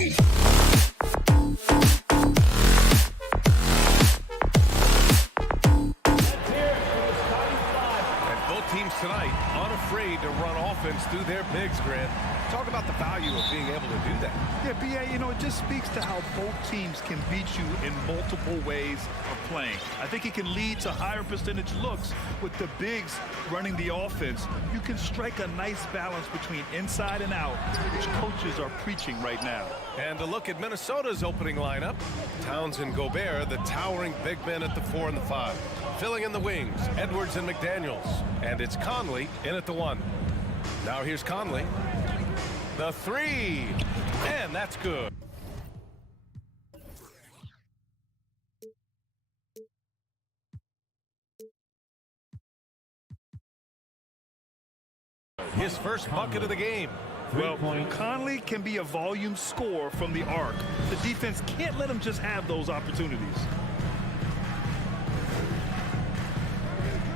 Teams tonight unafraid to run offense through their bigs, Grant. Talk about the value of being able to do that. Yeah, B.A., you know, it just speaks to how both teams can beat you in multiple ways of playing. I think it can lead to higher percentage looks with the bigs running the offense. You can strike a nice balance between inside and out, which coaches are preaching right now. And a look at Minnesota's opening lineup. Towns and Gobert, the towering big men at the 4 and the 5. Filling in the wings, Edwards and McDaniels. And it's Conley in at the 1. Now here's Conley. The 3. And that's good. His first bucket of the game. Well, Conley can be a volume scorer from the arc. The defense can't let him just have those opportunities.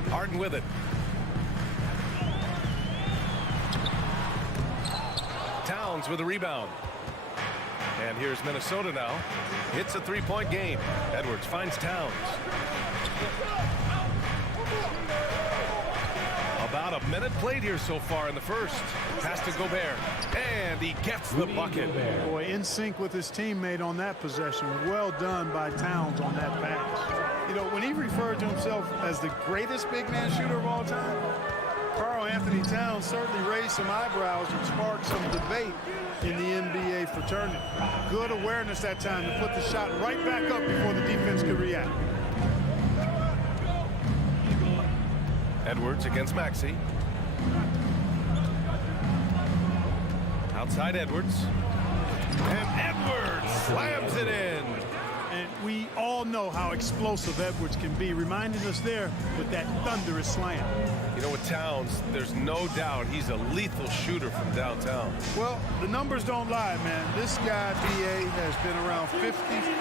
Harden with it. Towns with a rebound. And here's Minnesota now. It's a three-point game. Edwards finds Towns. About a minute played here so far in the first. Pass to Gobert. And he gets the bucket. Boy, in sync with his teammate on that possession. Well done by Towns on that pass. You know, when he referred to himself as the greatest big man shooter of all time, Karl Anthony Towns certainly raised some eyebrows and sparked some debate in the NBA fraternity. Good awareness that time to put the shot right back up before the defense could react. Edwards against Maxey. Outside Edwards. And Edwards slams it in. And we all know how explosive Edwards can be, reminding us there with that thunderous slam. You know, with Towns, there's no doubt he's a lethal shooter from downtown. Well, the numbers don't lie, man. This guy, B.A., has been around 50,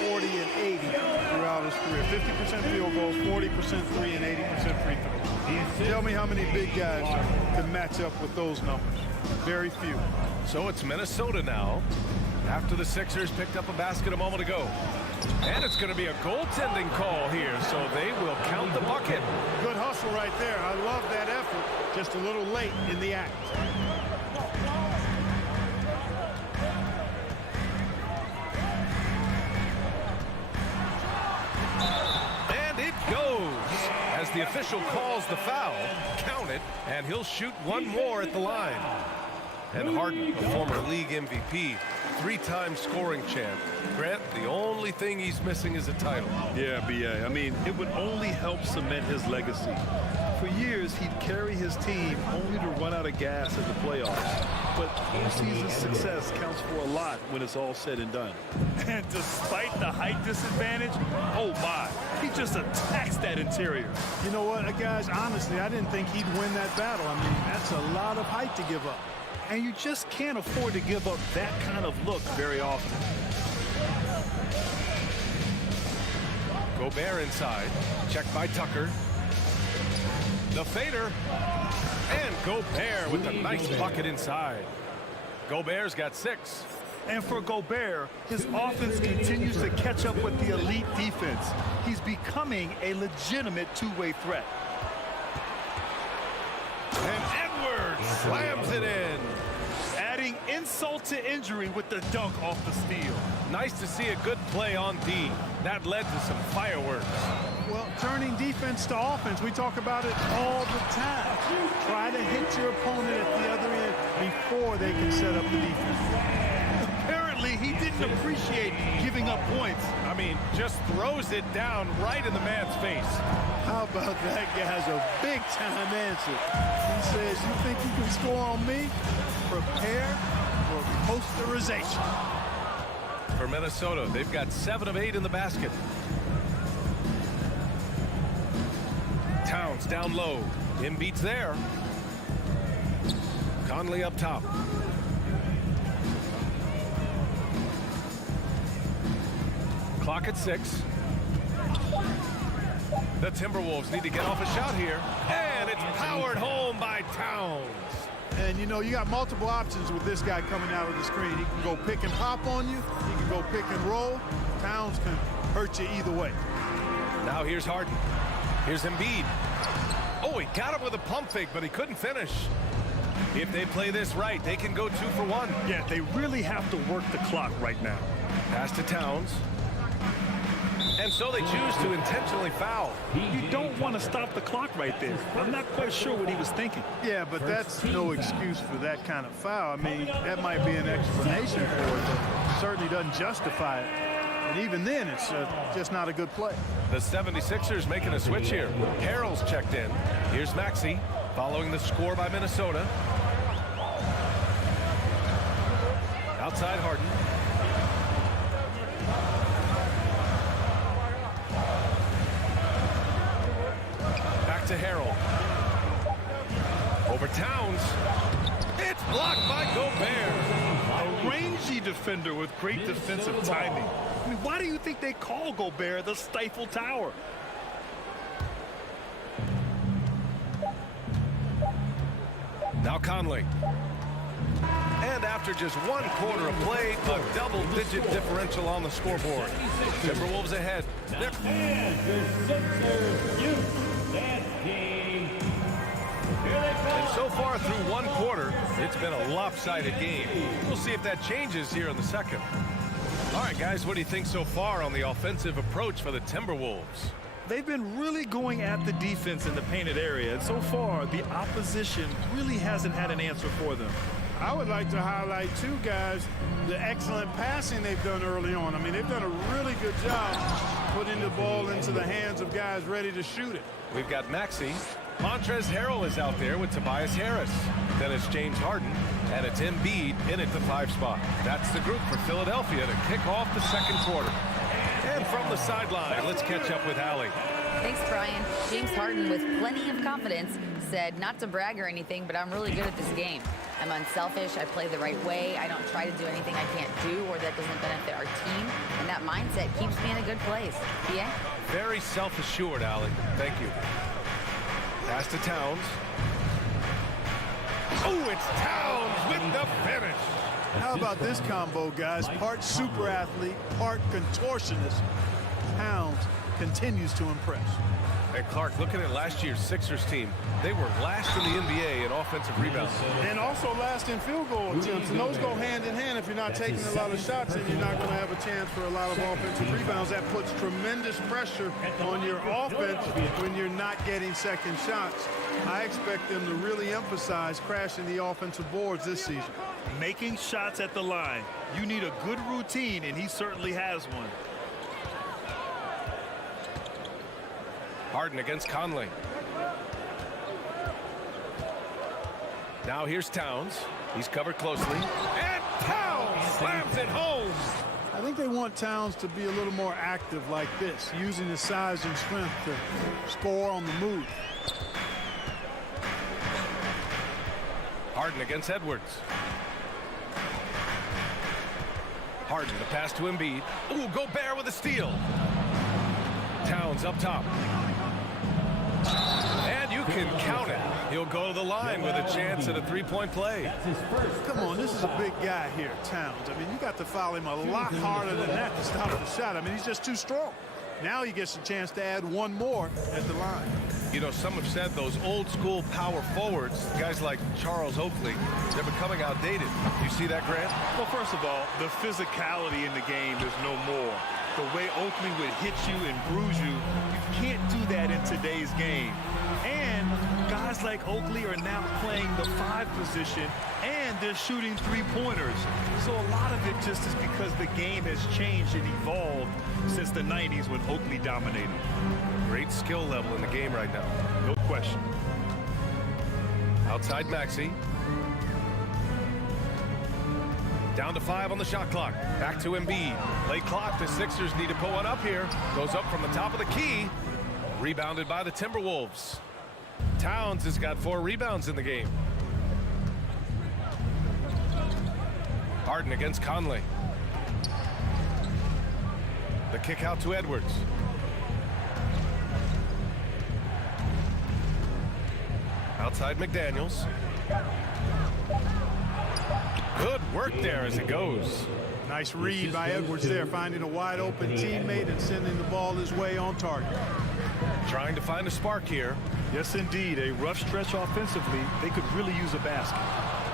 40, and 80 throughout his career. 50% field goals, 40% three, and 80% free throws. Tell me how many big guys can match up with those numbers. Very few. So it's Minnesota now, after the Sixers picked up a basket a moment ago. And it's going to be a goaltending call here, so they will count the bucket. Good hustle right there. I love that effort. Just a little late in the act. And it goes. As the official calls the foul, count it, and he'll shoot one more at the line. And Harden, a former league MVP, three-time scoring champ. Grant, the only thing he's missing is a title. Yeah, B.A. I mean, it would only help cement his legacy. For years, he'd carry his team only to run out of gas in the playoffs. But postseason success counts for a lot when it's all said and done. And despite the height disadvantage, oh my, he just attacks that interior. You know what, guys, honestly, I didn't think he'd win that battle. I mean, that's a lot of height to give up. And you just can't afford to give up that kind of look very often. Gobert inside. Checked by Tucker. The fader. And Gobert with a nice bucket inside. Gobert's got 6. And for Gobert, his offense continues to catch up with the elite defense. He's becoming a legitimate two-way threat. And Edwards slams it in. Adding insult to injury with the dunk off the steal. Nice to see a good play on D. That led to some fireworks. Well, turning defense to offense, we talk about it all the time. Try to hit your opponent at the other end before they can set up the defense. Apparently, he didn't appreciate giving up points. I mean, just throws it down right in the man's face. How about that guy's a big-time answer? He says, you think you can score on me? Prepare for posterization. For Minnesota, they've got 7 of 8 in the basket. Towns down low. Embiid's there. Conley up top. Clock at 6. The Timberwolves need to get off a shot here. And it's powered home by Towns. And, you know, you got multiple options with this guy coming out of the screen. He can go pick and pop on you. He can go pick and roll. Towns can hurt you either way. Now here's Harden. Here's Embiid. Oh, he got him with a pump fake, but he couldn't finish. If they play this right, they can go 2 for 1. Yeah, they really have to work the clock right now. Pass to Towns. And so they choose to intentionally foul. You don't want to stop the clock right there. I'm not quite sure what he was thinking. Yeah, but that's no excuse for that kind of foul. I mean, that might be an explanation for it, but certainly doesn't justify it. And even then, it's just not a good play. The 76ers making a switch here. Harrell's checked in. Here's Maxey following the score by Minnesota. Outside Harden. Back to Harrell. Over Towns. It's blocked by Gobert. A rangy defender with great defensive timing. I mean, why do you think they call Gobert the Stifle Tower? Now Conley. And after just 1 quarter of play, a double-digit differential on the scoreboard. Timberwolves ahead. And so far through 1 quarter, it's been a lopsided game. We'll see if that changes here in the second. All right, guys, what do you think so far on the offensive approach for the Timberwolves? They've been really going at the defense in the painted area, and so far the opposition really hasn't had an answer for them. I would like to highlight, too, guys, the excellent passing they've done early on. I mean, they've done a really good job putting the ball into the hands of guys ready to shoot it. We've got Maxey. Montrezl Harrell is out there with Tobias Harris. Then it's James Harden, and it's Embiid in at the 5 spot. That's the group for Philadelphia to kick off the second quarter. And from the sideline, let's catch up with Allie. Thanks, Brian. James Harden, with plenty of confidence, said not to brag or anything, but I'm really good at this game. I'm unselfish. I play the right way. I don't try to do anything I can't do or that doesn't benefit our team. And that mindset keeps me in a good place. Yeah? Very self-assured, Allie. Thank you. Pass to Towns. Oh, it's Towns with the finish. How about this combo, guys? Part super athlete, part contortionist. Towns continues to impress. And Clark, looking at last year's Sixers team, they were last in the NBA in offensive rebounds. And also last in field goal attempts. And those go hand in hand. If you're not taking a lot of shots, then you're not going to have a chance for a lot of offensive rebounds. That puts tremendous pressure on your offense when you're not getting second shots. I expect them to really emphasize crashing the offensive boards this season. Making shots at the line. You need a good routine, and he certainly has one. Harden against Conley. Now here's Towns. He's covered closely. And Towns slams it home. I think they want Towns to be a little more active like this, using his size and strength to score on the move. Harden against Edwards. Harden, the pass to Embiid. Ooh, Gobert with a steal. Towns up top. And you can count it. He'll go to the line with a chance at a three-point play. Come on, this is a big guy here, Towns. I mean, you got to foul him a lot harder than that to stop the shot. I mean, he's just too strong. Now he gets a chance to add one more at the line. You know, some have said those old-school power forwards, guys like Charles Oakley, they're becoming outdated. You see that, Grant? Well, first of all, the physicality in the game is no more. The way Oakley would hit you and bruise you, you can't do that in today's game. And guys like Oakley are now playing the 5 position, and they're shooting 3-pointers. So a lot of it just is because the game has changed and evolved since the 90s when Oakley dominated. Great skill level in the game right now. No question. Outside Maxey. Down to 5 on the shot clock. Back to Embiid. Late clock. The Sixers need to put one up here. Goes up from the top of the key. Rebounded by the Timberwolves. Towns has got 4 rebounds in the game. Harden against Conley. The kick out to Edwards. Outside McDaniels. Good work there as it goes. Nice read by Edwards there, finding a wide open teammate and sending the ball his way on target. Trying to find a spark here. Yes, indeed. A rough stretch offensively. They could really use a basket.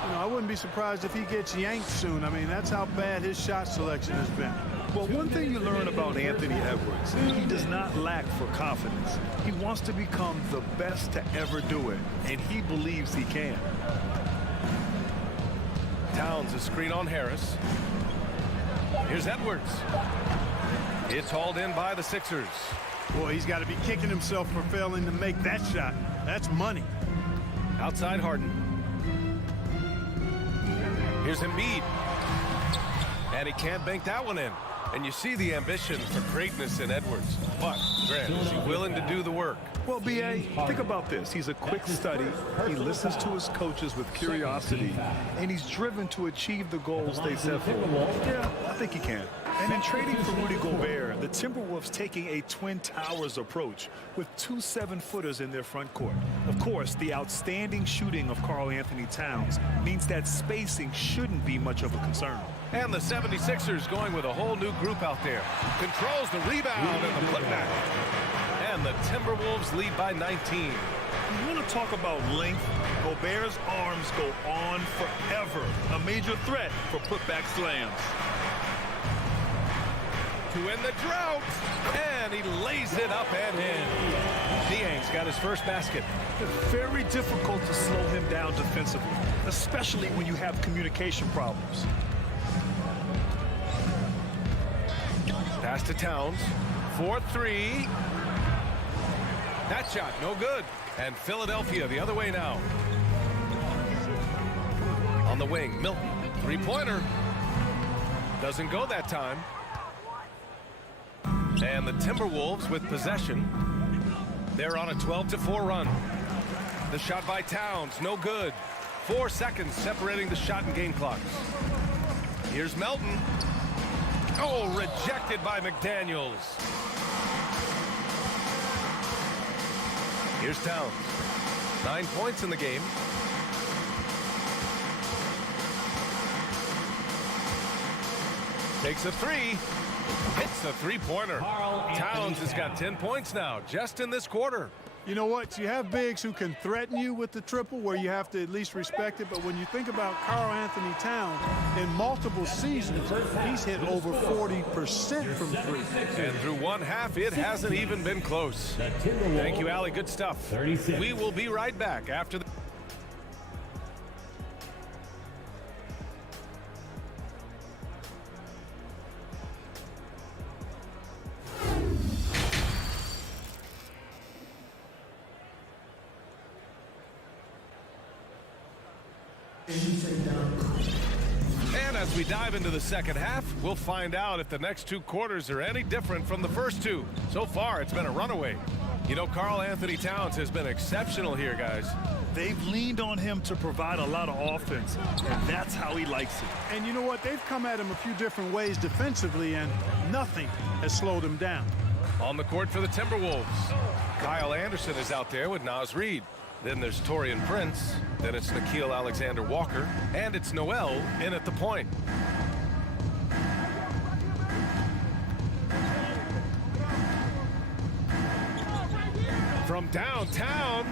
You know, I wouldn't be surprised if he gets yanked soon. I mean, that's how bad his shot selection has been. Well, one thing you learn about Anthony Edwards, he does not lack for confidence. He wants to become the best to ever do it, and he believes he can. Towns a screen on Harris. Here's Edwards. It's hauled in by the Sixers. Boy, he's got to be kicking himself for failing to make that shot. That's money. Outside Harden. Here's Embiid. And he can't bank that one in. And you see the ambition for greatness in Edwards. But, Grant, is he willing to do the work? Well, B.A., think about this. He's a quick study. He listens to his coaches with curiosity, and he's driven to achieve the goals they set for him. Yeah, I think he can. And in trading for Rudy Gobert, the Timberwolves taking a Twin Towers approach with 2 7-footers in their front court. Of course, the outstanding shooting of Karl-Anthony Towns means that spacing shouldn't be much of a concern. And the 76ers going with a whole new group out there. Controls the rebound and the putback. And the Timberwolves lead by 19. You want to talk about length? Gobert's arms go on forever. A major threat for putback slams. To end the drought, and he lays it up and in. Niang's got his first basket. Very difficult to slow him down defensively, especially when you have communication problems. Pass to Towns. 4-3. That shot, no good. And Philadelphia the other way now. On the wing, Milton. Three-pointer. Doesn't go that time. And the Timberwolves with possession. They're on a 12-4 run. The shot by Towns, no good. 4 seconds separating the shot and game clocks. Here's Melton. Oh, rejected by McDaniels. Here's Towns. 9 points in the game. Takes a three. Hits the three-pointer. Towns has got 10 points now, just in this quarter. You know what? You have bigs who can threaten you with the triple where you have to at least respect it. But when you think about Karl-Anthony Towns, in multiple seasons, he's hit over 40% from three. And through one half, it hasn't even been close. Thank you, Allie. Good stuff. 36. We will be right back after the... And as we dive into the second half, we'll find out if the next 2 quarters are any different from the first 2. So far, it's been a runaway. You know, Karl-Anthony Towns has been exceptional here, guys. They've leaned on him to provide a lot of offense, and that's how he likes it. And you know what? They've come at him a few different ways defensively, and nothing has slowed him down. On the court for the Timberwolves, Kyle Anderson is out there with Naz Reid. Then there's Taurean Prince. Then it's Nickeil Alexander-Walker. And it's Noel in at the point. From downtown,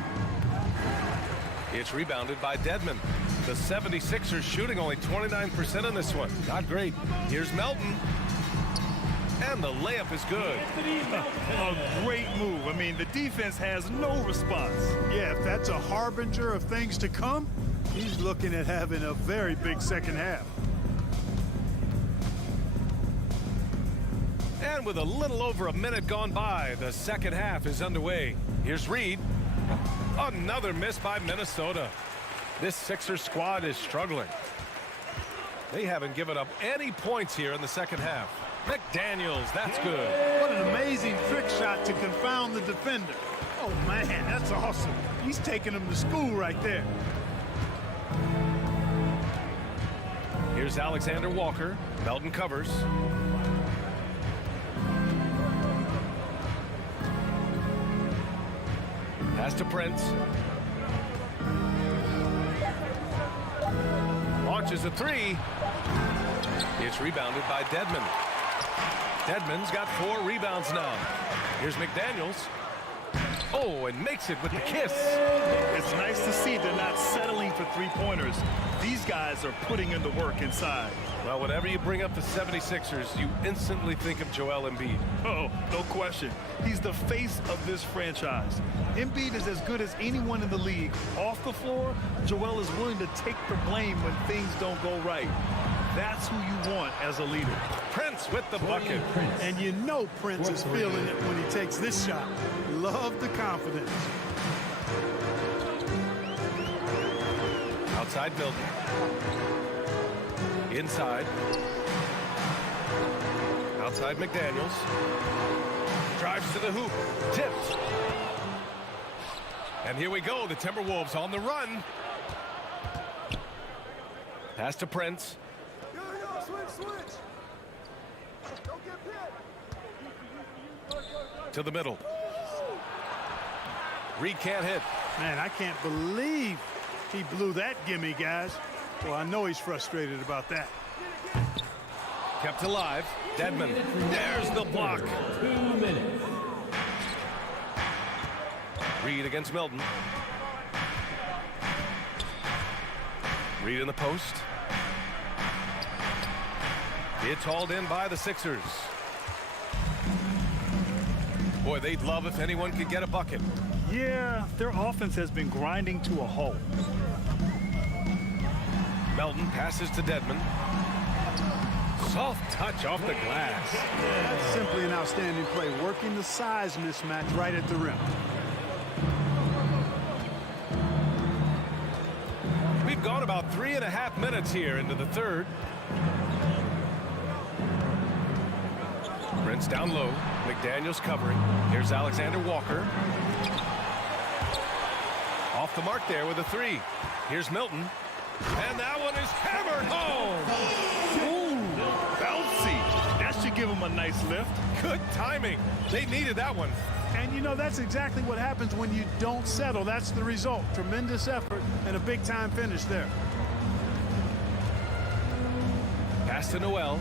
it's rebounded by Dedmon. The 76ers shooting only 29% in this one. Not great. Here's Melton. And the layup is good. A great move. I mean, the defense has no response. Yeah, if that's a harbinger of things to come, he's looking at having a very big second half. And with a little over a minute gone by, the second half is underway. Here's Reid. Another miss by Minnesota. This Sixers squad is struggling. They haven't given up any points here in the second half. McDaniels, that's good. What an amazing trick shot to confound the defender. Oh, man, that's awesome. He's taking him to school right there. Here's Alexander Walker. Melton covers. Pass to Prince. launches a three. It's rebounded by Dedmon. Dedmon's got 4 rebounds now. Here's McDaniels. Oh, and makes it with the kiss. It's nice to see they're not settling for three-pointers. These guys are putting in the work inside. Well, whenever you bring up the 76ers, you instantly think of Joel Embiid. Oh, no question. He's the face of this franchise. Embiid is as good as anyone in the league. Off the floor, Joel is willing to take the blame when things don't go right. That's who you want as a leader. Prince with the bucket. And you know Prince is feeling it when he takes this shot. Love the confidence. Outside Milton. Inside. Outside McDaniels. Drives to the hoop. Tipped. And here we go. The Timberwolves on the run. Pass to Prince. To the middle. Reed can't hit. Man, I can't believe he blew that gimme, guys. Well, I know he's frustrated about that. Kept alive. Dedmon. There's the block. 2 minutes. Reed against Milton. Reed in the post. It's hauled in by the Sixers. Boy, they'd love if anyone could get a bucket. Yeah, their offense has been grinding to a halt. Melton passes to Dedmon. Soft touch off the glass. That's simply an outstanding play, working the size mismatch right at the rim. We've gone about 3.5 minutes here into the third. Prince down low. McDaniels covering. Here's Alexander Walker. Off the mark there with a three. Here's Milton. And that one is hammered home. Ooh, bouncy. That should give him a nice lift. Good timing. They needed that one. And you know, that's exactly what happens when you don't settle. That's the result. Tremendous effort and a big-time finish there. Pass to Noel.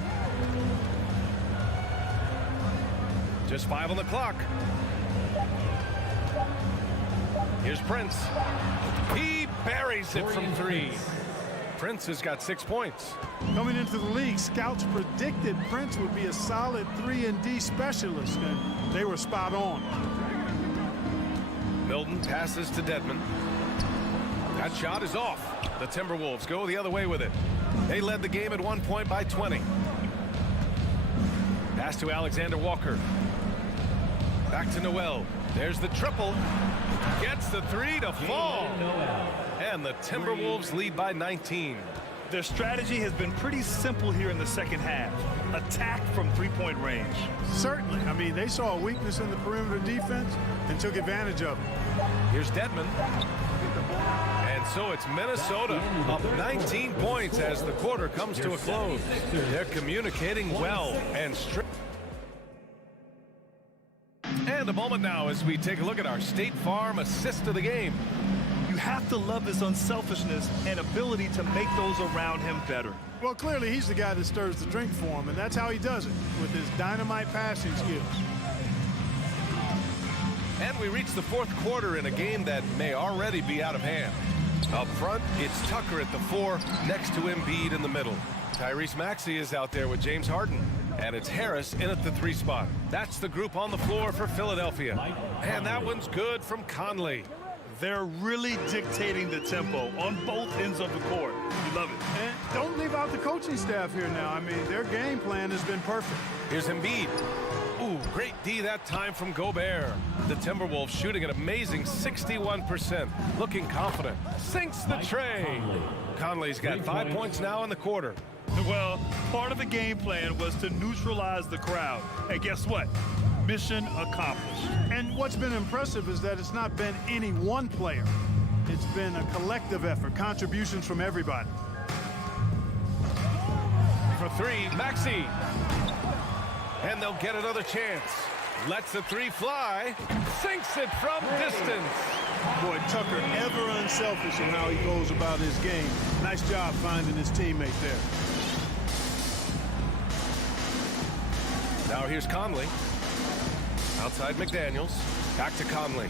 Just 5 on the clock. Here's Prince. He buries it from 3. Prince has got 6 points. Coming into the league, scouts predicted Prince would be a solid 3-and-D specialist, and they were spot on. Milton passes to Dedmon. That shot is off. The Timberwolves go the other way with it. They led the game at 1 point by 20. Pass to Alexander Walker. Back to Noel. There's the triple. Gets the 3 to fall. And the Timberwolves lead by 19. Their strategy has been pretty simple here in the second half. Attack from three-point range. Certainly. I mean, they saw a weakness in the perimeter defense and took advantage of it. Here's Dedmon. And so it's Minnesota up 19 points as the quarter comes to a close. They're communicating well and strict. And a moment now as we take a look at our State Farm assist of the game. You have to love his unselfishness and ability to make those around him better. Well, clearly he's the guy that stirs the drink for him, and that's how he does it, with his dynamite passing skills. And we reach the fourth quarter in a game that may already be out of hand. Up front, it's Tucker at the 4, next to Embiid in the middle. Tyrese Maxey is out there with James Harden. And it's Harris in at the 3 spot. That's the group on the floor for Philadelphia. And that one's good from Conley. They're really dictating the tempo on both ends of the court. You love it. And don't leave out the coaching staff here now. I mean, their game plan has been perfect. Here's Embiid. Ooh, great D that time from Gobert. The Timberwolves shooting an amazing 61%. Looking confident. Sinks the tray. Conley's got 5 points now in the quarter. Well, part of the game plan was to neutralize the crowd. And guess what? Mission accomplished. And what's been impressive is that it's not been any one player. It's been a collective effort, contributions from everybody. For 3, Maxey. And they'll get another chance. Lets the 3 fly. Sinks it from distance. Boy, Tucker ever unselfish in how he goes about his game. Nice job finding his teammate there. Now here's Conley. Outside McDaniels. Back to Conley.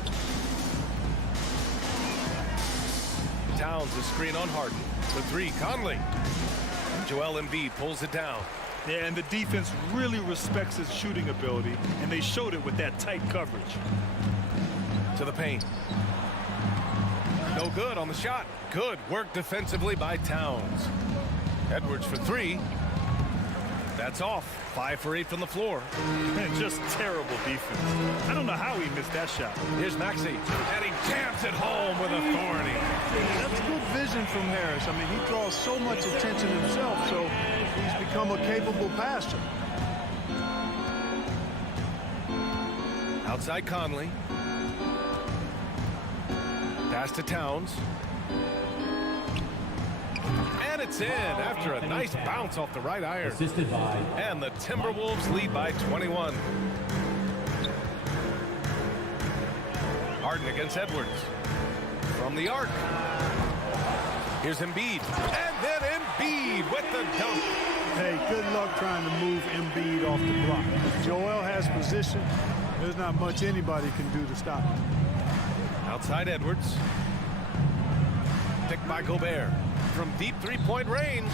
Towns a screen on Harden. For three, Conley. Joel Embiid pulls it down. Yeah, and the defense really respects his shooting ability, and they showed it with that tight coverage. To the paint. No good on the shot. Good work defensively by Towns. Edwards for three. That's off. 5 for 8 from the floor. And just terrible defense. I don't know how he missed that shot. Here's Maxey, and he jams it home with authority. That's good vision from Harris. I mean, he draws so much attention himself, so he's become a capable passer. Outside Conley. Pass to Towns. And it's in after a nice bounce off the right iron. Assisted by. And the Timberwolves lead by 21. Harden against Edwards. From the arc. Here's Embiid. And then Embiid with the dunk. Hey, good luck trying to move Embiid off the block. If Joel has position, there's not much anybody can do to stop him. Outside Edwards. Picked by Gobert. From deep three-point range.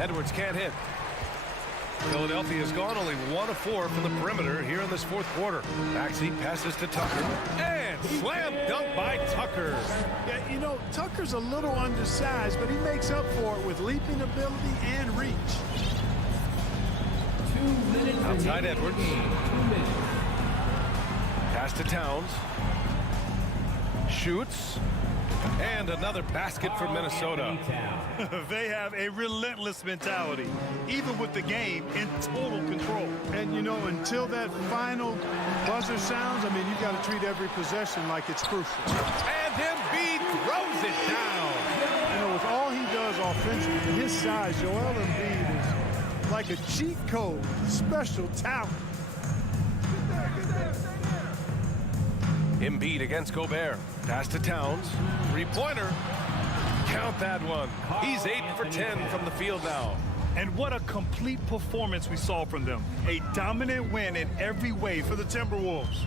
Edwards can't hit. Philadelphia has gone only 1 of 4 from the perimeter here in this fourth quarter. Maxey passes to Tucker. And slam dunk by Tucker. Yeah, you know, Tucker's a little undersized, but he makes up for it with leaping ability and reach. 2 minutes. Outside Edwards. 2 minutes. Pass to Towns. Shoots. And another basket for Minnesota. They have a relentless mentality, even with the game in total control. And, you know, until that final buzzer sounds, I mean, you've got to treat every possession like it's crucial. And Embiid throws it down. You know, with all he does offensively, and his size, Joel Embiid is like a cheat code, special talent. Embiid against Gobert. Pass to Towns. Three-pointer. Count that one. He's 8 for 10 from the field now. And what a complete performance we saw from them. A dominant win in every way for the Timberwolves.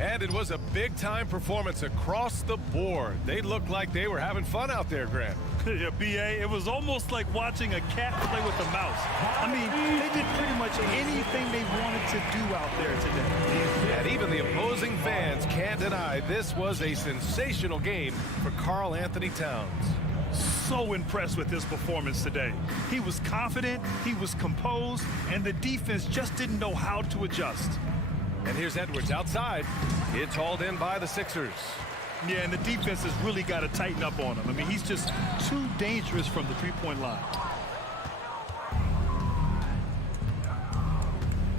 And it was a big-time performance across the board. They looked like they were having fun out there, Grant. Yeah, B.A., it was almost like watching a cat play with a mouse. I mean, they did pretty much anything they wanted to do out there today. And even the opposing fans can't deny this was a sensational game for Karl Anthony Towns. So impressed with his performance today. He was confident, he was composed, and the defense just didn't know how to adjust. And here's Edwards outside. It's hauled in by the Sixers. Yeah, and the defense has really got to tighten up on him. I mean, he's just too dangerous from the three-point line.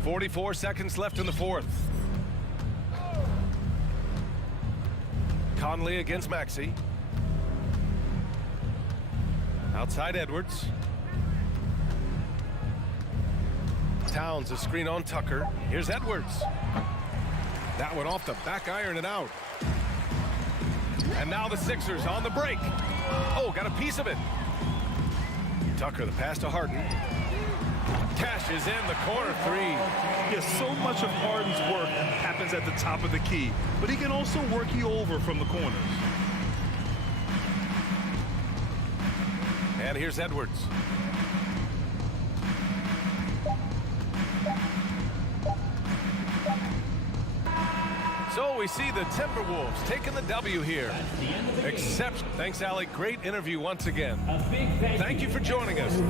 44 seconds left in the fourth. Conley against Maxey. Outside Edwards. Towns a screen on Tucker. Here's Edwards. That one off the back iron and out. And now the Sixers on the break. Oh, got a piece of it. Tucker, the pass to Harden. Cashes in the corner three. Yeah, so much of Harden's work happens at the top of the key, but he can also work you over from the corners. And here's Edwards. So we see the Timberwolves taking the W here. Exception. Thanks, Alec. Great interview once again. Thank you for joining us.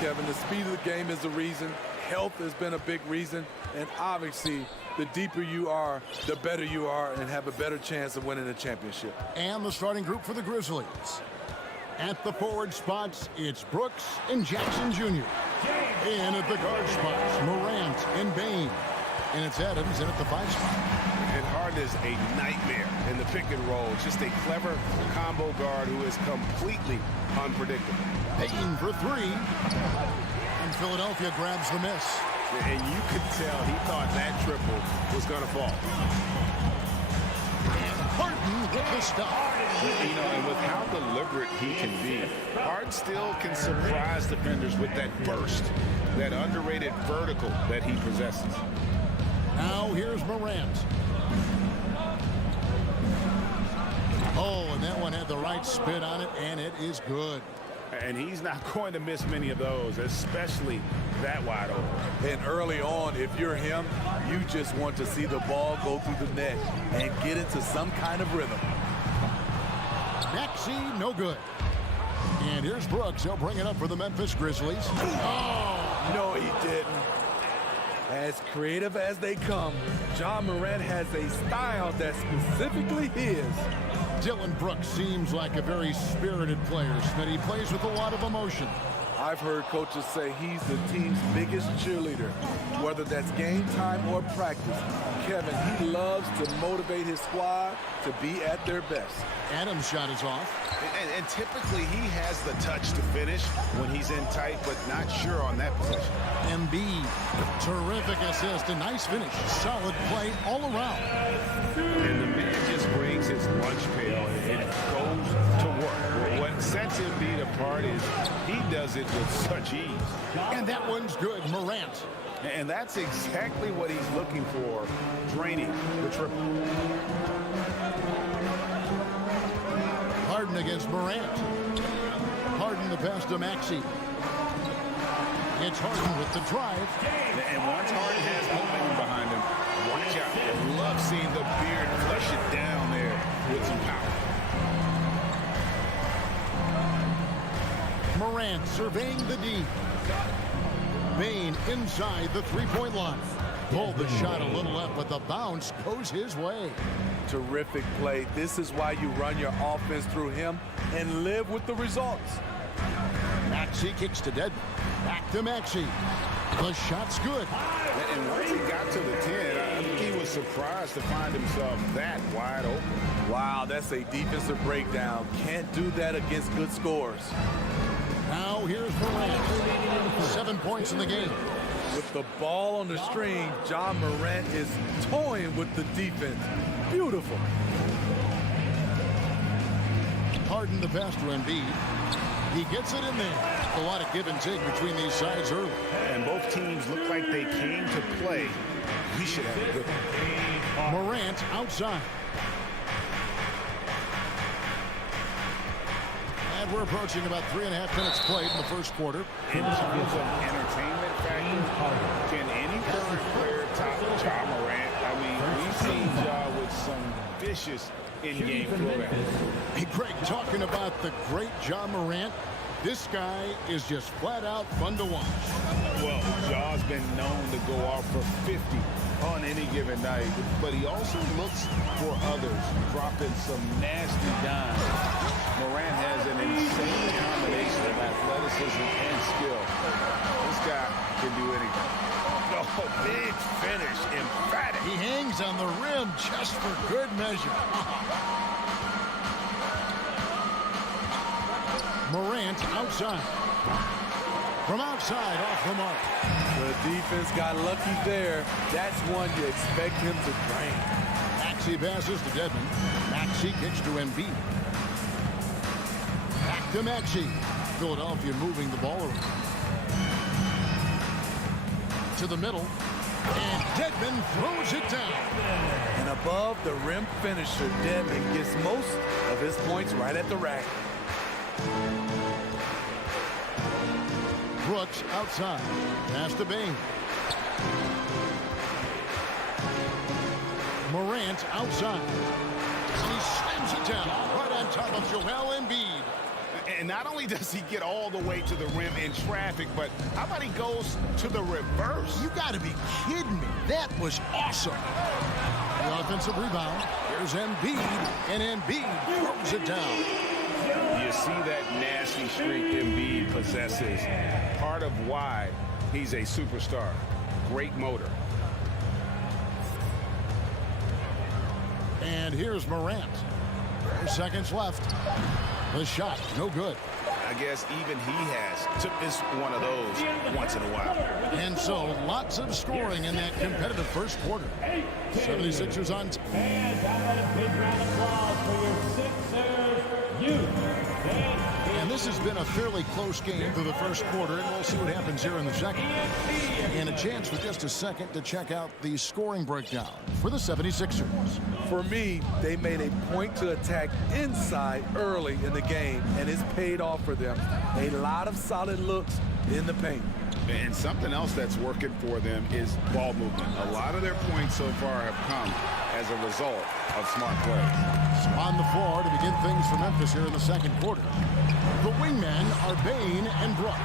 Kevin. The speed of the game is the reason. Health has been a big reason. And obviously, the deeper you are, the better you are and have a better chance of winning a championship. And the starting group for the Grizzlies. At the forward spots, it's Brooks and Jackson Jr. In at the guard spots, Morant and Bain. And it's Adams in at the 5 spot. And Harden is a nightmare in the pick and roll. Just a clever combo guard who is completely unpredictable. Bain for 3. And Philadelphia grabs the miss. And you could tell he thought that triple was going to fall. And Harden with the stop. You know, and with how deliberate he can be, Harden still can surprise defenders with that burst, that underrated vertical that he possesses. Now here's Morant. Oh, and that one had the right spin on it, and it is good. And he's not going to miss many of those, especially that wide open. And early on, if you're him, you just want to see the ball go through the net and get into some kind of rhythm. Maxey, no good. And here's Brooks. He'll bring it up for the Memphis Grizzlies. Oh, no, he didn't. As creative as they come, Ja Morant has a style that's specifically his. Dylan Brooks seems like a very spirited player, that he plays with a lot of emotion. I've heard coaches say he's the team's biggest cheerleader, whether that's game time or practice. Kevin, he loves to motivate his squad to be at their best. Adams' shot is off. And typically he has the touch to finish when he's in tight, but not sure on that possession. Embiid, terrific assist, a nice finish. Solid play all around. And the man just brings his lunch pail and goes to work. What sets Embiid apart is he does it with such ease. And that one's good, Morant. And that's exactly what he's looking for, draining the triple. Harden against Morant. Harden the pass to Maxey. It's Harden with the drive. And once Harden has momentum behind him, watch out. I love seeing the beard flush it down there with some power. Morant surveying the D. Bain inside the three-point line. Pulled the shot a little left, but the bounce goes his way. Terrific play. This is why you run your offense through him and live with the results. Maxey kicks to Deadman. Back to Maxey. The shot's good. And once he got to the 10, I think he was surprised to find himself that wide open. Wow, that's a defensive breakdown. Can't do that against good scores. Now here's Morant. 7 points in the game. With the ball on the string, Ja Morant is toying with the defense. Beautiful. Harden the pass to Embiid. He gets it in there. A lot of give and take between these sides early. And both teams look like they came to play. We should have a good one. Morant outside. And we're approaching about 3.5 minutes played in the first quarter. In terms of entertainment factor, can any current player top Ja Morant? I mean, we've seen Ja with some vicious in-game throwdowns. Hey, Greg, talking about the great Ja Morant, this guy is just flat out fun to watch. Well, Ja's been known to go off for 50 on any given night, but he also looks for others, dropping some nasty dimes. Morant has an insane combination of athleticism and skill. This guy can do anything. Oh, big finish, emphatic. He hangs on the rim just for good measure. Morant outside. From outside, off the mark. The defense got lucky there. That's one you expect him to drain. Maxey passes to Deadman. Maxey kicks to Embiid. Back to Maxey. Philadelphia moving the ball around. To the middle. And Deadman throws it down. And above the rim finisher, Deadman gets most of his points right at the rack. Brooks outside. Pass to Bain. Morant outside. And he slams it down right on top of Joel Embiid. And not only does he get all the way to the rim in traffic, but how about he goes to the reverse? You got to be kidding me. That was awesome. The offensive rebound. Here's Embiid, and Embiid throws it down. You see that nasty streak Embiid possesses. Part of why he's a superstar. Great motor. And here's Morant. 4 seconds left. The shot, no good. I guess even he took this one of those once in a while. And so lots of scoring in that competitive first quarter. 76ers on. And a big round of applause for your Sixers youth. And this has been a fairly close game through the first quarter, and we'll see what happens here in the second. And a chance for just a second to check out the scoring breakdown for the 76ers. For me, they made a point to attack inside early in the game, and it's paid off for them. A lot of solid looks in the paint. And something else that's working for them is ball movement. A lot of their points so far have come as a result of smart plays. So on the floor to begin things for Memphis here in the second quarter. The wingmen are Bane and Brooks.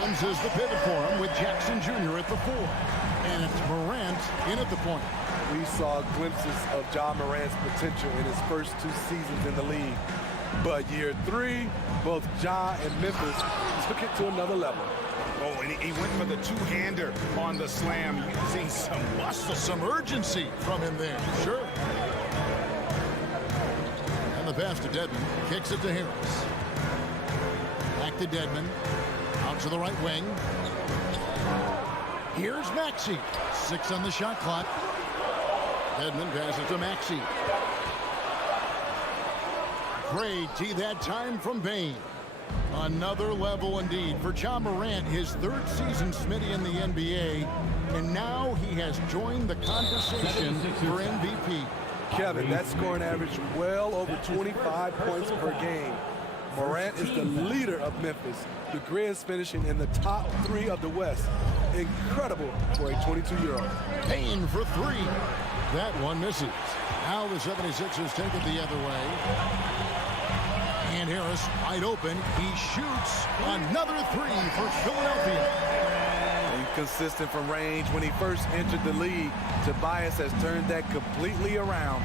Adams is the pivot for him with Jackson Jr. at the 4. And it's Morant in at the point. We saw glimpses of Ja Morant's potential in his first 2 seasons in the league. But year 3, both Ja and Memphis took it to another level. Oh, and he went for the two-hander on the slam, using some muscle. Some urgency from him there, sure. And the pass to Dedmon, kicks it to Harris. Back to Dedmon, out to the right wing. Here's Maxey, 6 on the shot clock. Dedmon passes to Maxey. Great D that time from Bane. Another level indeed for Ja Morant, his 3rd season Smitty in the NBA, and now he has joined the conversation for MVP. Kevin, that scoring average well over 25 points per game. Morant is the leader of Memphis. The Grizz finishing in the top 3 of the West. Incredible for a 22-year-old. Bane for 3. That one misses. Now the 76ers take it the other way. And Harris wide open. He shoots another 3 for Philadelphia. Inconsistent from range. When he first entered the league, Tobias has turned that completely around.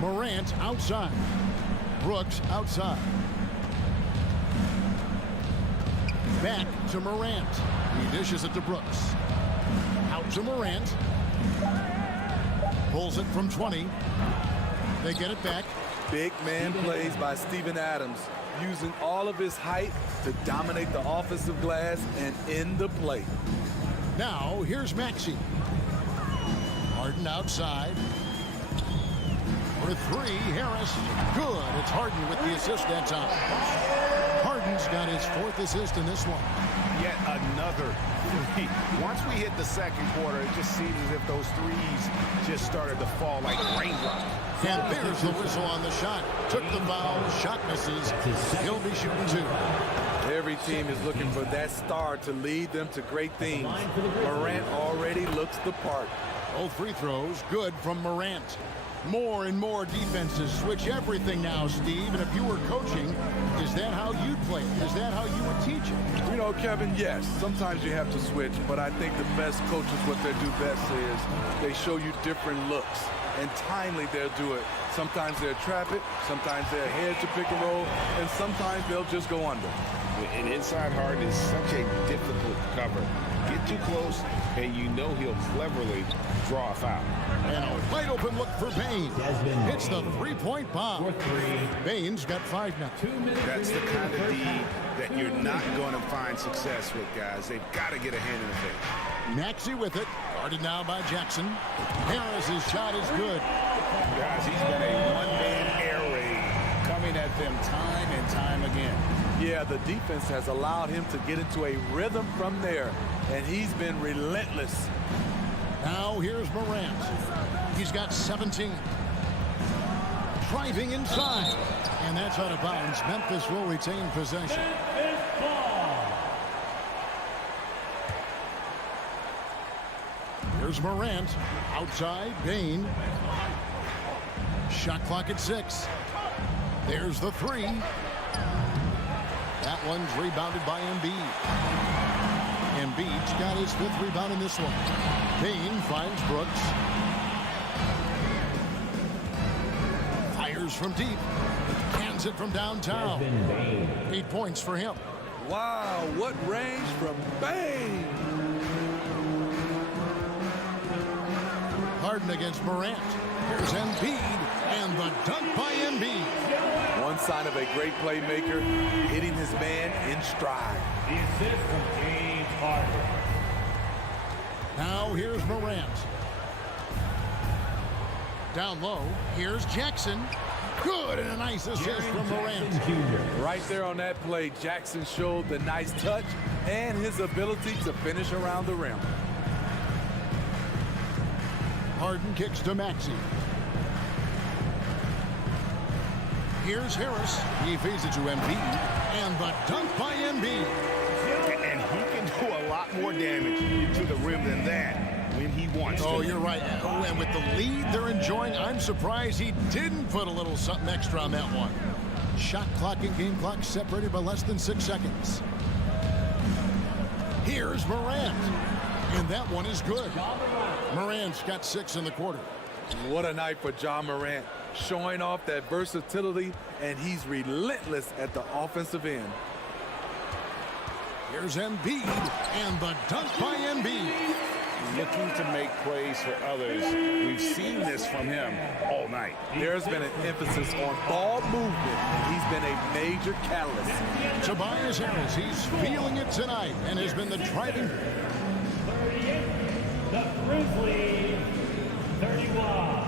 Morant outside. Brooks outside. Back to Morant. He dishes it to Brooks. Out to Morant. Pulls it from 20. They get it back. Big man plays by Steven Adams, using all of his height to dominate the offensive glass and end the play. Now, here's Maxey. Harden outside. For 3, Harris. Good. It's Harden with the assist that time. Harden's got his 4th assist in this one. Yet another 3. Once we hit the second quarter, it just seems as if those threes just started to fall like raindrops. And there's the whistle on the shot. Took the foul. Shot misses. He'll be shooting 2. Every team is looking for that star to lead them to great things. Morant already looks the part. Both free throws good from Morant. More and more defenses switch everything now, Steve. And if you were coaching, is that how you'd play it? Is that how you would teach it? You know, Kevin, yes. Sometimes you have to switch, but I think the best coaches, what they do best is they show you different looks. And timely they'll do it. Sometimes they'll trap it, sometimes they'll hedge to pick and roll, and sometimes they'll just go under. And inside Harden is such a difficult cover. Get too close, and you know he'll cleverly draw a foul. And a wide open look for Bane. It's the 3-point bomb. Bane's got 5 now. That's the kind of D that you're not going to find success with, guys. They've got to get a hand in the face. Maxey with it. Guarded now by Jackson. Harris's shot is good. Guys, he's been a one-man air raid coming at them time and time again. Yeah, the defense has allowed him to get into a rhythm from there, and he's been relentless. Now here's Morant. He's got 17. Driving inside. And that's out of bounds. Memphis will retain possession. Here's Morant. Outside, Bane. Shot clock at 6. There's the 3. That one's rebounded by Embiid. Embiid's got his 5th rebound in this one. Payne finds Brooks. Fires from deep. Hands it from downtown. 8 points for him. Wow, what range from Bane. Harden against Morant. Here's Embiid, and the dunk by Embiid. One sign of a great playmaker, hitting his man in stride. The assist from James Harden. Now here's Morant. Down low, here's Jackson. Good, and a nice assist from Morant. Right there on that play, Jackson showed the nice touch and his ability to finish around the rim. Harden kicks to Maxey. Here's Harris. He feeds it to Embiid, and the dunk by Embiid. And he can do a lot more damage to the rim than that when he wants to. Oh, you're right. Oh, and with the lead they're enjoying, I'm surprised he didn't put a little something extra on that one. Shot clock and game clock separated by less than 6 seconds. Here's Morant, and that one is good. Morant's got 6 in the quarter. What a night for John Morant, showing off that versatility, and he's relentless at the offensive end. Here's Embiid, and the dunk by Embiid. Looking to make plays for others. We've seen this from him all night. There's been an emphasis on ball movement, and he's been a major catalyst. Tobias Harris, he's feeling it tonight and has been the driving. 38, the Grizzlies, 31.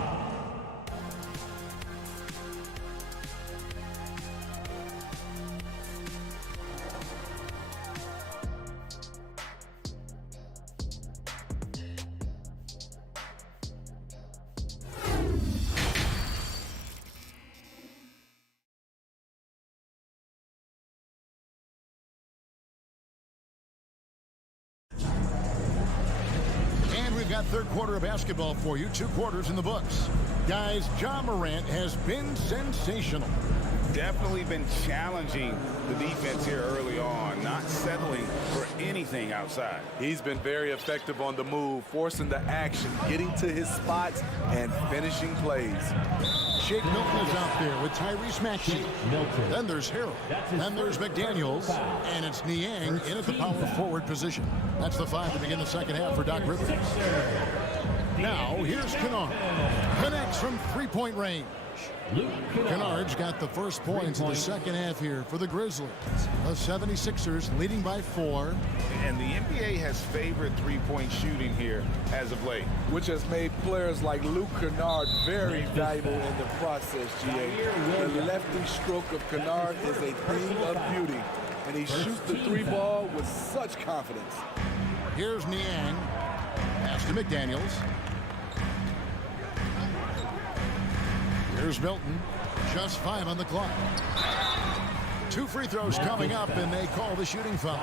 Got third quarter of basketball for you. 2 quarters in the books. Guys, John Morant has been sensational. Definitely been challenging the defense here early on, not settling for anything outside. He's been very effective on the move, forcing the action, getting to his spots, and finishing plays. Shake Milton is out there with Tyrese Maxey. Then there's Harrell. Then there's McDaniels. And it's Niang in at the power forward position. That's the 5 to begin the second half for Doc Rivers. Now, here's Kennard. Connects from 3-point range. Kennard's got the first points in the second half here for the Grizzlies. The 76ers leading by 4. And the NBA has favored three-point shooting here as of late, which has made players like Luke Kennard very valuable in the process, GA. The lefty stroke of Kennard is a thing of beauty, and he shoots the 3 ball with such confidence. Here's Niang. Pass to McDaniels. Here's Milton. Just 5 on the clock. 2 free throws coming up, and they call the shooting foul.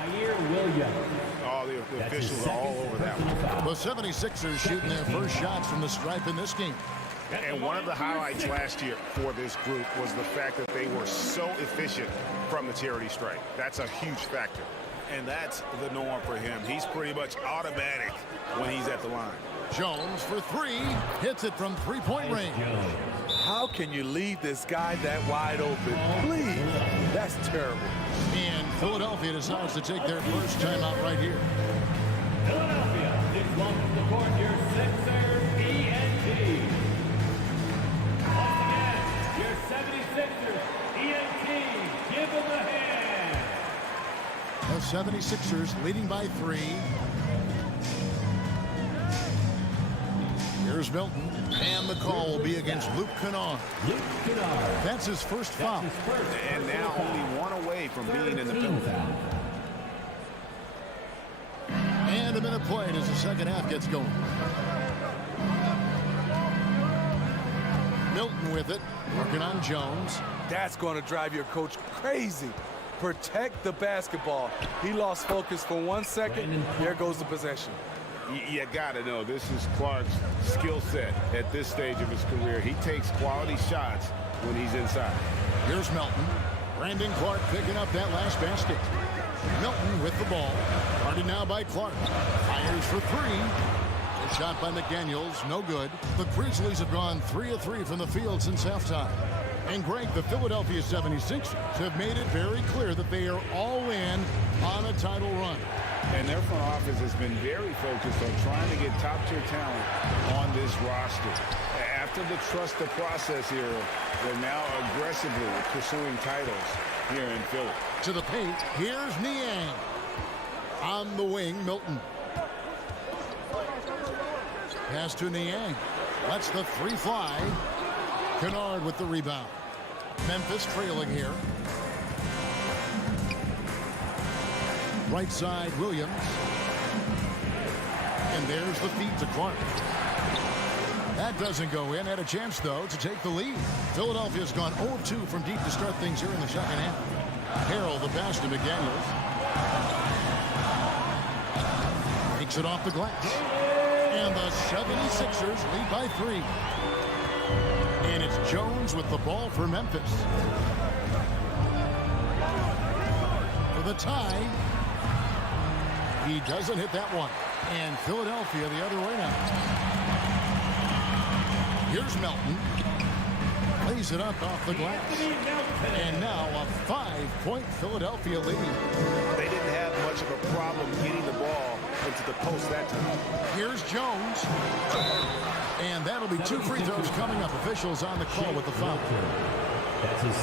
Oh, the officials are all over that one. The 76ers shooting their first shots from the stripe in this game. And one of the highlights last year for this group was the fact that they were so efficient from the charity stripe. That's a huge factor. And that's the norm for him. He's pretty much automatic when he's at the line. Jones for 3. Hits it from 3-point range. How can you leave this guy that wide open? Please. That's terrible. And Philadelphia decides to take their first timeout right here. Philadelphia, please welcome to court your Sixers ENT. Once again, your 76ers ENT. Give them a hand. The 76ers leading by 3. Here's Milton, and the call will be against Luke Kennard. That's his first foul. And now only 1 away from being in the penalty. And a minute played as the second half gets going. Milton with it, working on Jones. That's going to drive your coach crazy. Protect the basketball. He lost focus for 1 second. There goes the possession. You got to know this is Clark's skill set at this stage of his career. He takes quality shots when he's inside. Here's Melton. Brandon Clark picking up that last basket. Melton with the ball. Guarded now by Clark. Fires for three. A shot by McDaniels, no good. The Grizzlies have gone 3 of 3 from the field since halftime. And Greg, the Philadelphia 76ers have made it very clear that they are all in on a title run. And their front office has been very focused on trying to get top-tier talent on this roster. After the trust the process era, they're now aggressively pursuing titles here in Philly. To the paint, here's Niang. On the wing, Milton. Pass to Niang. Lets the three fly. Kennard with the rebound. Memphis trailing here. Right side, Williams. And there's the feed to Clark. That doesn't go in. Had a chance, though, to take the lead. Philadelphia's gone 0-2 from deep to start things here in the second half. Harrell, the pass to McDaniels. Takes it off the glass. And the 76ers lead by 3. And it's Jones with the ball for Memphis. For the tie. He doesn't hit that one. And Philadelphia the other way now. Here's Melton. Lays it up off the glass. And now a 5-point Philadelphia lead. They didn't have much of a problem getting the ball into the post that time. Here's Jones. And that'll be 2 free throws coming up. Officials on the call with the foul.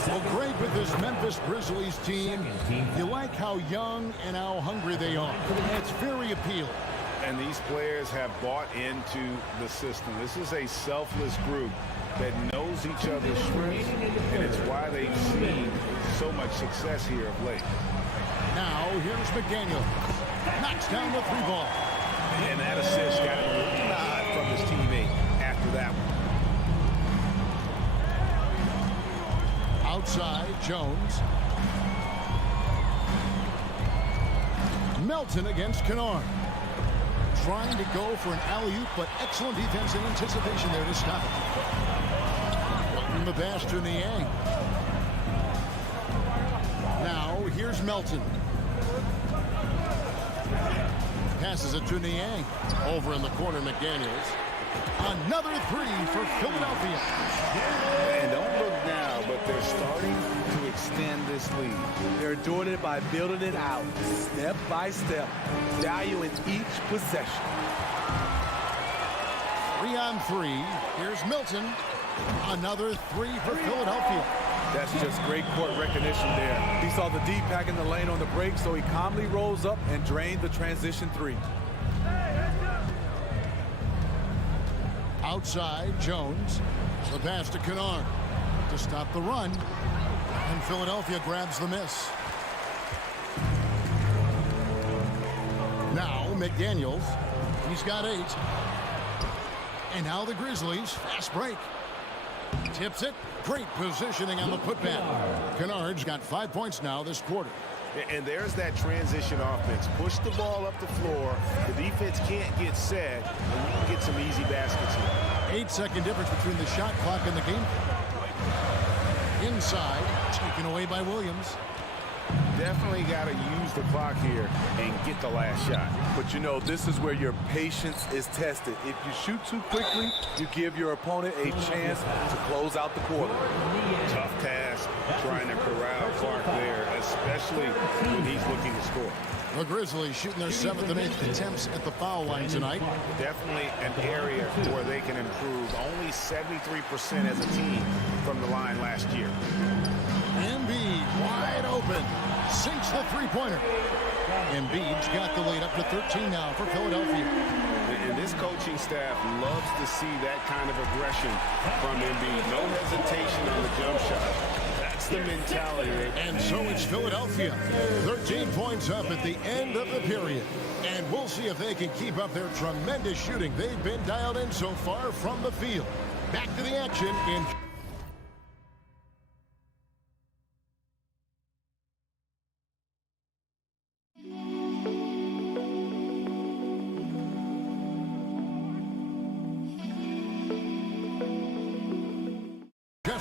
Well, great with this Memphis Grizzlies team. You like how young and how hungry they are. It's very appealing. And these players have bought into the system. This is a selfless group that knows each other's strengths, and it's why they've seen so much success here of late. Now, here's McDaniel. Knocks down the 3 ball. And that assist got a nod from his teammate after that one. Outside, Jones. Melton against Kennard. Trying to go for an alley-oop, but excellent defense and anticipation there to stop it. From the pass to Niang. Now, here's Melton. Passes it to Niang. Over in the corner, McDaniels. Another 3 for Philadelphia. And don't look now, but they're starting to extend this lead. They're doing it by building it out, step by step, valuing each possession. 3 on 3. Here's Milton. Another 3 for Philadelphia. That's just great court recognition there. He saw the D pack in the lane on the break, so he calmly rose up and drained the transition 3. Outside, Jones. The pass to Kennard to stop the run. And Philadelphia grabs the miss. Now, McDaniels. He's got 8. And now the Grizzlies. Fast break. Tips it. Great positioning on the putback. Kennard's got 5 points now this quarter. And there's that transition offense. Push the ball up the floor. The defense can't get set, and you can get some easy baskets here. 8-second difference between the shot clock and the game. Inside, taken away by Williams. Definitely got to use the clock here and get the last shot. But you know, this is where your patience is tested. If you shoot too quickly, you give your opponent a chance to close out the quarter. Tough task trying to corral Clark there, especially when he's looking to score. The Grizzlies shooting their 7th and 8th attempts at the foul line tonight. Definitely an area where they can improve. Only 73% as a team from the line last year. Embiid wide open. Sinks the three-pointer. Embiid's got the lead up to 13 now for Philadelphia. And this coaching staff loves to see that kind of aggression from Embiid. No hesitation on the jump shot. That's the mentality. And so it's Philadelphia. 13 points up at the end of the period. And we'll see if they can keep up their tremendous shooting. They've been dialed in so far from the field. Back to the action in...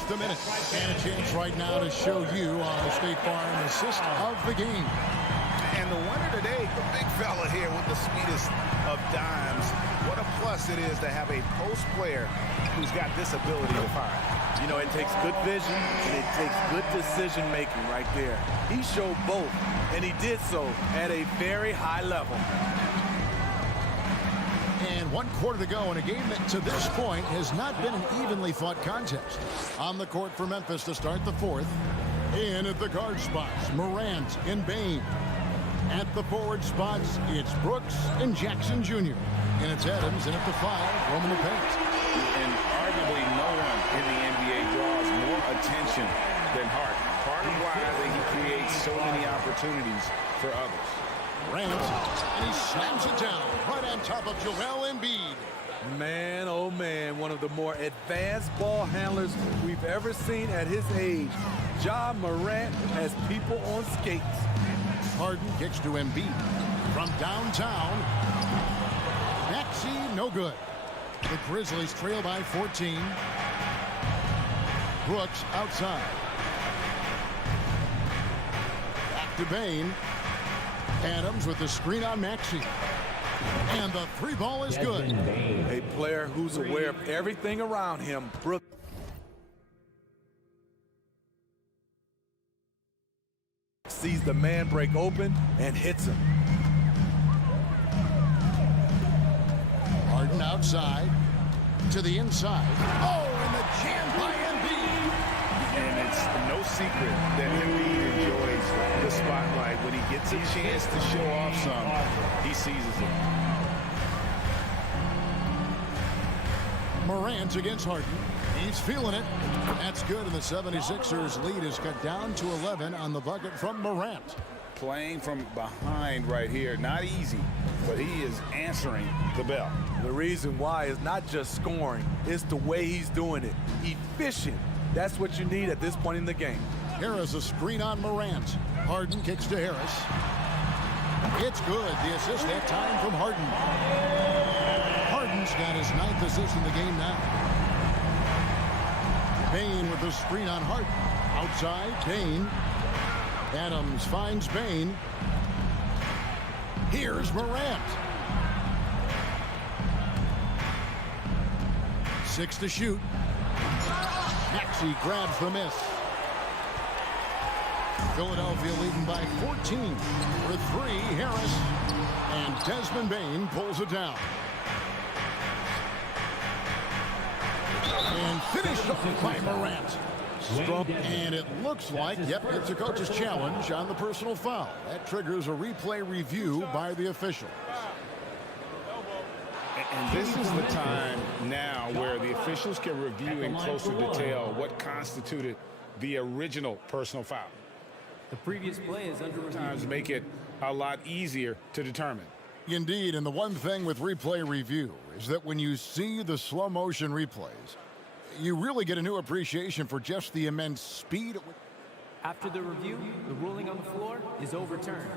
the minute. And a chance right now to show you our State Farm assist of the game. And the winner today, the big fella here with the sweetest of dimes. What a plus it is to have a post player who's got this ability to find. You know, it takes good vision and it takes good decision making right there. He showed both, and he did so at a very high level. And 1 quarter to go in a game that to this point has not been an evenly fought contest. On the court for Memphis to start the fourth. In at the guard spots, Morant and Bain. At the forward spots, it's Brooks and Jackson Jr. And it's Adams, and at the 5, roaming the paint. And arguably no one in the NBA draws more attention than Hart. Part of why he creates so many opportunities for others. Morant, and he slams it down right on top of Joel Embiid. Man, oh man, one of the more advanced ball handlers we've ever seen at his age. Ja Morant has people on skates. Harden kicks to Embiid. From downtown, Maxey, no good. The Grizzlies trail by 14. Brooks outside. Back to Bain. Adams with the screen on Maxey. And the 3 ball is good. A player who's aware of everything around him. Brooks sees the man break open and hits him. Harden outside to the inside. Oh, and the jam by Embiid. And it's no secret that Embiid enjoys the spotlight. When he gets a chance to show off some, he seizes it. Morant against Harden. He's feeling it. That's good, and the 76ers lead is cut down to 11 on the bucket from Morant. Playing from behind right here, not easy, but he is answering the bell. The reason why is not just scoring, it's the way he's doing it. Efficient. That's what you need at this point in the game. Harris a screen on Morant. Harden kicks to Harris. It's good. The assist that time from Harden. Harden's got his 9th assist in the game now. Bain with the screen on Harden. Outside, Bain. Adams finds Bain. Here's Morant. 6 to shoot. Maxey grabs the miss. Philadelphia leading by 14. For 3, Harris. And Desmond Bain pulls it down. And finished off by Morant. And it looks like, yep, it's a coach's challenge on the personal foul. That triggers a replay review by the official. And this is the time now where the officials can review in closer detail what constituted the original personal foul. The previous play is under review. Sometimes make it a lot easier to determine. Indeed, and the one thing with replay review is that when you see the slow motion replays, you really get a new appreciation for just the immense speed. After the review, the ruling on the floor is overturned.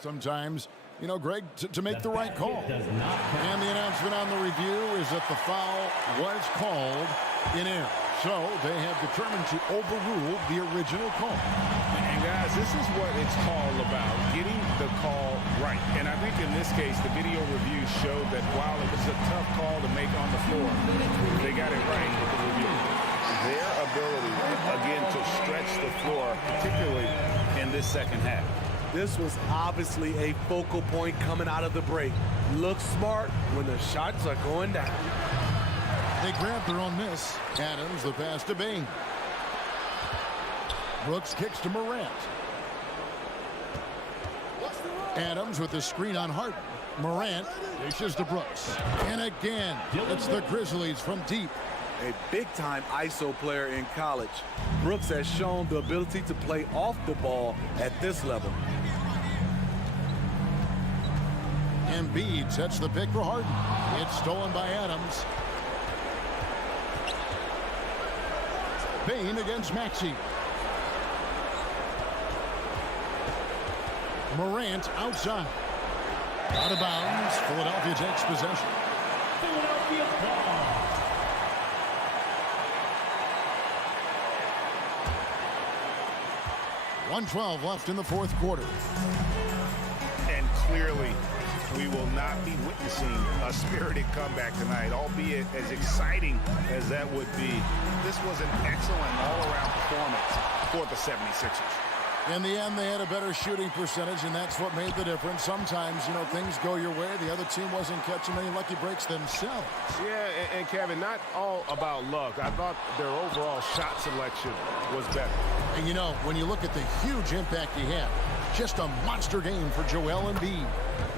Sometimes, you know, Greg, to make the right call. And the announcement on the review is that the foul was called in error. So they have determined to overrule the original call. And guys, this is what it's all about, getting the call right. And I think in this case, the video review showed that while it was a tough call to make on the floor, they got it right with the review. Their ability, again, to stretch the floor, particularly in this second half. This was obviously a focal point coming out of the break. Look smart when the shots are going down. They grab their own miss. Adams, the pass to Bain. Brooks kicks to Morant. Adams with the screen on Harden. Morant dishes to Brooks. And again, it's the Grizzlies from deep. A big-time ISO player in college. Brooks has shown the ability to play off the ball at this level. Embiid sets the pick for Harden. It's stolen by Adams. Bain against Maxey. Morant outside. Out of bounds. Philadelphia takes possession. Philadelphia ball. 1:12 left in the fourth quarter. And clearly, we will not be witnessing a spirited comeback tonight, albeit as exciting as that would be. This was an excellent all-around performance for the 76ers. In the end, they had a better shooting percentage, and that's what made the difference. Sometimes, you know, things go your way. The other team wasn't catching many lucky breaks themselves. Yeah, and Kevin, not all about luck. I thought their overall shot selection was better. And, you know, when you look at the huge impact he had, just a monster game for Joel Embiid.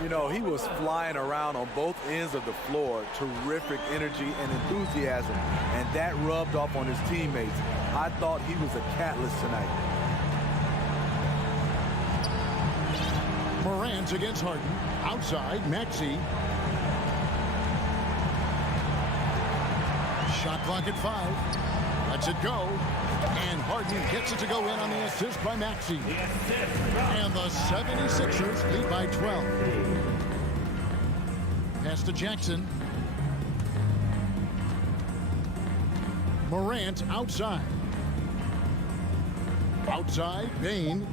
You know, he was flying around on both ends of the floor. Terrific energy and enthusiasm, and that rubbed off on his teammates. I thought he was a catalyst tonight. Morant against Harden. Outside, Maxey. Shot clock at 5. Lets it go. And Harden gets it to go in on the assist by Maxey. And the 76ers lead by 12. Pass to Jackson. Morant outside. Outside, Bane.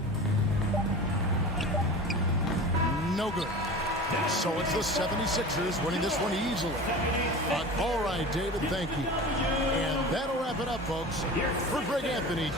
No good. So it's the 76ers winning this one easily. But all right, David, thank you. And that'll wrap it up, folks. For Greg Anthony.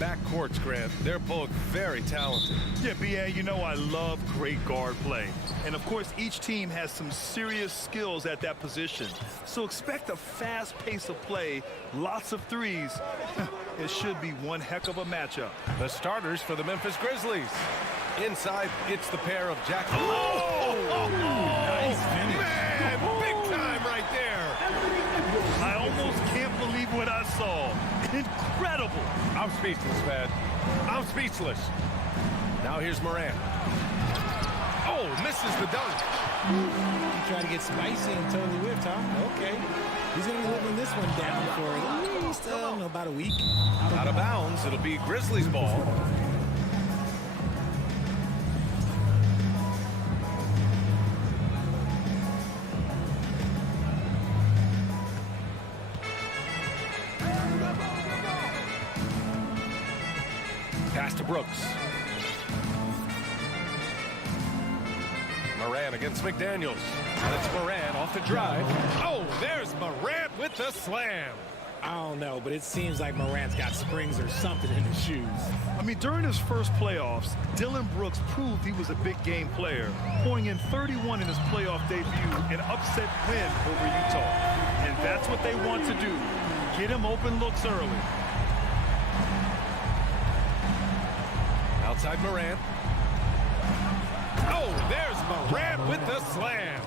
backcourts, Grant. They're both very talented. Yeah, B.A., you know I love great guard play. And, of course, each team has some serious skills at that position. So expect a fast pace of play, lots of threes. It should be one heck of a matchup. The starters for the Memphis Grizzlies. Inside, it's the pair of Jackson. Nice finish. Man, big time right there. I almost can't believe what I saw. Incredible. I'm speechless, man. I'm speechless. Now here's Morant. Oh, misses the dunk. He tried to get spicy and totally whipped, huh? Okay. He's going to be living this one down for at least, about a week. Out of bounds. It'll be Grizzlies ball. Pass to Brooks. Morant against McDaniels. And it's Morant off the drive. Oh, there's Morant with the slam. I don't know, but it seems like Morant's got springs or something in his shoes. I mean, during his first playoffs, Dillon Brooks proved he was a big game player, pouring in 31 in his playoff debut, an upset win over Utah. And that's what they want to do, get him open looks early. Outside Morant. Oh, there's Morant with the slam.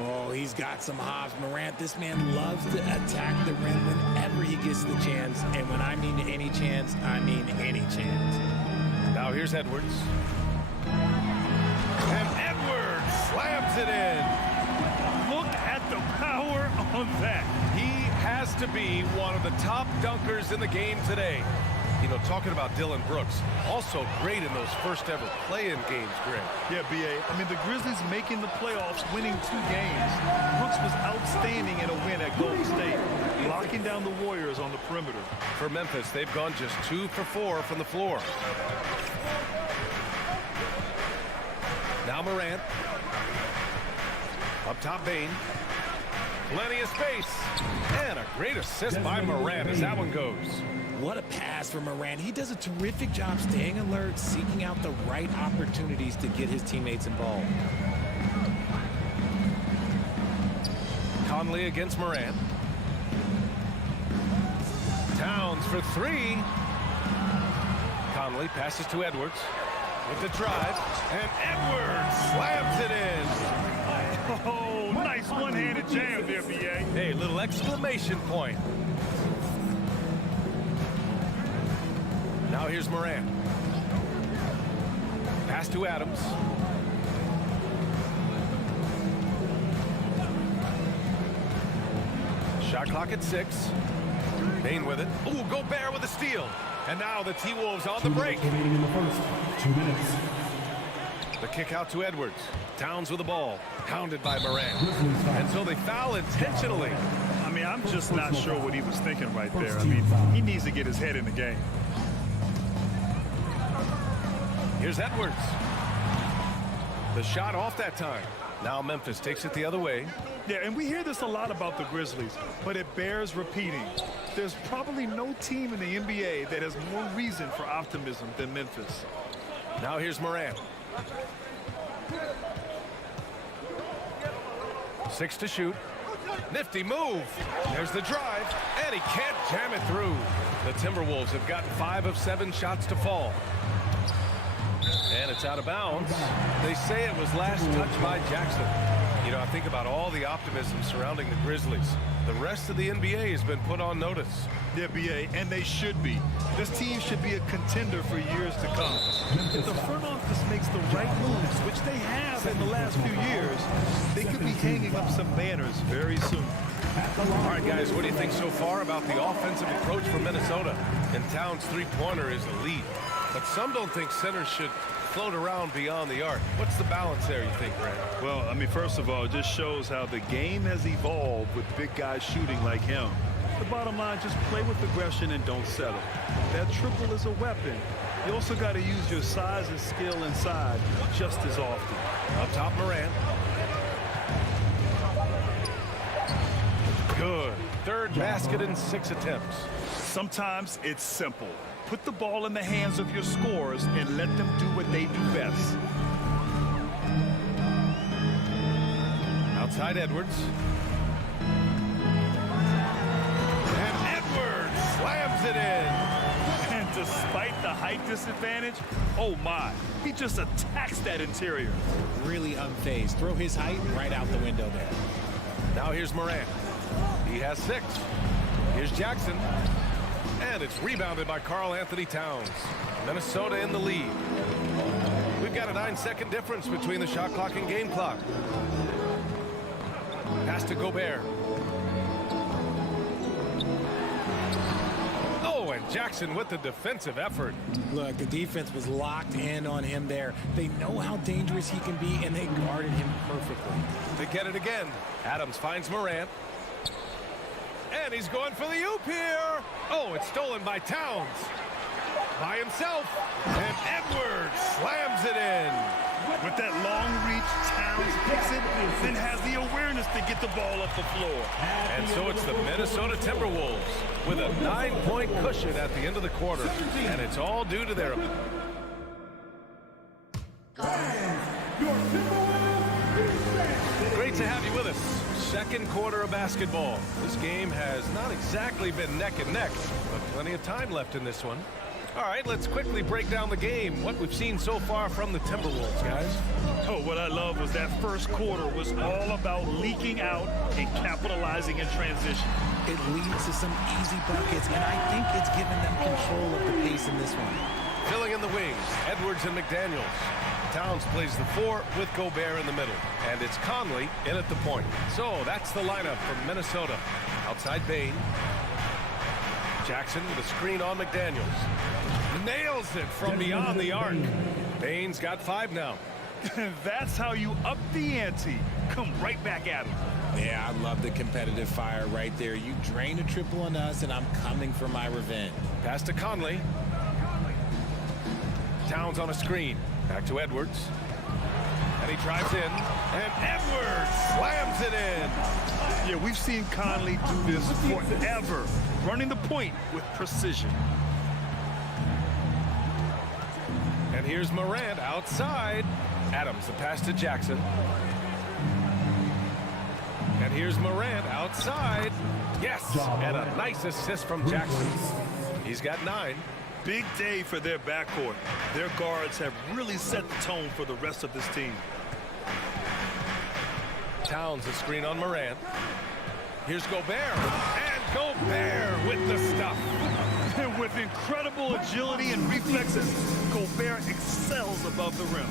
Oh, he's got some hops. Morant, this man loves to attack the rim whenever he gets the chance. And when I mean any chance, I mean any chance. Now here's Edwards. And Edwards slams it in. Look at the power on that. He has to be one of the top dunkers in the game today. You know, talking about Dillon Brooks, also great in those first ever play-in games, Greg. Yeah, B.A. I mean, the Grizzlies making the playoffs, winning 2 games. Brooks was outstanding in a win at Golden State, locking down the Warriors on the perimeter. For Memphis, they've gone just 2 for 4 from the floor. Now Morant. Up top, Bain. Plenty of space. And a great assist by Morant as that one goes. What a pass from Morant. He does a terrific job staying alert, seeking out the right opportunities to get his teammates involved. Conley against Morant. Towns for 3. Conley passes to Edwards with the drive, and Edwards slams it in. Oh, nice one-handed jam there, B.A. Hey, little exclamation point. Now here's Morant. Pass to Adams. Shot clock at 6. Bain with it. Ooh, Gobert with a steal. And now the T-Wolves on the break. In the first 2 minutes. The kick out to Edwards. Towns with the ball. Hounded by Morant. And so they foul intentionally. I mean, I'm just not sure what he was thinking right there. I mean, he needs to get his head in the game. Here's Edwards. The shot off that time. Now Memphis takes it the other way. Yeah, and we hear this a lot about the Grizzlies, but it bears repeating. There's probably no team in the NBA that has more reason for optimism than Memphis. Now here's Morant. 6 to shoot. Nifty move. There's the drive, and he can't jam it through. The Timberwolves have gotten 5 of 7 shots to fall. And it's out of bounds. They say it was last touched by Jackson. You know, I think about all the optimism surrounding the Grizzlies. The rest of the NBA has been put on notice. Yeah, B.A., and they should be. This team should be a contender for years to come. If the front office makes the right moves, which they have in the last few years, they could be hanging up some banners very soon. All right, guys, what do you think so far about the offensive approach from Minnesota? And Towns' three-pointer is elite. But some don't think centers should float around beyond the arc. What's the balance there, you think, Grant? Well, I mean, first of all, it just shows how the game has evolved with big guys shooting like him. The bottom line, just play with aggression and don't settle. That triple is a weapon. You also got to use your size and skill inside just as often. Up top, Morant. Good. Third basket in 6 attempts. Sometimes it's simple. Put the ball in the hands of your scorers and let them do what they do best. Outside Edwards. And Edwards slams it in. And despite the height disadvantage, oh my, he just attacks that interior. Really unfazed. Throw his height right out the window there. Now here's Morant. He has 6. Here's Jackson. And it's rebounded by Karl Anthony Towns. Minnesota in the lead. We've got a 9-second difference between the shot clock and game clock. Pass to Gobert. Oh, and Jackson with the defensive effort. Look, the defense was locked in on him there. They know how dangerous he can be, and they guarded him perfectly. They get it again. Adams finds Morant. And he's going for the oop here. Oh, it's stolen by Towns. By himself. And Edwards slams it in. With that long reach, Towns picks it, then has the awareness to get the ball up the floor. And so it's the Minnesota Timberwolves with a 9-point cushion at the end of the quarter. And it's all due to their... Great to have you with us. Second quarter of basketball. This game has not exactly been neck and neck, but plenty of time left in this one. All right, let's quickly break down the game, what we've seen so far from the Timberwolves, guys. Oh, what I love was that first quarter was all about leaking out and capitalizing in transition. It leads to some easy buckets, and I think it's given them control of the pace in this one. Filling in the wings, Edwards and McDaniels. Towns plays the 4 with Gobert in the middle. And it's Conley in at the point. So that's the lineup from Minnesota. Outside Bane. Jackson with a screen on McDaniels. Nails it from beyond the arc. Bane's got 5 now. That's how you up the ante. Come right back at him. Yeah, I love the competitive fire right there. You drain a triple on us, and I'm coming for my revenge. Pass to Conley. Towns on a screen. Back to Edwards. And he drives in. And Edwards slams it in. Yeah, we've seen Conley do this forever. Running the point with precision. And here's Morant outside. Adams, the pass to Jackson. And here's Morant outside. Yes, and a nice assist from Jackson. He's got 9. Big day for their backcourt. Their guards have really set the tone for the rest of this team. Towns a screen on Morant. Here's Gobert. And Gobert with the stuff. And with incredible agility and reflexes, Gobert excels above the rim.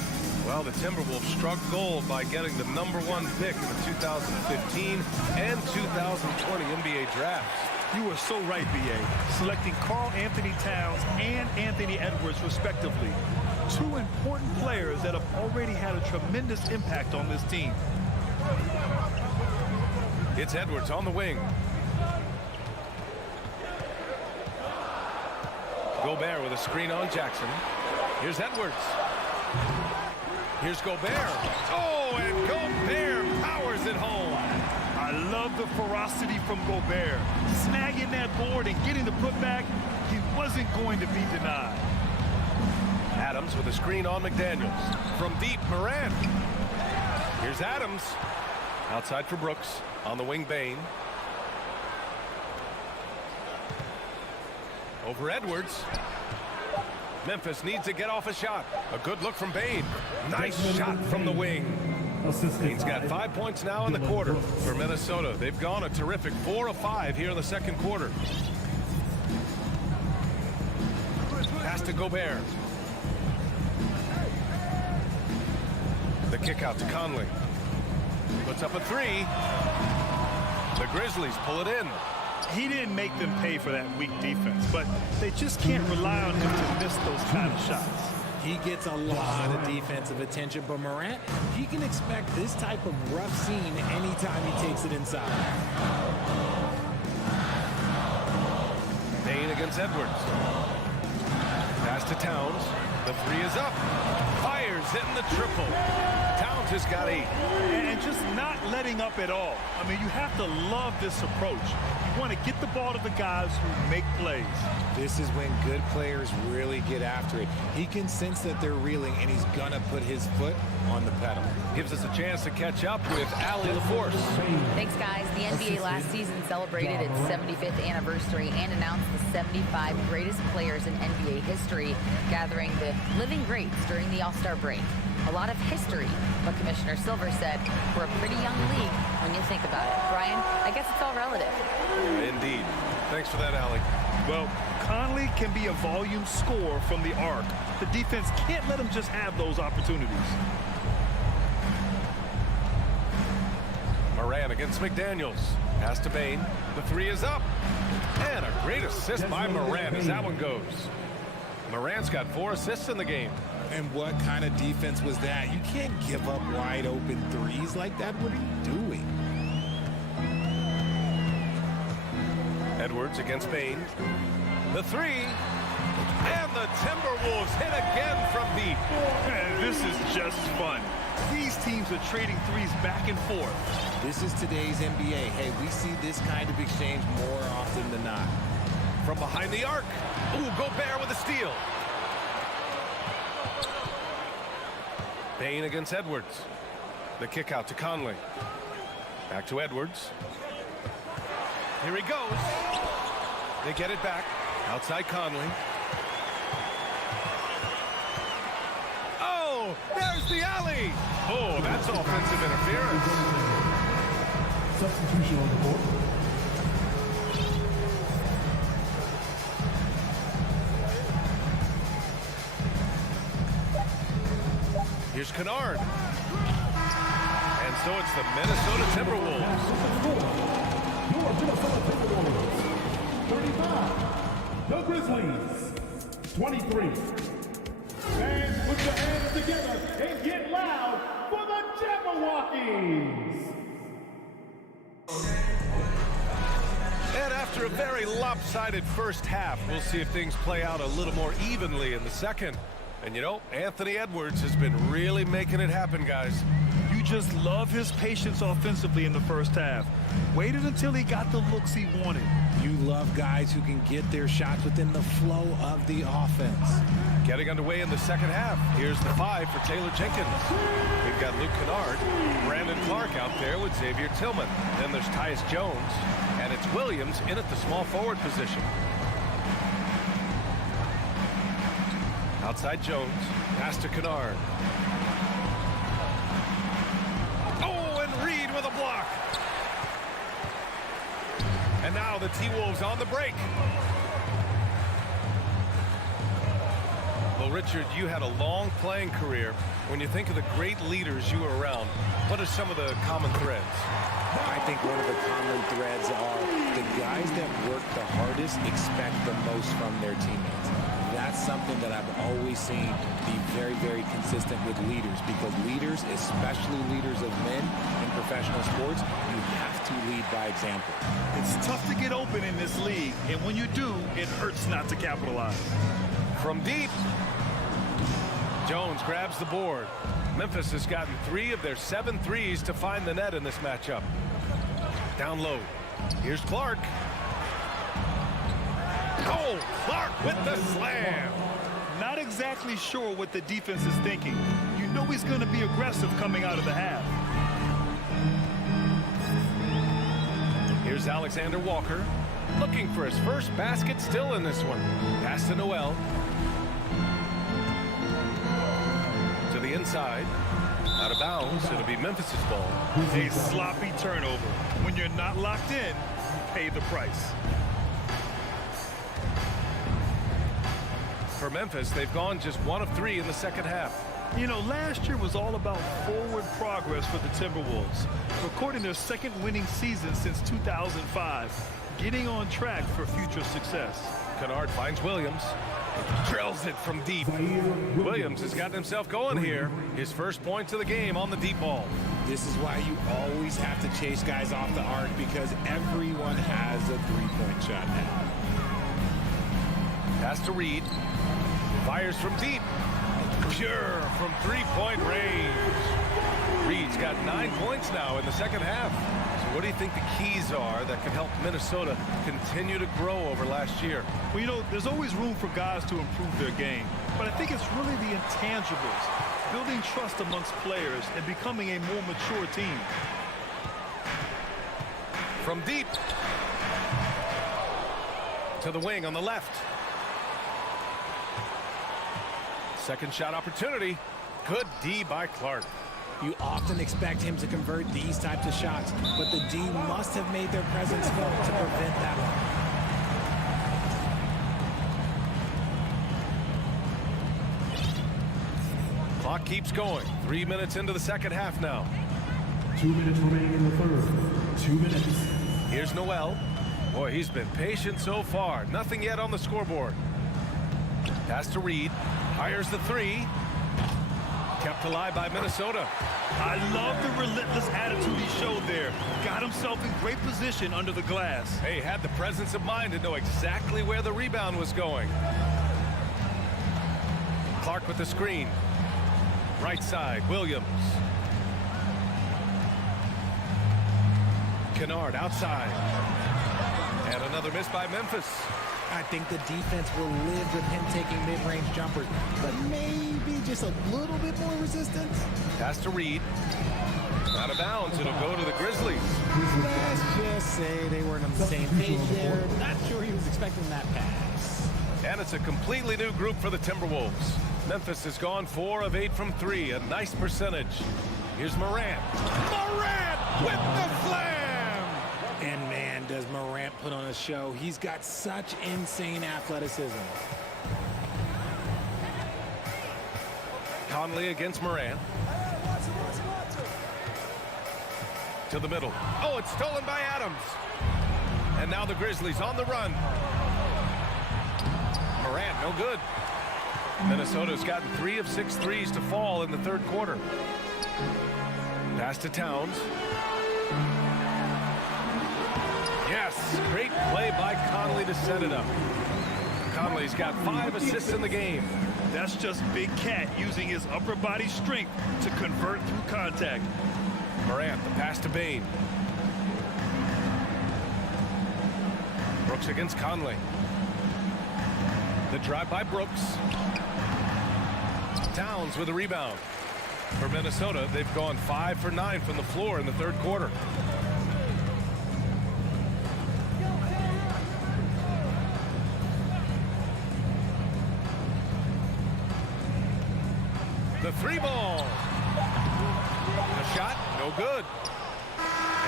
Well, the Timberwolves struck gold by getting the #1 pick in the 2015 and 2020 NBA drafts. You are so right, B.A. Selecting Karl Anthony Towns and Anthony Edwards, respectively. 2 important players that have already had a tremendous impact on this team. It's Edwards on the wing. Gobert with a screen on Jackson. Here's Edwards. Here's Gobert. Oh, and Gobert powers it home. I love the ferocity from Gobert. Snagging that board and getting the putback, he wasn't going to be denied. Adams with a screen on McDaniels. From deep, Morant. Here's Adams. Outside for Brooks. On the wing, Bane. Over Edwards. Memphis needs to get off a shot. A good look from Bane. Nice shot from the wing. Bane's got 5 points now in the quarter for Minnesota. They've gone a terrific 4 of 5 here in the second quarter. Pass to Gobert. The kick out to Conley. Puts up a 3. The Grizzlies pull it in. He didn't make them pay for that weak defense, but they just can't rely on him to miss those kind of shots. He gets a lot of defensive attention, but Morant, he can expect this type of rough scene anytime he takes it inside. Bane against Edwards. Pass to Towns. The 3 is up. Fires hitting the triple. Towns has got 8. And just not letting up at all. I mean, you have to love this approach. You want to get the ball to the guys who make plays. This is when good players really get after it. He can sense that they're reeling, and he's going to put his foot on the pedal. Gives us a chance to catch up with Allie LaForce. Thanks, guys. The NBA last season celebrated its 75th anniversary and announced the 75 greatest players in NBA history, gathering the living greats during the All-Star break. A lot of history, but Commissioner Silver said we're a pretty young league when you think about it. Brian, I guess it's all relative. Indeed. Thanks for that, Allie. Well, Conley can be a volume scorer from the arc. The defense can't let him just have those opportunities. Moran against McDaniels. Pass to Bain. The three is up. And a great assist by Moran as that one goes. Moran's got 4 assists in the game. And what kind of defense was that? You can't give up wide open threes like that. What are you doing? Edwards against Bain. The three. And the Timberwolves hit again from deep. Man, this is just fun. These teams are trading threes back and forth. This is today's NBA. Hey, we see this kind of exchange more often than not. From behind the arc. Ooh, Gobert with a steal. Bain against Edwards. The kick out to Conley. Back to Edwards. Here he goes. They get it back. Outside Conley. Oh, there's the alley. Oh, that's offensive interference. Substitution on the court. Here's Kennard. And so it's the Minnesota Timberwolves. Your Minnesota Timberwolves. 35. The Grizzlies. 23. Fans, put your hands together and get loud for the Jabberwockies. And after a very lopsided first half, we'll see if things play out a little more evenly in the second. And you know, Anthony Edwards has been really making it happen, guys. You just love his patience offensively in the first half. Waited until he got the looks he wanted. You love guys who can get their shots within the flow of the offense. Getting underway in the second half. Here's the 5 for Taylor Jenkins. We've got Luke Kennard, Brandon Clark out there with Xavier Tillman. Then there's Tyus Jones, and it's Williams in at the small forward position. Outside Jones, pass to Kennard. Oh, and Reed with a block. And now the T-Wolves on the break. Well, Richard, you had a long playing career. When you think of the great leaders you were around, what are some of the common threads? I think one of the common threads are the guys that work the hardest expect the most from their teammates. That's something that I've always seen be very, very consistent with leaders, because leaders, especially leaders of men in professional sports, you have to lead by example. It's tough to get open in this league, and when you do, it hurts not to capitalize. From deep, Jones grabs the board. Memphis has gotten 3 of their 7 threes to find the net in this matchup. Down low. Here's Clark. Oh, Clark with the slam. Not exactly sure what the defense is thinking. You know he's going to be aggressive coming out of the half. Here's Alexander Walker, looking for his first basket still in this one. Pass to Noel. To the inside. Out of bounds. It'll be Memphis's ball. A sloppy turnover. When you're not locked in, you pay the price. For Memphis, they've gone just 1 of 3 in the second half. You know, last year was all about forward progress for the Timberwolves, recording their second winning season since 2005, getting on track for future success. Kennard finds Williams, drills it from deep. Williams has gotten himself going here. His first points of the game on the deep ball. This is why you always have to chase guys off the arc, because everyone has a three-point shot now. Pass to Reed. Fires from deep. Pure from 3-point range. Reed's got 9 points now in the second half. So what do you think the keys are that can help Minnesota continue to grow over last year? Well, you know, there's always room for guys to improve their game. But I think it's really the intangibles, building trust amongst players and becoming a more mature team. From deep to the wing on the left. Second shot opportunity. Good D by Clark. You often expect him to convert these types of shots, but the D must have made their presence felt to prevent that one. Clock keeps going. 3 minutes into the second half now. 2 minutes remaining in the third. 2 minutes. Here's Noel. Boy, he's been patient so far. Nothing yet on the scoreboard. Pass to Reed. Fires the three. Kept alive by Minnesota. I love the relentless attitude he showed there. Got himself in great position under the glass. Hey, had the presence of mind to know exactly where the rebound was going. Clark with the screen. Right side, Williams. Kennard outside. And another miss by Memphis. I think the defense will live with him taking mid-range jumpers, but maybe just a little bit more resistance. Pass to Reed. Out of bounds. It'll go to the Grizzlies. Let's just say they weren't on the same page there. Not sure he was expecting that pass. And it's a completely new group for the Timberwolves. Memphis has gone 4 of 8 from 3. A nice percentage. Here's Morant. Morant with the slam! And man, does Morant put on a show. He's got such insane athleticism. Conley against Morant. To the middle. Oh, it's stolen by Adams. And now the Grizzlies on the run. Morant, no good. Minnesota's gotten 3 of 6 threes to fall in the third quarter. Pass to Towns. Yes, great play by Conley to set it up. Conley's got 5 assists in the game. That's just Big Cat using his upper body strength to convert through contact. Morant, the pass to Bane. Brooks against Conley. The drive by Brooks. Towns with a rebound. For Minnesota, they've gone 5 for 9 from the floor in the third quarter. The 3-ball. The shot, no good.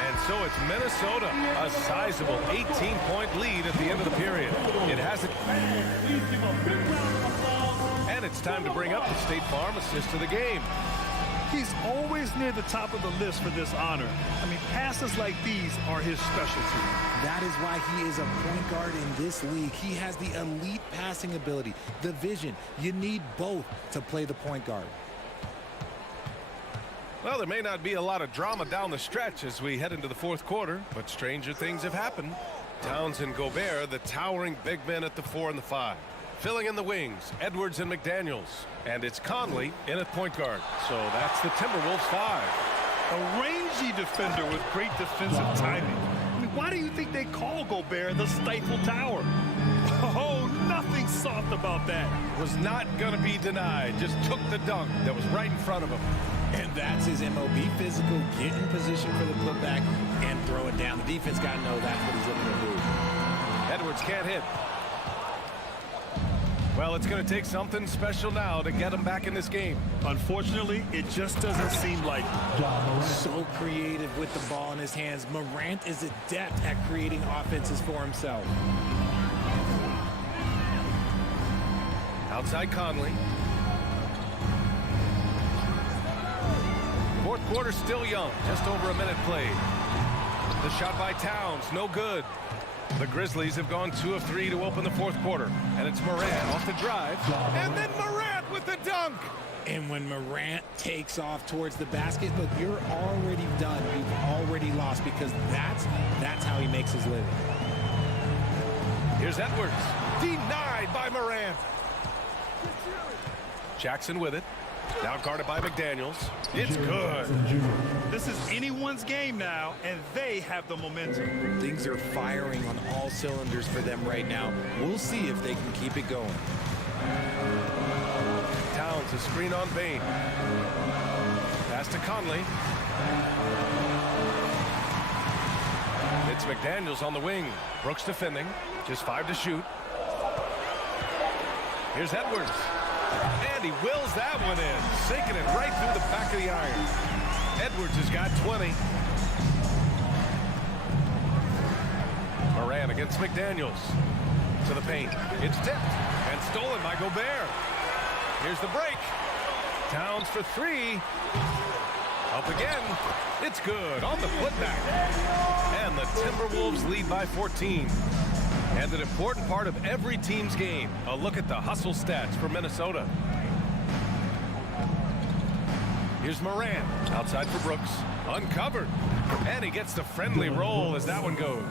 And so it's Minnesota, a sizable 18-point lead at the end of the period. It hasn't. And it's time to bring up the State Farm assist of the game. He's always near the top of the list for this honor. I mean, passes like these are his specialty. That is why he is a point guard in this league. He has the elite passing ability, the vision. You need both to play the point guard. Well, there may not be a lot of drama down the stretch as we head into the fourth quarter, but stranger things have happened. Towns and Gobert, the towering big men at the 4 and the 5. Filling in the wings, Edwards and McDaniels. And it's Conley in at point guard. So that's the Timberwolves 5. A rangy defender with great defensive timing. I mean, why do you think they call Gobert the Stifle Tower? Oh, nothing soft about that. Was not going to be denied. Just took the dunk that was right in front of him. And that's his MOB physical. Get in position for the putback and throw it down. The defense got to know that's what he's looking to do. Edwards can't hit. Well, it's going to take something special now to get him back in this game. Unfortunately, it just doesn't seem like it. So creative with the ball in his hands. Morant is adept at creating offenses for himself. Outside Conley. Fourth quarter still young. Just over a minute played. The shot by Towns, no good. The Grizzlies have gone 2 of 3 to open the fourth quarter. And it's Morant off the drive. And then Morant with the dunk. And when Morant takes off towards the basket, look, you're already done. You've already lost because that's how he makes his living. Here's Edwards. Denied by Morant. Jackson with it. Now guarded by McDaniels. It's good. This is anyone's game now, and they have the momentum. Things are firing on all cylinders for them right now. We'll see if they can keep it going. Towns, a screen on Bain. Pass to Conley. It's McDaniels on the wing. Brooks defending. Just 5 to shoot. Here's Edwards. And he wills that one in. Sinking it right through the back of the iron. Edwards has got 20. Moran against McDaniels. To the paint. It's tipped. And stolen by Gobert. Here's the break. Towns for 3. Up again. It's good on the putback. And the Timberwolves lead by 14. And an important part of every team's game. A look at the hustle stats for Minnesota. Here's Moran. Outside for Brooks. Uncovered. And he gets the friendly roll as that one goes.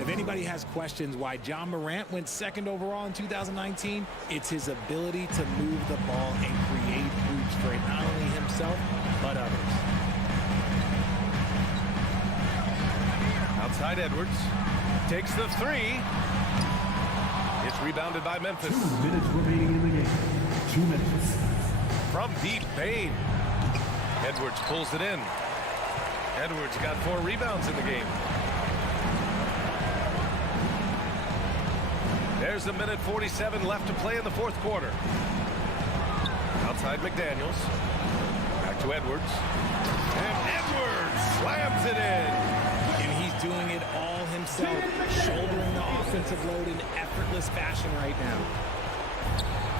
If anybody has questions why John Morant went 2nd overall in 2019, it's his ability to move the ball and create hoops for not only himself, but others. Outside Edwards. Takes the 3. It's rebounded by Memphis. 2 minutes remaining in the game. 2 minutes. From deep, Bain. Edwards pulls it in. Edwards got 4 rebounds in the game. There's a minute 47 left to play in the 4th quarter. Outside McDaniels. Back to Edwards. And Edwards slams it in. Doing it all himself, shouldering the offensive load in effortless fashion right now.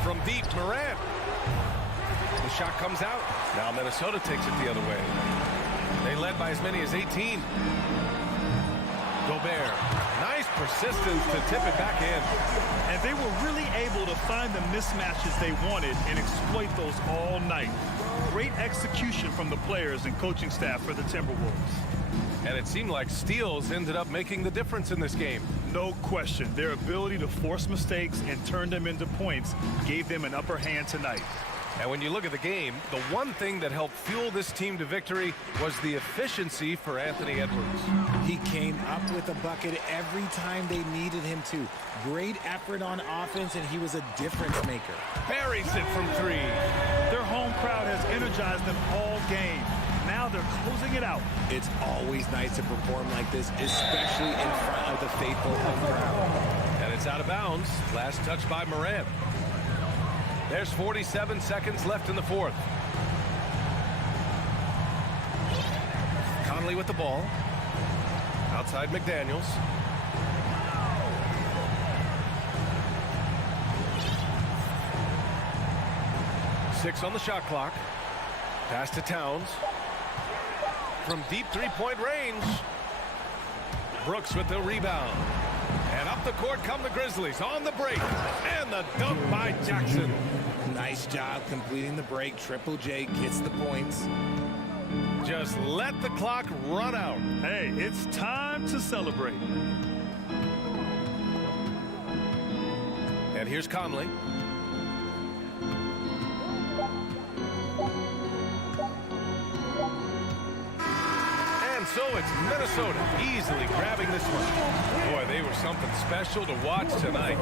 From deep, Morant. The shot comes out. Now Minnesota takes it the other way. They led by as many as 18. Gobert. Nice persistence to tip it back in. And they were really able to find the mismatches they wanted and exploit those all night. Great execution from the players and coaching staff for the Timberwolves. And it seemed like steals ended up making the difference in this game. No question. Their ability to force mistakes and turn them into points gave them an upper hand tonight. And when you look at the game, the one thing that helped fuel this team to victory was the efficiency for Anthony Edwards. He came up with a bucket every time they needed him to. Great effort on offense, and he was a difference maker. Buries it from 3. Their home crowd has energized them all game. Now they're closing it out. It's always nice to perform like this, especially in front of the faithful home crowd. And it's out of bounds. Last touch by Morant. There's 47 seconds left in the 4th. Conley with the ball. Outside McDaniels. Six on the shot clock. Pass to Towns. From deep 3-point range. Brooks with the rebound. And up the court come the Grizzlies on the break. And the dunk by Jackson. Nice job completing the break. Triple J gets the points. Just let the clock run out. Hey, it's time to celebrate. And here's Conley. And so it's Minnesota easily grabbing this one. Boy, they were something special to watch tonight.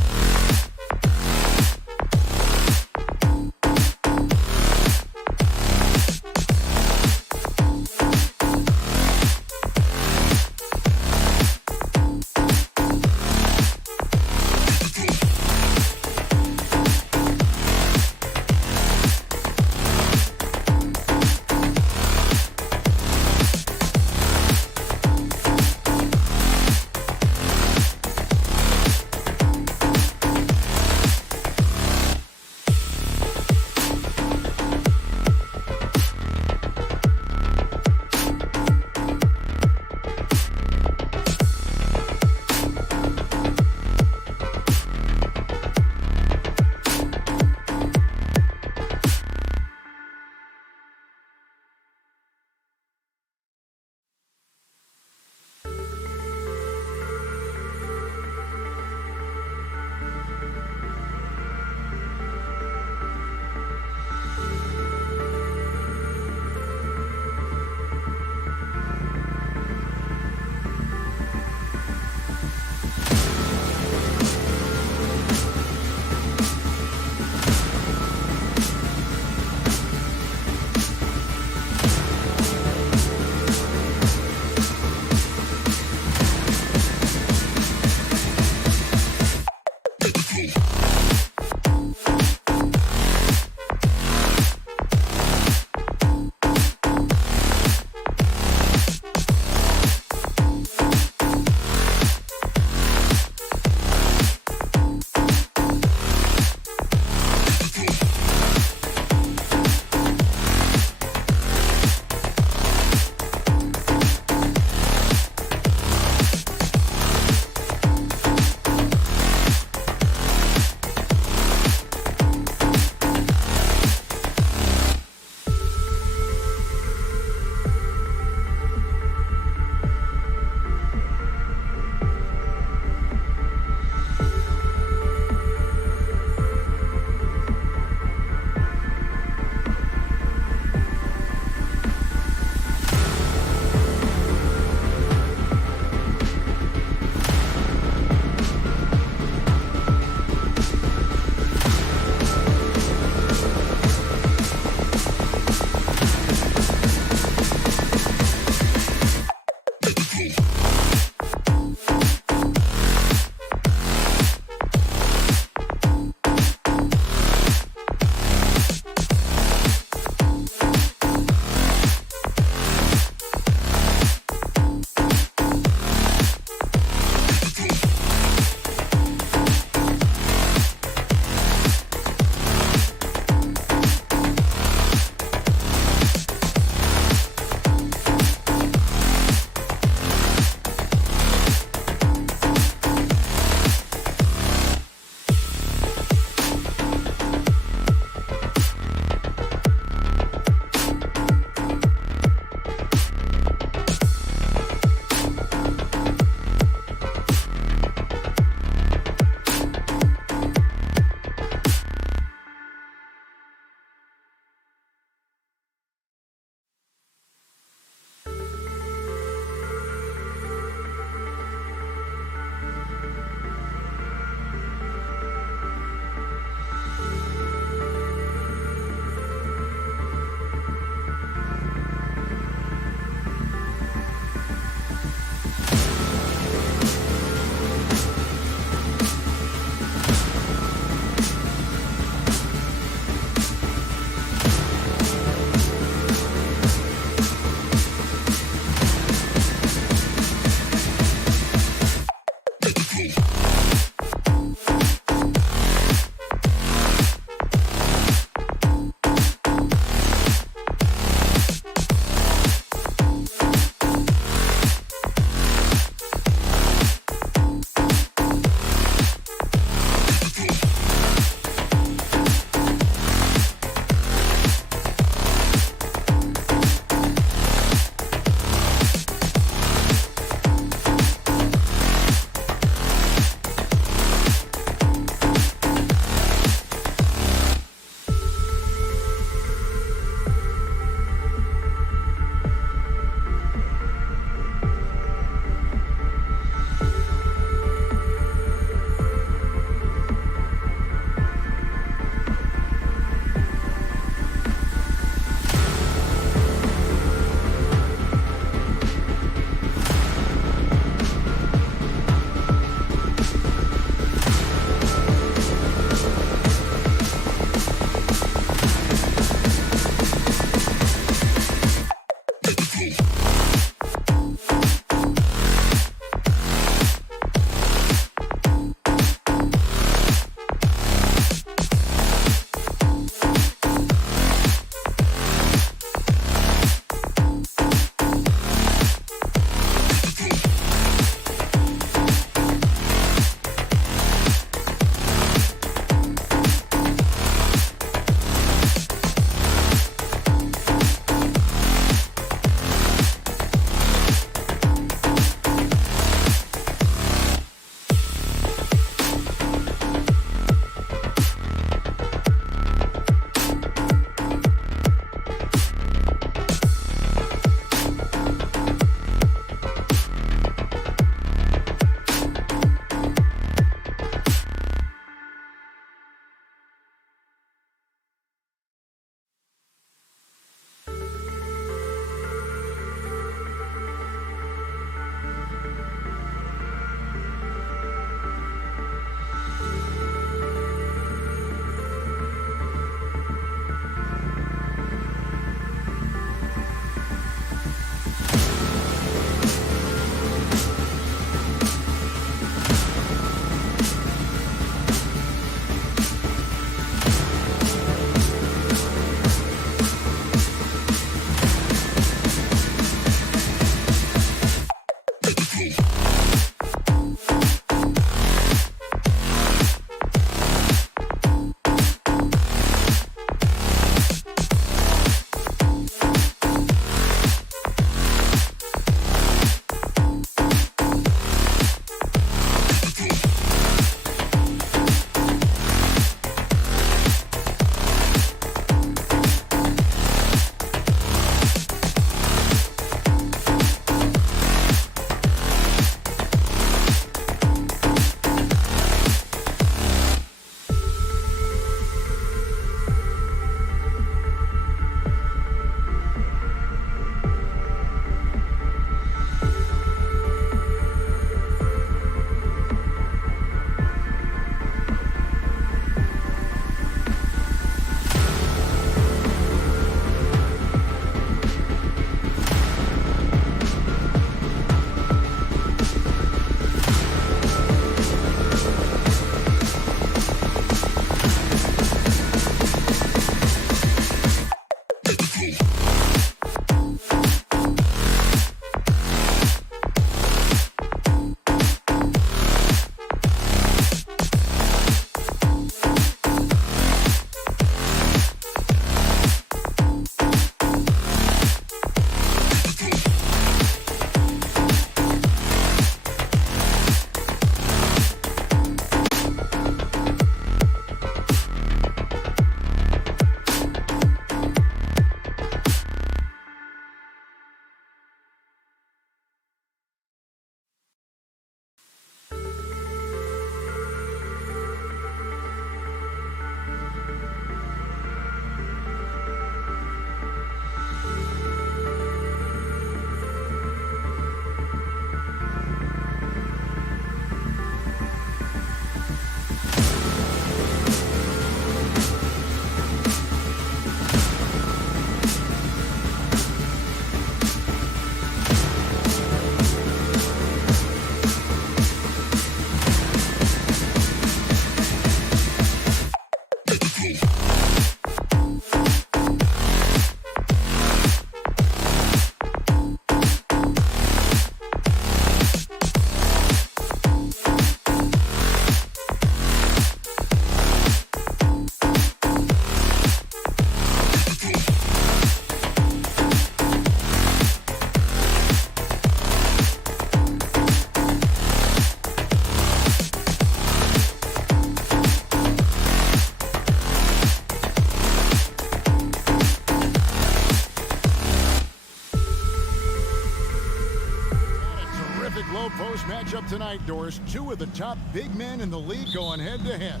low post matchup tonight, Doris. Two of the top big men in the league going head-to-head.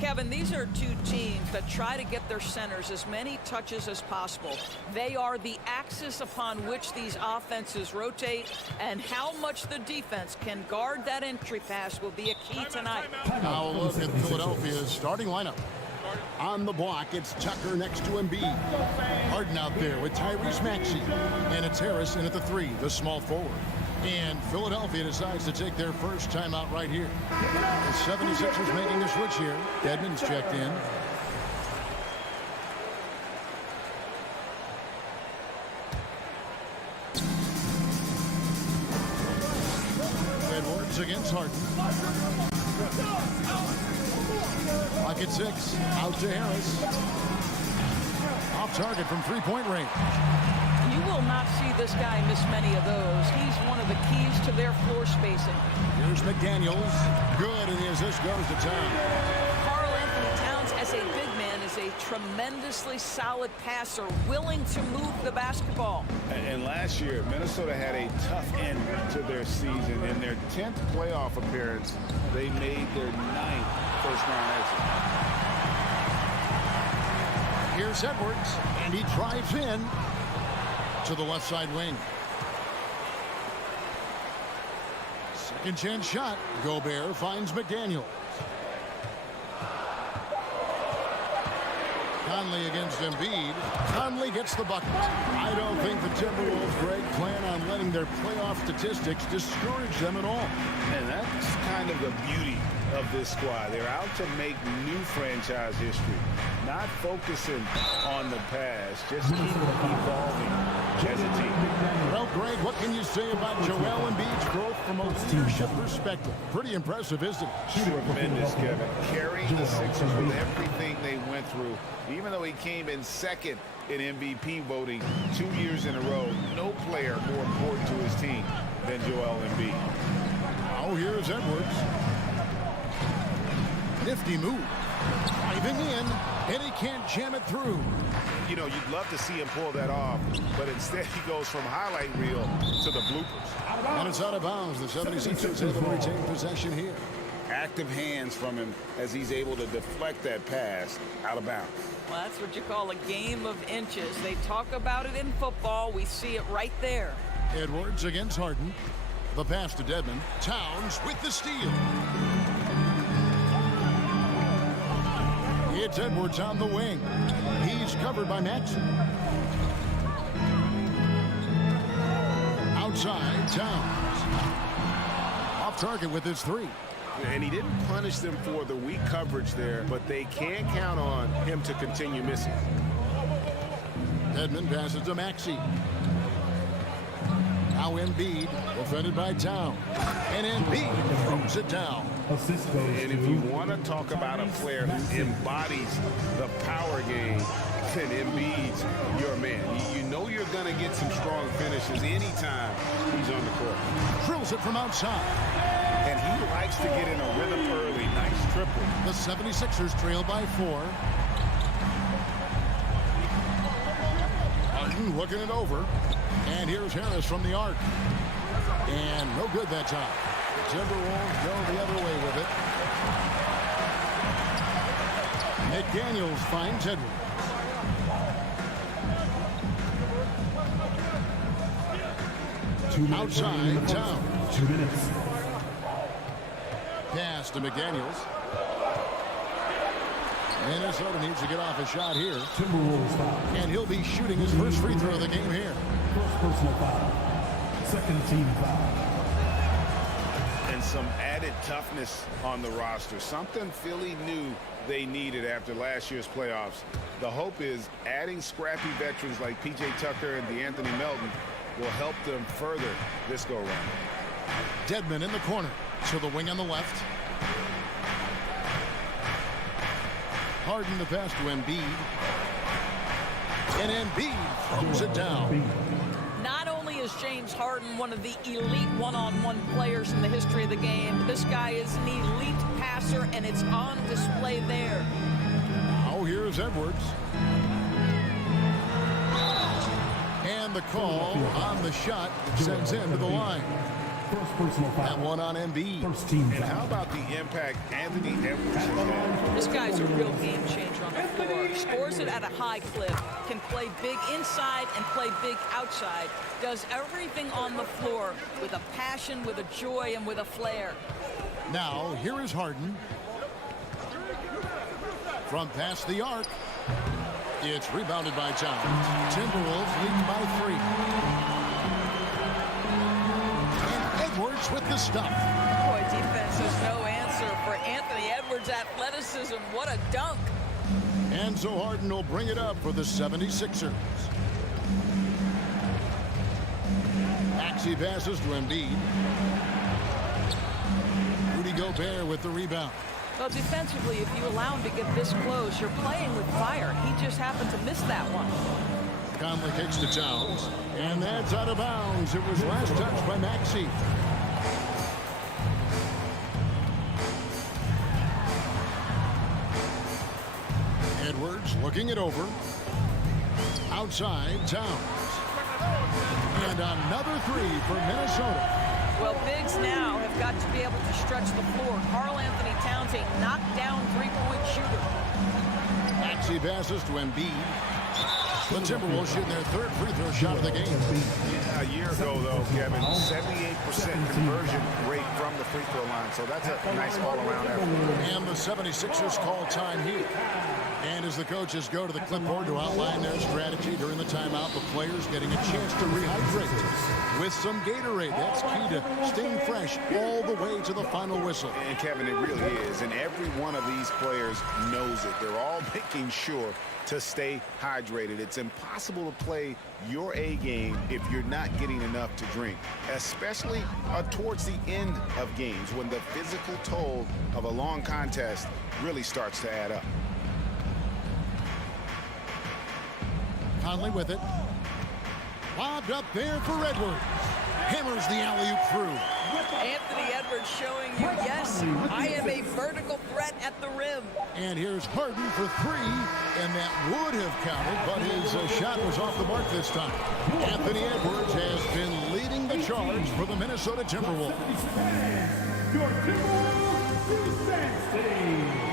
Kevin, these are two teams that try to get their centers as many touches as possible. They are the axis upon which these offenses rotate, and how much the defense can guard that entry pass will be a key tonight. Now a look at Philadelphia's starting lineup. On the block, it's Tucker next to Embiid. Harden out there with Tyrese Maxey. And it's Harris in at the 3, the small forward. And Philadelphia decides to take their first timeout right here. The 76ers making a switch here. Dedmon's checked in. Edwards against Harden. Clock at 6. Out to Harris. Off target from three-point range. You will not see this guy miss many of those. He's one of the keys to their floor spacing. Here's McDaniels. Good, and the assist goes to Towns. Karl Anthony Towns, as a big man, is a tremendously solid passer, willing to move the basketball. And last year, Minnesota had a tough end to their season. In their 10th playoff appearance, they made their 9th first-round exit. Here's Edwards, and he drives in to the left side wing. Second chance shot. Gobert finds McDaniels. Conley against Embiid. Conley gets the bucket. I don't think the Timberwolves, Greg, plan on letting their playoff statistics discourage them at all. And that's kind of the beauty of this squad. They're out to make new franchise history, not focusing on the past, just keep evolving as a team. Well, Greg, what can you say about Joel Embiid's growth from a leadership perspective? Pretty impressive, isn't it? Tremendous, Kevin. Carrying the Sixers with everything they went through, even though he came in second in MVP voting 2 years in a row, no player more important to his team than Joel Embiid. Now here's Edwards. Nifty move. Driving in, and he can't jam it through. You know, you'd love to see him pull that off, but instead he goes from highlight reel to the bloopers. And it's out of bounds. The 76ers have retained possession here. Active hands from him as he's able to deflect that pass out of bounds. Well, that's what you call a game of inches. They talk about it in football. We see it right there. Edwards against Harden. The pass to Dedmon. Towns with the steal. It's Edwards on the wing. He's covered by Maxey. Outside, Towns. Off target with his 3. And he didn't punish them for the weak coverage there, but they can't count on him to continue missing. Dedmon passes to Maxey. Now Embiid, defended by Towns. And Embiid throws it down. And if you want to talk about a player who embodies the power game, then Embiid's your man. You know you're going to get some strong finishes anytime he's on the court. Drills it from outside. And he likes to get in a rhythm early. Nice triple. The 76ers trail by 4. Harden looking it over. And here's Harris from the arc. And no good that time. The Timberwolves go the other way with it. McDaniels finds Edwards. Outside, Towns. 2 minutes. Pass to McDaniels. Minnesota needs to get off a shot here. Timberwolves foul. And he'll be shooting his first free throw of the game here. First personal foul. Second team foul. And some added toughness on the roster. Something Philly knew they needed after last year's playoffs. The hope is adding scrappy veterans like P.J. Tucker and DeAnthony Melton will help them further this go-round. Dedmon in the corner. To the wing on the left. Harden the pass to Embiid. And Embiid throws it down. Not only is James Harden one of the elite one-on-one players in the history of the game, this guy is an elite passer, and it's on display there. Now here's Edwards. And the call on the shot sends him to the line. First personal foul. That one on Embiid. First team And foul. how about the impact Anthony Edwards has had? This guy's a real game changer on the floor. Scores it at a high clip. Can play big inside and play big outside. Does everything on the floor with a passion, with a joy, and with a flair. Now, here is Harden. From past the arc. It's rebounded by Towns. Timberwolves lead by 3. And Edwards with the stuff. Boy, defense is no answer for Anthony Edwards' athleticism. What a dunk. And so Harden will bring it up for the 76ers. Maxey passes to Embiid. Rudy Gobert with the rebound. Well, defensively, if you allow him to get this close, you're playing with fire. He just happened to miss that one. Conley kicks to Towns. And that's out of bounds. It was last touched by Maxey. Edwards looking it over. Outside, Towns. And another 3 for Minnesota. Well, bigs now have got to be able to stretch the floor. Karl Anthony Towns, a knockdown three-point shooter. Maxey passes to Embiid. The Timberwolves shooting their 3rd free throw shot of the game. A year ago, though, Kevin, 78% conversion rate from the free throw line. So that's a nice all-around effort. And the 76ers call time here. And as the coaches go to the clipboard to outline their strategy during the timeout, the players getting a chance to rehydrate with some Gatorade. That's key to staying fresh all the way to the final whistle. And Kevin, it really is. And every one of these players knows it. They're all making sure to stay hydrated. It's impossible to play your A game if you're not getting enough to drink, especially towards the end of games when the physical toll of a long contest really starts to add up. Conley with it. Lobbed up there for Edwards. Hammers the alley-oop through. Anthony Edwards showing you, yes, I am a vertical threat at the rim. And here's Harden for 3, and that would have counted, but his shot was off the mark this time. Anthony Edwards has been leading the charge for the Minnesota Timberwolves. Your Timberwolves defense today.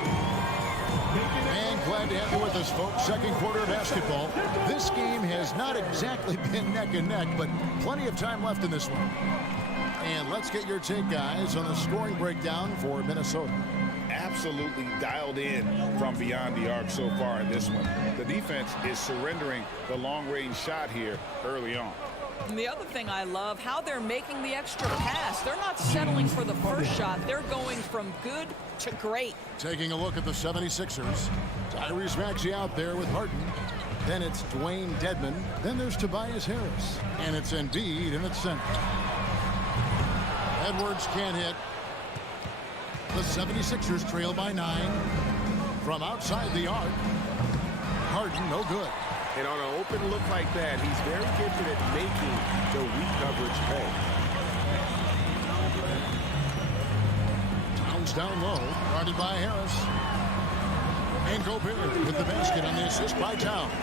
And glad to have you with us, folks. Second quarter of basketball. This game has not exactly been neck and neck, but plenty of time left in this one. And let's get your take, guys, on the scoring breakdown for Minnesota. Absolutely dialed in from beyond the arc so far in this one. The defense is surrendering the long-range shot here early on. And the other thing I love, how they're making the extra pass. They're not settling for the first shot. They're going from good to great. Taking a look at the 76ers. Tyrese Maxey out there with Harden. Then it's Dwayne Dedmon. Then there's Tobias Harris. And it's Embiid in its center. Edwards can't hit. The 76ers trail by 9. From outside the arc. Harden no good. And on an open look like that, he's very gifted at making the weak coverage pay. Towns down low, guarded by Harris. And Gobert with the basket on the assist by Towns.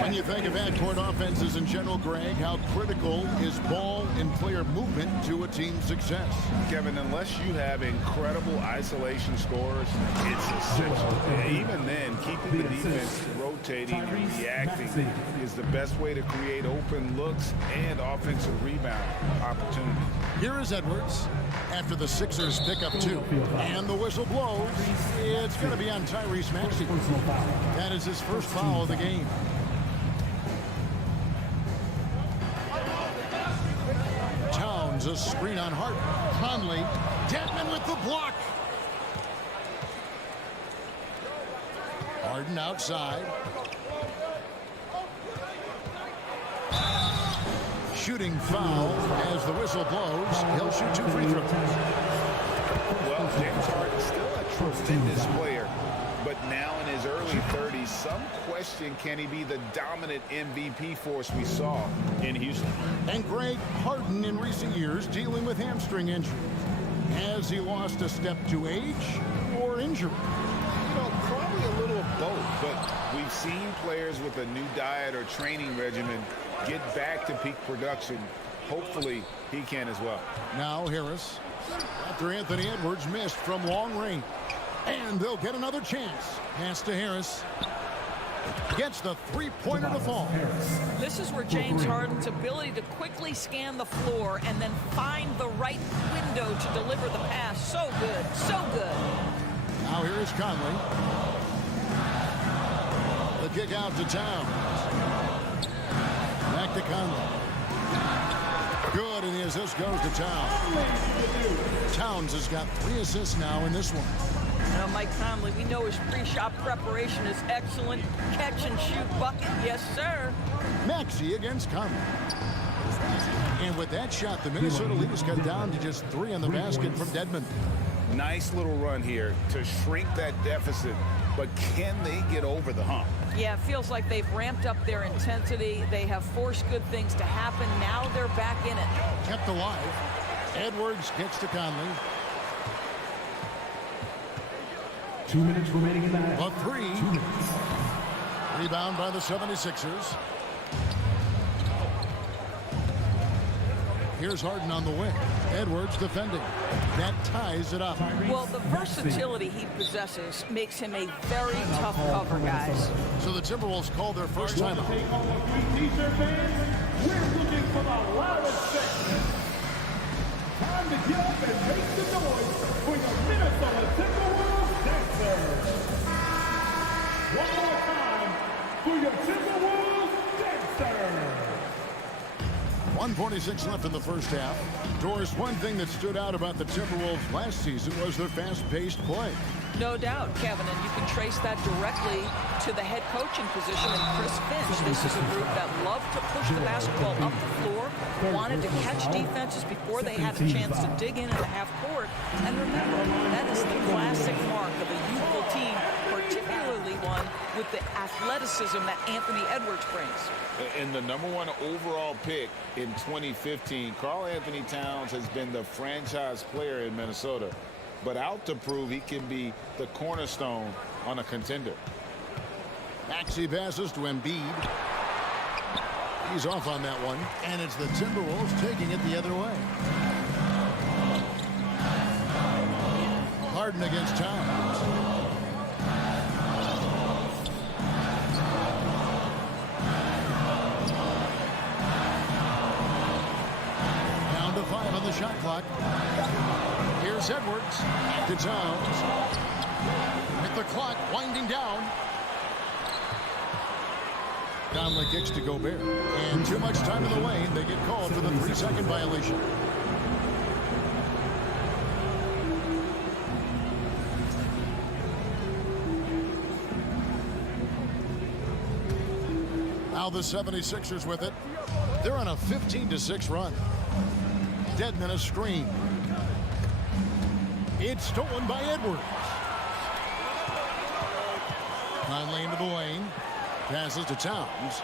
When you think of backcourt offenses in general, Greg, how critical is ball and player movement to a team's success? Kevin, unless you have incredible isolation scores, it's essential. And even then, keeping the defense rotating and reacting is the best way to create open looks and offensive rebound opportunities. Here is Edwards after the Sixers pick up 2. And the whistle blows. It's going to be on Tyrese Maxey. That is his first foul of the game. Towns, a screen on Harden. Conley, Dedmon with the block. Harden outside. Shooting foul as the whistle blows. He'll shoot 2 free throws. Well, James Harden still a tremendous player, but now in his early 30s, some question, can he be the dominant MVP force we saw in Houston? And Greg, Harden in recent years dealing with hamstring injuries. Has he lost a step to age or injury? You know, probably a little of both, but we've seen players with a new diet or training regimen get back to peak production hopefully he can as well. Now Harris, after Anthony Edwards missed from long range. And they'll get another chance. Pass to Harris. Gets the three-pointer to fall. This is where James Harden's ability to quickly scan the floor and then find the right window to deliver the pass. So good, so good. Now here is Conley. The kick out to Towns. Back to Conley. Good, and the assist goes to Towns. Towns has got 3 assists now in this one. Now, Mike Conley, we know his pre-shot preparation is excellent. Catch and shoot bucket, yes, sir. Maxey against Conley. And with that shot, the Minnesota Leafs got down to just 3 on the basket from Dedmon. Nice little run here to shrink that deficit, but can they get over the hump? Yeah, it feels like they've ramped up their intensity. They have forced good things to happen. Now they're back in it. Kept alive. Edwards gets to Conley. 2 minutes remaining in the half. A 3. 2 minutes. Rebound by the 76ers. Here's Harden on the wing. Edwards defending. That ties it up. Well, the versatility he possesses makes him a very tough cover, guys. So the Timberwolves call their first timeout. Take all the green t-shirt fans. We're looking for the loudest section. Time to get up and make the noise for your Minnesota Timberwolves dancers. One more time for your Timberwolves dancers. 1:46 left in the first half. Doris, one thing that stood out about the Timberwolves last season was their fast-paced play. No doubt, Kevin, and you can trace that directly to the head coaching position in Chris Finch. This is a group that loved to push the basketball up the floor, wanted to catch defenses before they had a chance to dig in the half court. And remember, that is the classic mark of a youthful team, particularly one with the athleticism that Anthony Edwards brings. And the #1 overall pick in 2015, Karl Anthony Towns has been the franchise player in Minnesota, but out to prove he can be the cornerstone on a contender. Maxey passes to Embiid. He's off on that one, and it's the Timberwolves taking it the other way. Harden against Towns. Down to 5 on the shot clock. Here's Edwards. Back to Towns. With the clock winding down. Conley kicks to Gobert. And too much time in the lane. They get called for the 3-second violation. Now the 76ers with it. They're on a 15-6 run. Dedmon a screen. It's stolen by Edwards. Conley into the lane. Passes to Towns.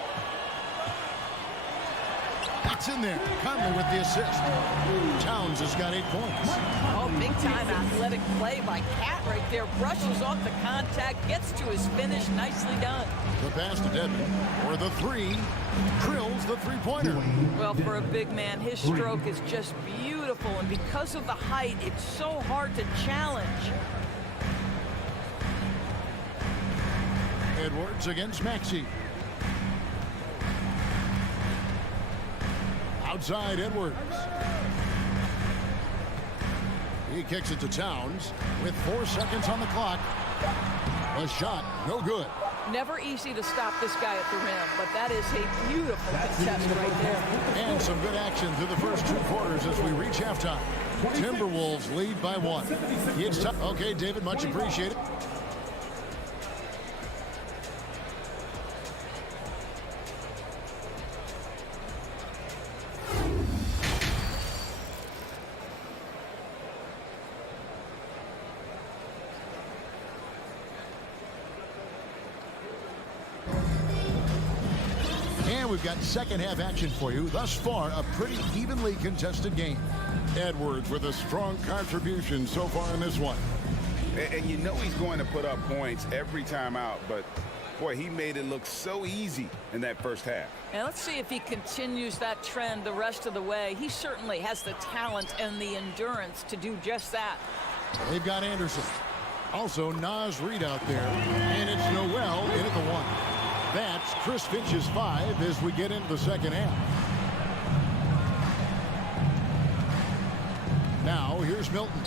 It's in there. Conley with the assist. Towns has got 8 points. Oh, big-time athletic play by Cat right there. Brushes off the contact, gets to his finish. Nicely done. The pass to Dedmon. For the 3. Drills the 3-pointer. Well, for a big man, his stroke is just beautiful. And because of the height, it's so hard to challenge. Edwards against Maxey. Outside Edwards. He kicks it to Towns with 4 seconds on the clock. A shot, no good. Never easy to stop this guy at the rim, but that is a beautiful contest right there. And some good action through the first 2 quarters as we reach halftime. Timberwolves lead by 1. It's tough. Okay, David, much appreciated. We've got second half action for you. Thus far, a pretty evenly contested game. Edwards with a strong contribution so far in this one. And you know he's going to put up points every time out, but Boy, he made it look so easy in that first half. And let's see if he continues that trend the rest of the way. He certainly has the talent and the endurance to do just that. They've got Anderson. Also, Naz Reid out there. And it's Noel in at the 1. That's Chris Finch's 5 as we get into the second half. Now, here's Milton.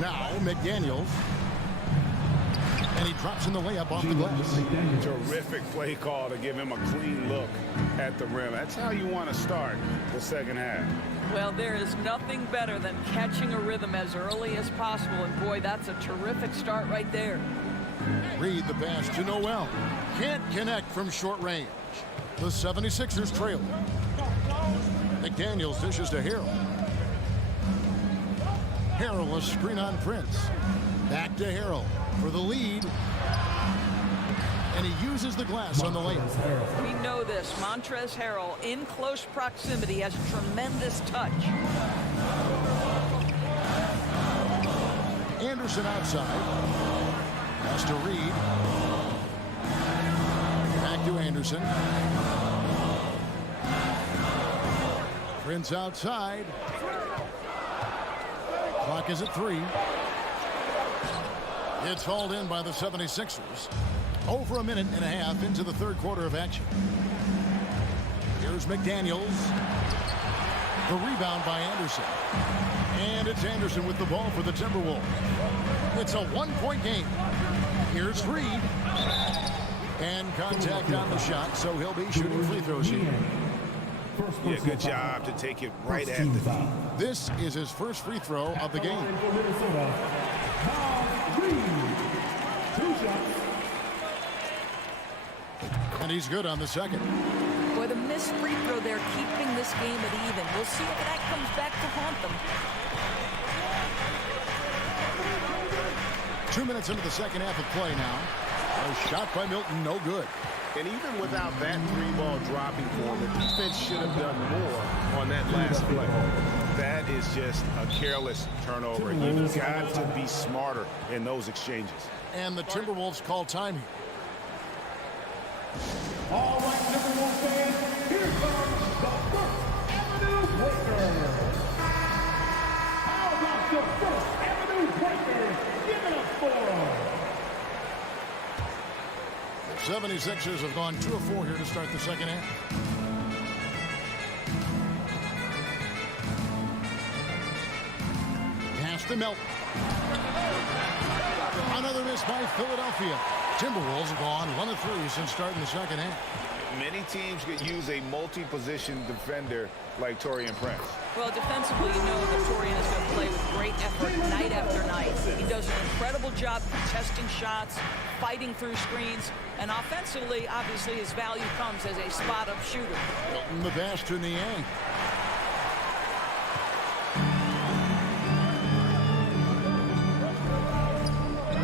Now, McDaniels. And he drops in the layup off the glass. Terrific play call to give him a clean look at the rim. That's how you want to start the second half. Well, there is nothing better than catching a rhythm as early as possible. And, boy, that's a terrific start right there. Reid the pass to Noel. Can't connect from short range. The 76ers trail. McDaniels dishes to Harrell. Harrell a screen on Prince. Back to Harrell for the lead. And he uses the glass on the layup. We know this. Montrezl Harrell in close proximity has tremendous touch. Anderson outside. Pass to Reid. Back to Anderson. Prince outside. Clock is at 3. It's hauled in by the 76ers. Over a minute and a half into the third quarter of action. Here's McDaniels. The rebound by Anderson. And it's Anderson with the ball for the Timberwolves. It's a one-point game. Here's Reid. And contact on the shot, so he'll be shooting free throws here. Yeah, good job to take it right at the feet. This is his first free throw of the game. And he's good on the second. Boy, the missed free throw there keeping this game at even. We'll see if that comes back to haunt them. 2 minutes into the second half of play now. A shot by Milton, no good. And even without that 3-ball dropping for him, the defense should have done more on that last play. That is just a careless turnover. You've got to be smarter in those exchanges. And the Timberwolves call time here. All right, Timberwolves fans, here comes the First Avenue Breaker. How about the First Avenue Breakers? Give it up for them. 76ers have gone 2 of 4 here to start the second half. Pass to Melton. Another miss by Philadelphia. Timberwolves have gone 1 of 3 since starting the second half. Many teams could use a multi-position defender like Taurean Prince. Well, defensively, you know that Taurean is going to play with great effort night after night. He does an incredible job contesting shots, fighting through screens, and offensively, obviously, his value comes as a spot-up shooter. Milton the pass to Niang.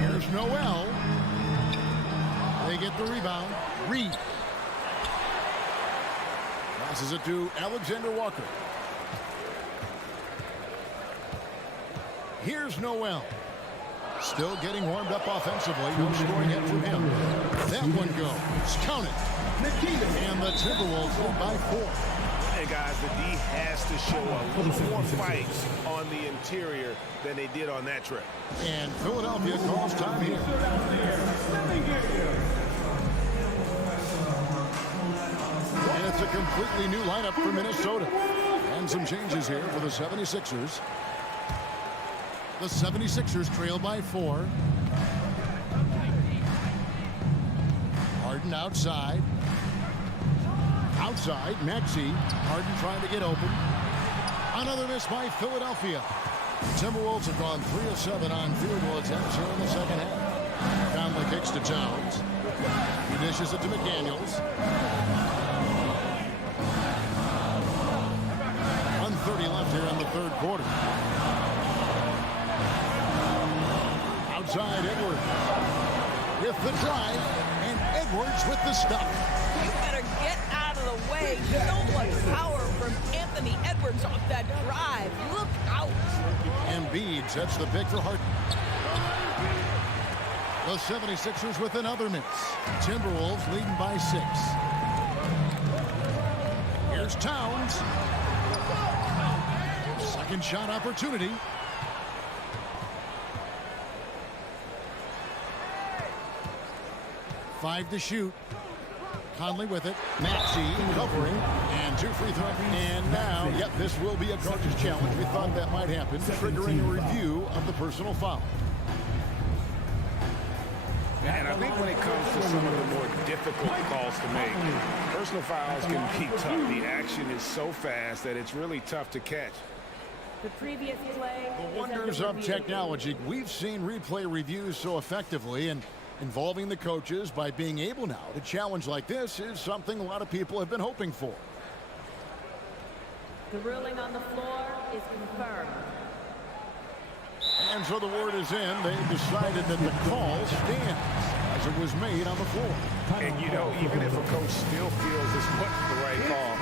Here's Noel. They get the rebound. Reid. Passes it to Alexander Walker. Here's Noel. Still getting warmed up offensively. No scoring yet from him. That one goes. Count it. And the Timberwolves lead by 4. And guys, the D has to show a little more fight on the interior than they did on that trip. And Philadelphia calls time here. And it's a completely new lineup for Minnesota. And some changes here for the 76ers. The 76ers trail by 4. Harden outside. Outside, Maxey. Harden trying to get open. Another miss by Philadelphia. Timberwolves have gone 3 of 7 on field goal attempts here in the second half. Conley kicks to Towns. He dishes it to McDaniels. 1:30 left here in the third quarter. Outside, Edwards. With the drive, and Edwards with the stop. You better get out of the way. So much power from Anthony Edwards off that drive. Look out. Embiid sets the pick for Harden. The 76ers with another miss. Timberwolves leading by 6. Here's Towns. Second shot opportunity. Five to shoot. Conley with it. Maxey covering. And 2 free throws. And now, yep, this will be a coach's challenge. We thought that might happen, triggering a review of the personal foul. And I think when it comes to some of the more difficult calls to make, personal fouls can be tough. The action is so fast that it's really tough to catch. The previous play. The wonders of technology. We've seen replay reviews so effectively, and involving the coaches by being able now to challenge like this is something a lot of people have been hoping for. The ruling on the floor is confirmed. And so the word is in. They decided that the call stands as it was made on the floor. And, you know, even if a coach still feels this wasn't the right call,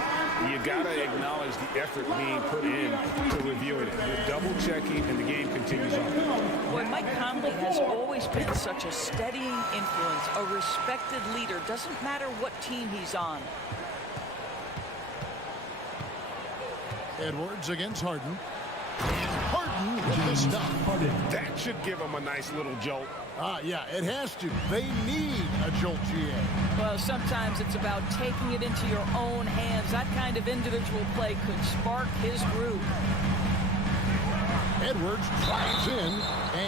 you got to acknowledge the effort being put in to reviewing it. You're double-checking, and the game continues on. Boy, Mike Conley has always been such a steadying influence, a respected leader. Doesn't matter what team he's on. Edwards against Harden. Harden with the stop. That should give him a nice little jolt. Yeah, it has to. They need a jolt, GA. Well, sometimes it's about taking it into your own hands. That kind of individual play could spark his groove. Edwards drives in,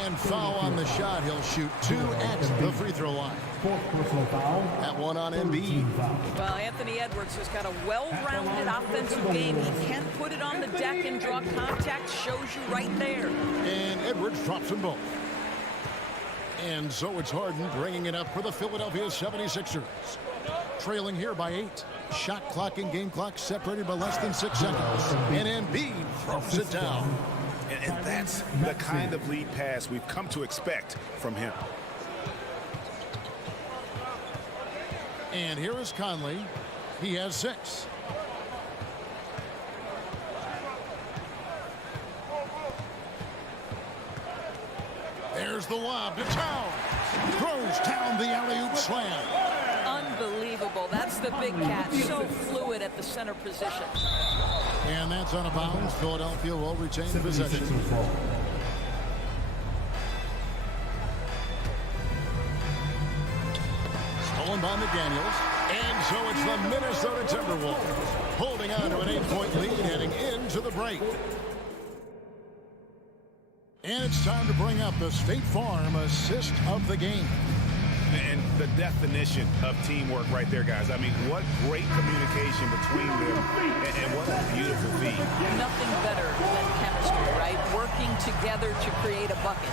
and foul on the shot. He'll shoot 2 at the free throw line. Personal foul. That one on Embiid. Well, Anthony Edwards has got a well-rounded offensive game. He can put it on the deck and draw contact. Shows you right there. And Edwards drops them both. And so it's Harden bringing it up for the Philadelphia 76ers. Trailing here by 8. Shot clock and game clock separated by less than 6 seconds. And Embiid throws it down. And that's the kind of lead pass we've come to expect from him. And here is Conley. He has 6. There's the lob to Towns. Throws down the alley-oop slam. Unbelievable. That's the big cat. So fluid at the center position. And that's out of bounds. Philadelphia will retain the possession. Stolen by McDaniels. And so it's the Minnesota Timberwolves holding on to an 8-point lead heading into the break. And it's time to bring up the State Farm assist of the game. And the definition of teamwork right there, guys. I mean, what great communication between them, and what a beautiful feed. Nothing better than chemistry, right? Working together to create a bucket.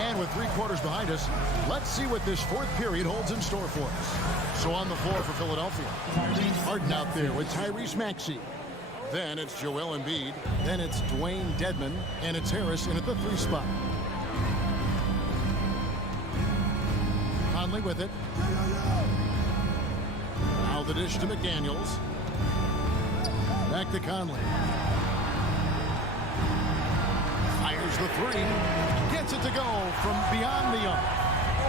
And with 3 quarters behind us, let's see what this 4th period holds in store for us. So on the floor for Philadelphia, Harden out there with Tyrese Maxey. Then it's Joel Embiid. Then it's Dwayne Dedmon. And it's Harris in at the 3 spot. Conley with it. Now the dish to McDaniels. Back to Conley. Fires the 3. Gets it to go from beyond the arc.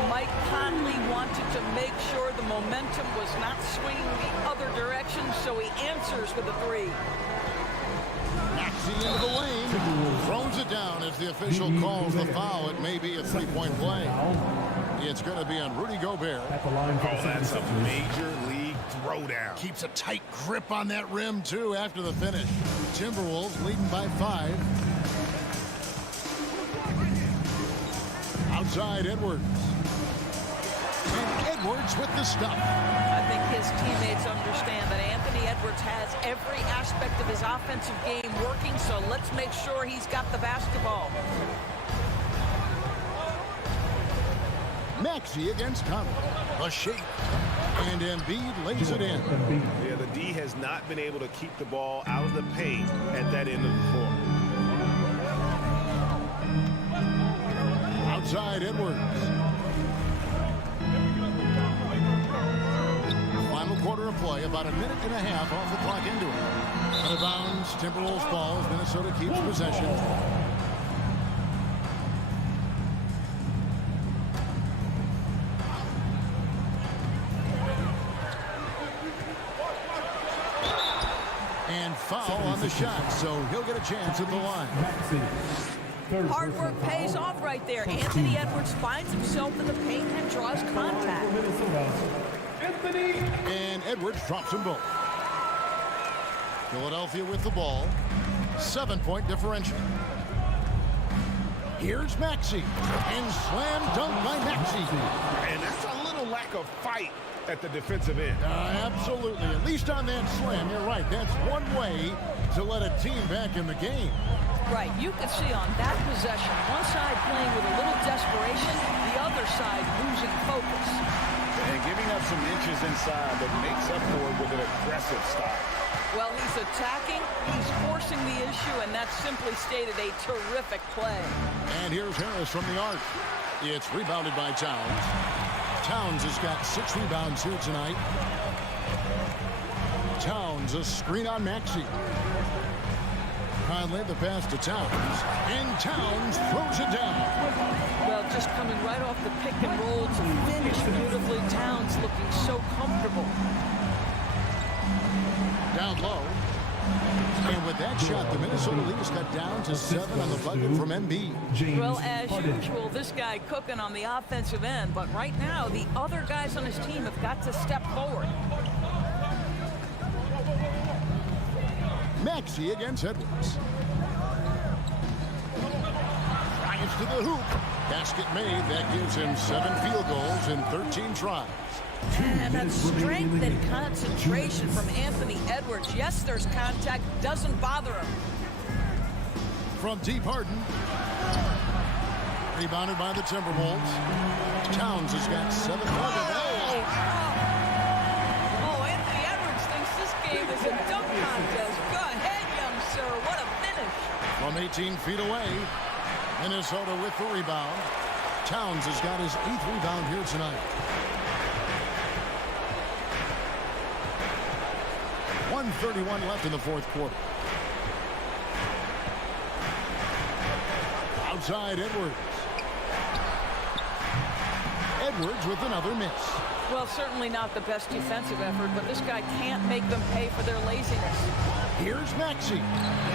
Mike Conley wanted to make sure the momentum was not swinging the other direction, so he answers with a 3. Maxey into the lane. Throws it down as the official calls the foul. It may be a 3-point play. It's going to be on Rudy Gobert. Oh, that's a major league throwdown. Keeps a tight grip on that rim, too, after the finish. Timberwolves leading by 5. Outside Edwards. And Edwards with the stop. I think his teammates understand that Anthony Edwards has every aspect of his offensive game working, so let's make sure he's got the basketball. Maxey against Conley. A shake. And Embiid lays it in. Yeah, the D has not been able to keep the ball out of the paint at that end of the floor. Outside Edwards. Final quarter of play, about a minute and a half off the clock into it. Out of bounds, Timberwolves ball as Minnesota keeps possession. foul on the shot, so he'll get a chance at the line. Hard work pays off right there. Anthony Edwards finds himself in the paint and draws contact. And Edwards drops them both. Philadelphia with the ball. 7-point differential. Here's Maxey. And slam dunk by Maxey. And that's a little lack of fight at the defensive end. Absolutely. At least on that slam, you're right. That's one way to let a team back in the game. Right, you can see on that possession, one side playing with a little desperation, the other side losing focus. And giving up some inches inside, but makes up for it with an aggressive stop. Well, he's attacking, he's forcing the issue, and that's simply stated a terrific play. And here's Harris from the arc. It's rebounded by Towns. Towns has got 6 rebounds here tonight. Towns, a screen on Maxey. Conley the pass to Towns. And Towns throws it down. Well, just coming right off the pick and roll to finish beautifully. Towns looking so comfortable. Down low. And with that shot, the Minnesota Leafs got down to 7 on the bucket from Embiid. Well, as usual, this guy cooking on the offensive end. But right now, the other guys on his team have got to step forward. Maxey against Edwards. Drives to the hoop. Basket made. That gives him 7 field goals in 13 tries. And that strength and concentration from Anthony Edwards. Yes, there's contact. Doesn't bother him. From deep Harden. Rebounded by the Timberwolves. Towns has got 7 targets. Oh, Anthony Edwards thinks this game is a dunk contest. Go ahead, young sir. What a finish. From 18 feet away. Minnesota with the rebound. Towns has got his 8th rebound here tonight. 1:31 left in the 4th quarter. Outside Edwards. Edwards with another miss. Well, certainly not the best defensive effort, but this guy can't make them pay for their laziness. Here's Maxey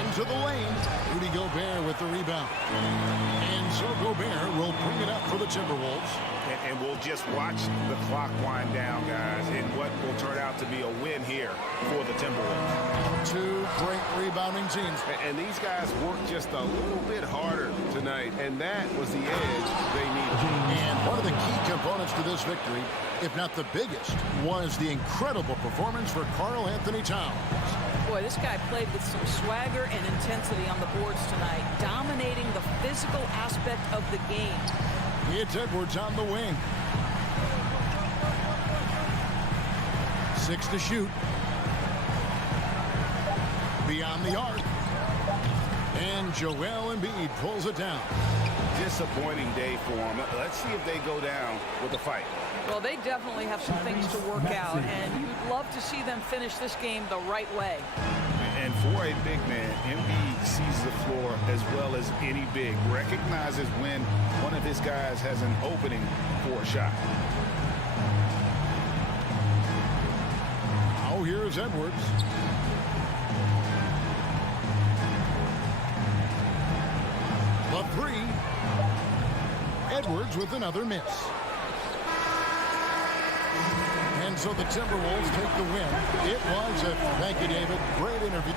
into the lane. Rudy Gobert with the rebound. And so Gobert will bring it up for the Timberwolves. And we'll just watch the clock wind down, guys, in what will turn out to be a win here for the Timberwolves. 2 great rebounding teams. And these guys worked just a little bit harder tonight, and that was the edge they needed. And one of the key components to this victory, if not the biggest, was the incredible performance for Karl Anthony Towns. Boy, this guy played with some swagger and intensity on the boards tonight, dominating the physical aspect of the game. It's Edwards on the wing. 6 to shoot. Beyond the arc. And Joel Embiid pulls it down. Disappointing day for them. Let's see if they go down with a fight. Well, they definitely have some things to work out, and you'd love to see them finish this game the right way. And for a big man, Embiid sees the floor as well as any big. Recognizes when one of his guys has an opening for a shot. Oh, here's Edwards. The 3. Edwards with another miss. And so the Timberwolves take the win. It was a, thank you, David, great interview.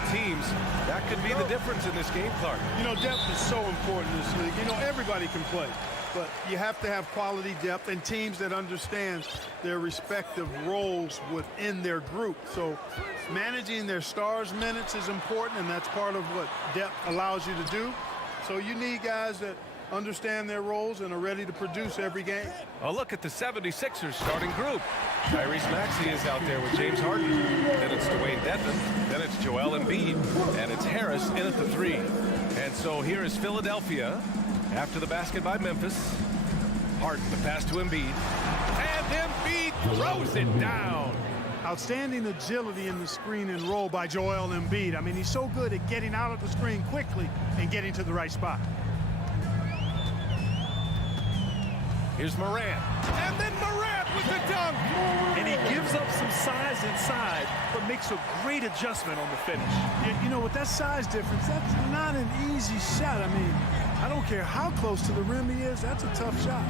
both teams, that could be the difference in this game, Clark. You know, depth is so important in this league. You know, everybody can play, but you have to have quality depth and teams that understand their respective roles within their group. So managing their stars' minutes is important, and that's part of what depth allows you to do. So you need guys that understand their roles and are ready to produce every game. A look at the 76ers starting group. Tyrese Maxey is out there with James Harden. Then it's Dwayne Dedmon. Then it's Joel Embiid. And it's Harris in at the 3. And so here is Philadelphia after the basket by Memphis. Harden, the pass to Embiid. And Embiid throws it down. Outstanding agility in the screen and roll by Joel Embiid. I mean, he's so good at getting out of the screen quickly and getting to the right spot. Here's Morant. And then Morant with the dunk. And he gives up some size inside, but makes a great adjustment on the finish. You know, with that size difference, that's not an easy shot. I mean, I don't care how close to the rim he is. That's a tough shot.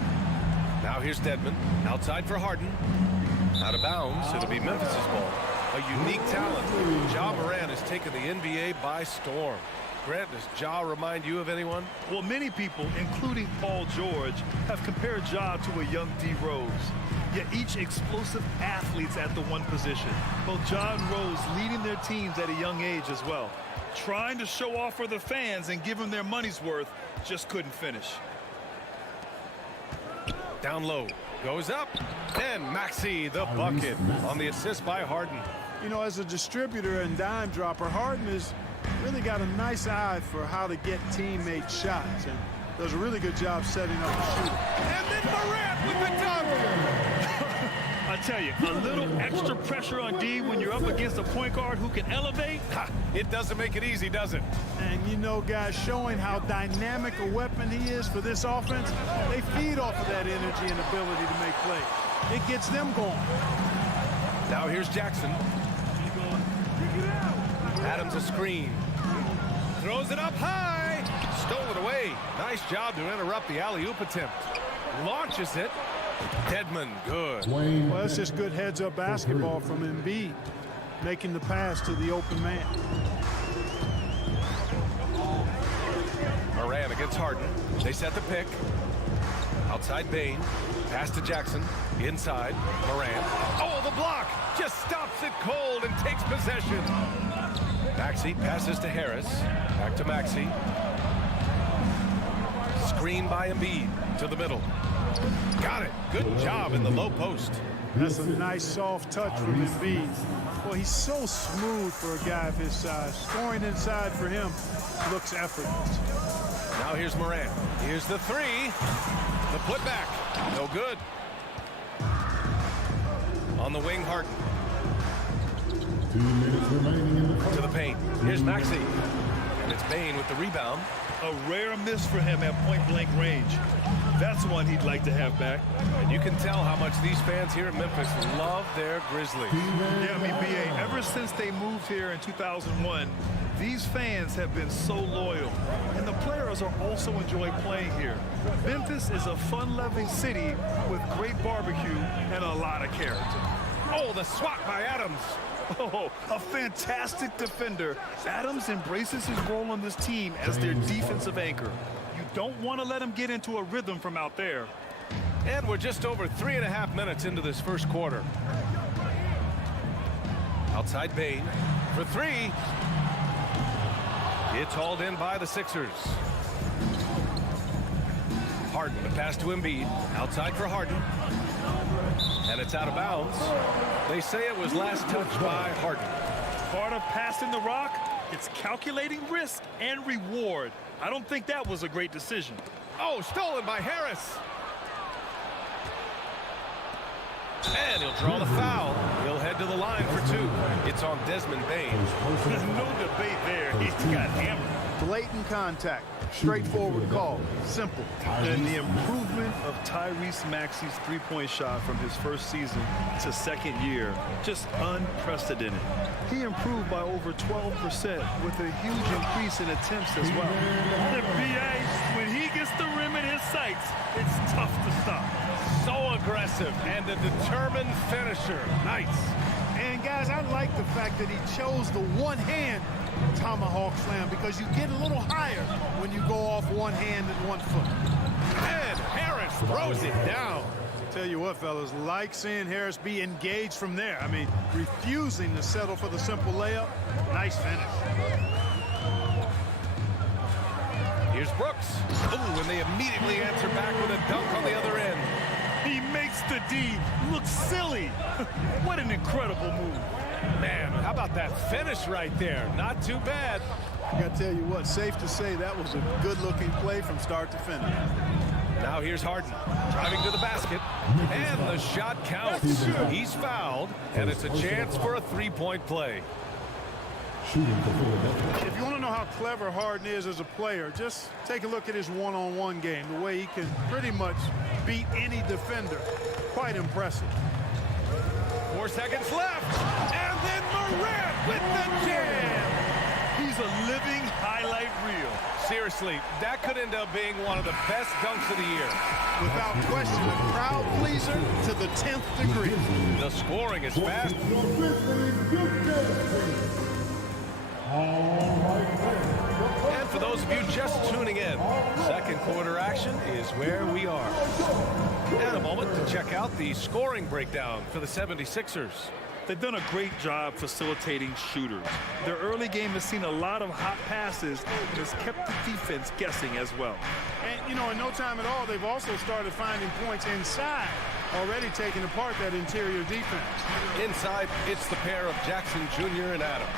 Now here's Dedmon. Outside for Harden. Out of bounds. It'll be Memphis' ball. A unique talent. Ja Morant has taken the NBA by storm. Grant, does Ja remind you of anyone? Well, many people, including Paul George, have compared Ja to a young D. Rose. Yet each explosive athletes at the one position. Both Ja and Rose leading their teams at a young age as well. Trying to show off for the fans and give them their money's worth, just couldn't finish. Down low. Goes up. Then Maxey, the bucket, on the assist by Harden. You know, as a distributor and dime dropper, Harden has really got a nice eye for how to get teammate shots and does a really good job setting up the shooter. And then Morant with the dunk. I tell you, a little extra pressure on D when you're up against a point guard who can elevate. It doesn't make it easy, does it? And you know, guys, showing how dynamic a weapon he is for this offense, they feed off of that energy and ability to make plays. It gets them going. Now here's Jackson. Adams a screen. Throws it up high. Stolen away. Nice job to interrupt the alley-oop attempt. Launches it. Dedmon, good. Well, that's just good heads-up basketball from Embiid, making the pass to the open man. Morant against Harden. They set the pick. Outside Bane. Pass to Jackson. Inside. Morant. Oh, the block. Just stops it cold and takes possession. Maxey passes to Harris. Back to Maxey. Screen by Embiid to the middle. Got it. Good job in the low post. That's a nice soft touch from Embiid. Well, he's so smooth for a guy of his size. Scoring inside for him looks effortless. Now here's Morant. Here's the 3. The putback. No good. On the wing, Harden. 2 minutes remaining. To the paint. Here's Maxey. And it's Bane with the rebound. A rare miss for him at point-blank range. That's one he'd like to have back. And you can tell how much these fans here in Memphis love their Grizzlies. Yeah, I mean, B.A., ever since they moved here in 2001, these fans have been so loyal. And the players are also enjoying playing here. Memphis is a fun-loving city with great barbecue and a lot of character. Oh, the swat by Adams. Oh, a fantastic defender. Adams embraces his role on this team as their defensive anchor. You don't want to let him get into a rhythm from out there. And we're just over 3.5 minutes into this first quarter. Outside Bane for 3. It's hauled in by the Sixers. Harden, the pass to Embiid. Outside for Harden. And it's out of bounds. They say it was last touched by Harden. Part of passing the rock, it's calculating risk and reward. I don't think that was a great decision. Oh, stolen by Harris. And he'll draw the foul. He'll head to the line for 2. It's on Desmond Bane. There's no debate there. He got hammered. Blatant contact. Straightforward call. Simple. And the improvement of Tyrese Maxey's three-point shot from his first season to second year, just unprecedented. He improved by over 12% with a huge increase in attempts as well. The BA, when he gets the rim in his sights, it's tough to stop. So aggressive and a determined finisher. Nice. And And guys, I like the fact that he chose the one-hand tomahawk slam because you get a little higher when you go off one hand and one foot. And Harris throws it down. Tell you what, fellas, like seeing Harris be engaged from there. I mean, refusing to settle for the simple layup. Nice finish. Here's Brooks. Oh, and they immediately answer back with a dunk on the other end. He makes the D look silly. What an incredible move. Man, how about that finish right there? Not too bad. I got to tell you what, safe to say that was a good-looking play from start to finish. Now here's Harden, driving to the basket, and the shot counts. He's fouled, and it's a chance for a three-point play. If you want to know how clever Harden is as a player, just take a look at his one-on-one game, the way he can pretty much beat any defender. Quite impressive. 4 seconds left, and then Morant with the jam. He's a living highlight reel. Seriously, that could end up being one of the best dunks of the year. Without question, a crowd pleaser to the 10th degree. The scoring is fast. And for those of you just tuning in, second quarter action is where we are. And a moment to check out the scoring breakdown for the 76ers. They've done a great job facilitating shooters. Their early game has seen a lot of hot passes and has kept the defense guessing as well. And, you know, in no time at all, they've also started finding points inside, already taking apart that interior defense. Inside, it's the pair of Jackson Jr. and Adams.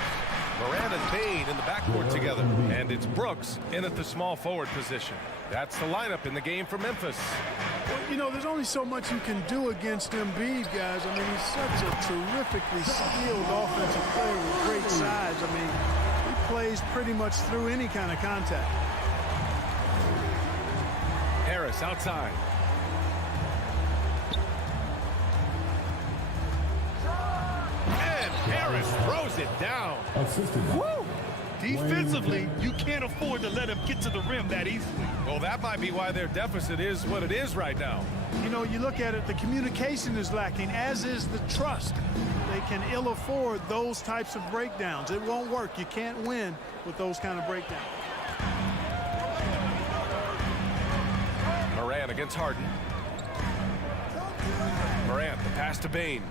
Morant and Bane in the backcourt together. And it's Brooks in at the small forward position. That's the lineup in the game for Memphis. Well, you know, there's only so much you can do against Embiid, guys. I mean, he's such a terrifically skilled offensive player with great size. I mean, he plays pretty much through any kind of contact. Harris outside. And Harris throws it down. Woo! Defensively, you can't afford to let him get to the rim that easily. Well, that might be why their deficit is what it is right now. You know, you look at it, the communication is lacking, as is the trust. They can ill afford those types of breakdowns. It won't work. You can't win with those kind of breakdowns. Morant against Harden. Morant, the pass to Bane.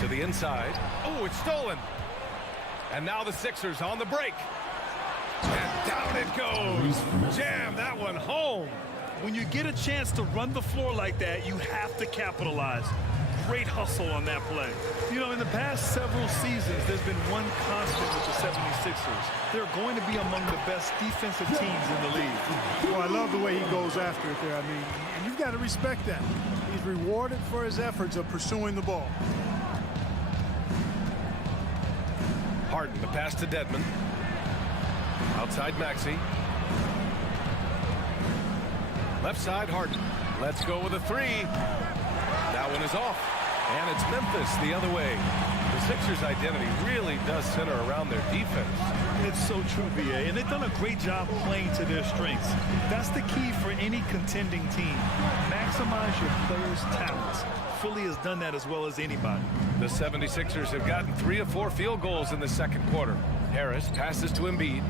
To the inside. Oh, it's stolen. And now the Sixers on the break. And down it goes. Jam that one home. When you get a chance to run the floor like that, you have to capitalize. Great hustle on that play. You know, in the past several seasons, there's been one constant with the 76ers. They're going to be among the best defensive teams in the league. Well, I love the way he goes after it there. I mean, and you've got to respect that. He's rewarded for his efforts of pursuing the ball. Harden, the pass to Dedmon. Outside Maxey. Left side, Harden. Let's go with a three. That one is off. And it's Memphis the other way. The Sixers' identity really does center around their defense. It's so true, B.A., and they've done a great job playing to their strengths. That's the key for any contending team. Maximize your players' talents. Philly has done that as well as anybody. The 76ers have gotten 3 of 4 field goals in the second quarter. Harris passes to Embiid.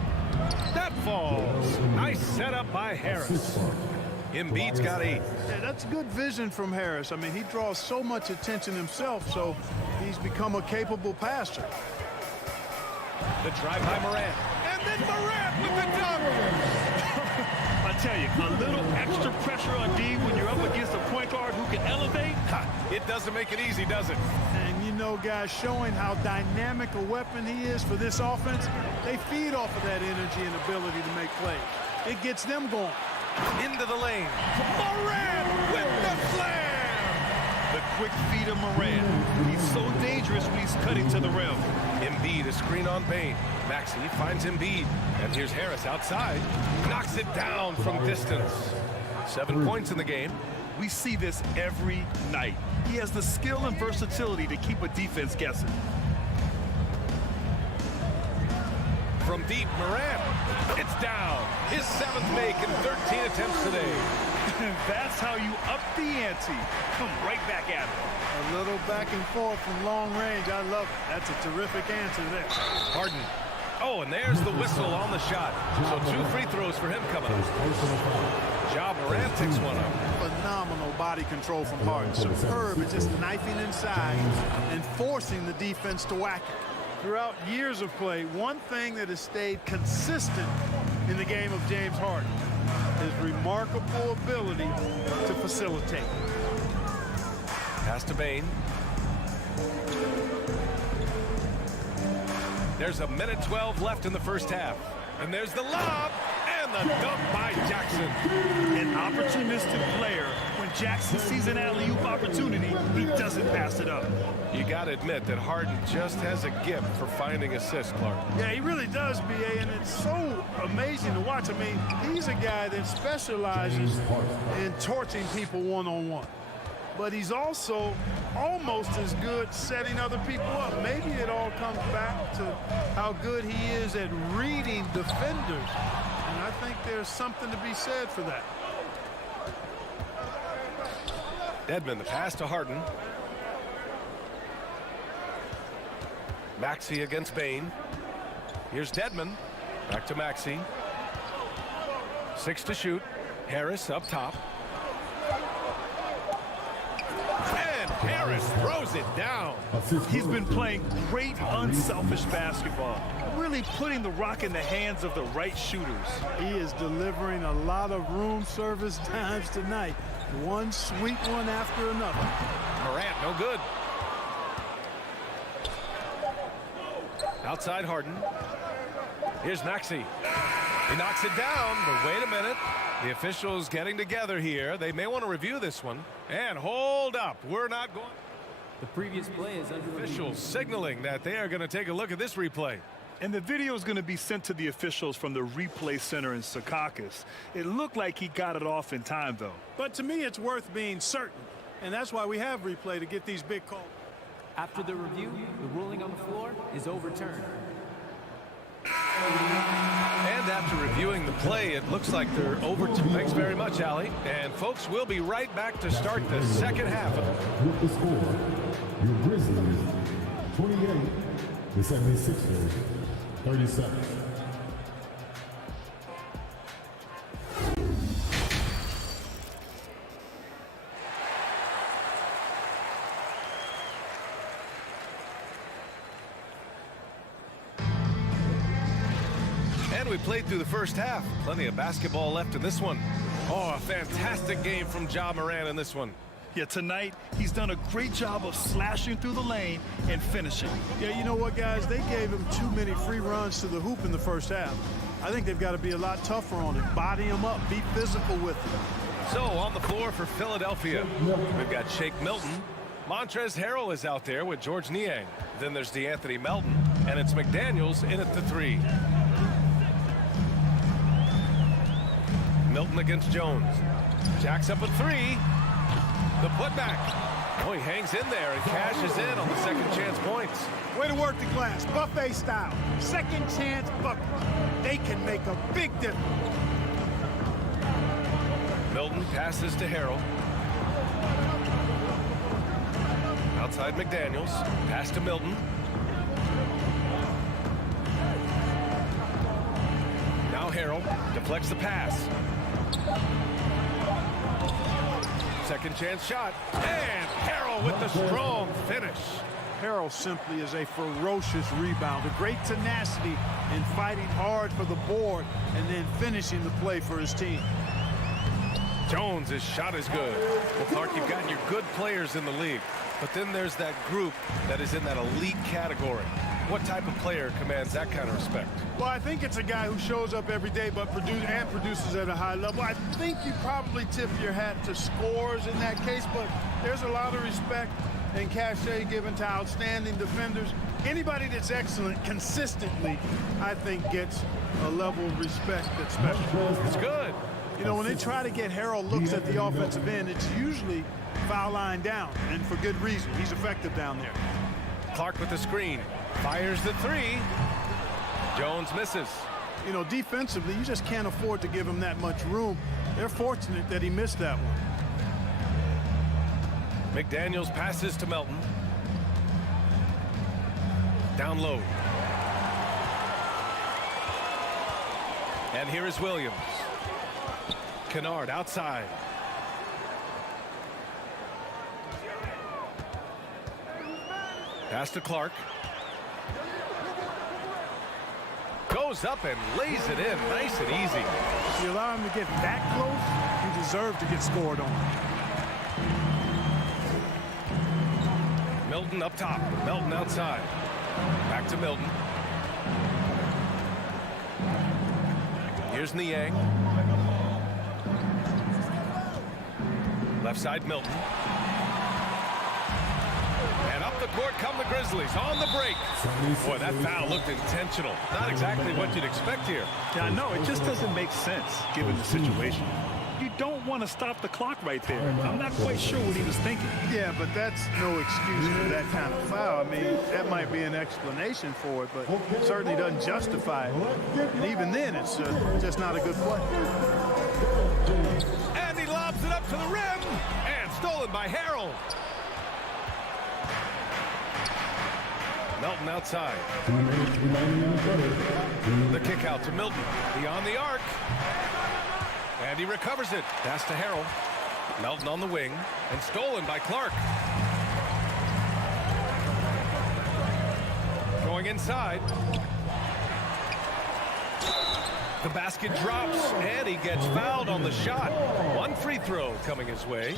That falls. Nice setup by Harris. Embiid's got 8. Yeah, that's good vision from Harris. I mean, he draws so much attention himself, so he's become a capable passer. The drive by Morant. And then Morant with the dunk. I tell you, a little extra pressure on D when you're up against a point guard who can elevate. It doesn't make it easy, does it? And you know, guys, showing how dynamic a weapon he is for this offense, they feed off of that energy and ability to make plays. It gets them going. Into the lane. Morant with the slam. The quick feed of Morant. He's so dangerous when he's cutting to the rim. Embiid, a screen on Bane. Maxey finds Embiid. And here's Harris outside. Knocks it down from distance. 7 points in the game. We see this every night. He has the skill and versatility to keep a defense guessing. From deep, Morant. It's down. His 7th make in 13 attempts today. That's how you up the ante. Come right back at it. A little back and forth from long range. I love it. That's a terrific answer there. Harden. Oh, and there's the whistle on the shot. So 2 free throws for him coming up. Ja Morant takes one up. Phenomenal body control from Harden. Superb at just knifing inside and forcing the defense to whack it. Throughout years of play, one thing that has stayed consistent in the game of James Harden is remarkable ability to facilitate. Pass to Bane. There's 1:12 left in the first half. And there's the lob and the dunk by Jackson. An opportunistic player. When Jackson sees an alley-oop opportunity, he doesn't pass it up. You got to admit that Harden just has a gift for finding assists, Clark. Yeah, he really does, B.A., and it's so amazing to watch. I mean, he's a guy that specializes in torching people one-on-one. But he's also almost as good setting other people up. Maybe it all comes back to how good he is at reading defenders. And I think there's something to be said for that. Dedmon, the pass to Harden. Maxey against Bane. Here's Dedmon. Back to Maxey. 6 to shoot. Harris up top. And Harris throws it down. He's been playing great unselfish basketball. Really putting the rock in the hands of the right shooters. He is delivering a lot of room service times tonight. One sweet one after another. Morant, no good. Outside Harden. Here's Maxey. He knocks it down, but wait a minute. The officials getting together here. They may want to review this one. And hold up. We're not going. The previous play is under review. Officials signaling that they are going to take a look at this replay. And the video is going to be sent to the officials from the replay center in Secaucus. It looked like he got it off in time, though. But to me, it's worth being certain. And that's why we have replay to get these big calls. After the review, the ruling on the floor is overturned. And after reviewing the play, it looks like they're overturned. Thanks very much, Allie. And folks, we'll be right back to start the second half. With the score, your Grizzlies 28, the 76ers 37. And we played through the first half. Plenty of basketball left in this one. Oh, a fantastic game from Ja Morant in this one. Yeah, tonight, he's done a great job of slashing through the lane and finishing. Yeah, you know what, guys? They gave him too many free runs to the hoop in the first half. I think they've got to be a lot tougher on him. Body him up. Be physical with him. So, on the floor for Philadelphia, we've got Shake Milton. Montrezl Harrell is out there with George Niang. Then there's DeAnthony Melton, and it's McDaniels in at the 3. Milton against Jones. Jacks up a 3. The putback. Oh, he hangs in there and cashes in on the second chance points. Way to work the glass. Buffet style. Second chance buckets. They can make a big difference. Milton passes to Harrell. Outside McDaniels. Pass to Milton. Now Harrell deflects the pass. Second chance shot. And Harrell with the strong finish. Harrell simply is a ferocious rebounder. Great tenacity in fighting hard for the board and then finishing the play for his team. Jones, his shot is good. Well, Clark, you've got your good players in the league, but then there's that group that is in that elite category. What type of player commands that kind of respect? Well, I think it's a guy who shows up every day but produces at a high level. I think you probably tip your hat to scores in that case, but there's a lot of respect and cachet given to outstanding defenders. Anybody that's excellent consistently, I think, gets a level of respect that's special. It's good. You know, when they try to get Harrell looks at the offensive end, it's usually foul line down, and for good reason. He's effective down there. Clark with the screen. Fires the 3. Jones misses. You know, defensively, you just can't afford to give him that much room. They're fortunate that he missed that one. McDaniels passes to Melton. Down low. And here is Williams. Kennard outside. Pass to Clark. Goes up and lays it in nice and easy. If you allow him to get that close, you deserve to get scored on. Milton up top. Melton outside. Back to Milton. Here's Niang. Left side Milton. And up the court come the Grizzlies on the break. Boy, that foul looked intentional. Not exactly what you'd expect here. Yeah, I know. It just doesn't make sense given the situation. You don't want to stop the clock right there. I'm not quite sure what he was thinking. Yeah, but that's no excuse for that kind of foul. I mean, that might be an explanation for it, but it certainly doesn't justify it. And even then, it's just not a good play. And he lobs it up to the rim. And stolen by Harold. Melton outside. The kick out to Milton. Beyond the arc. And he recovers it. Pass to Harold. Melton on the wing. And stolen by Clark. Going inside. The basket drops. And he gets fouled on the shot. One free throw coming his way.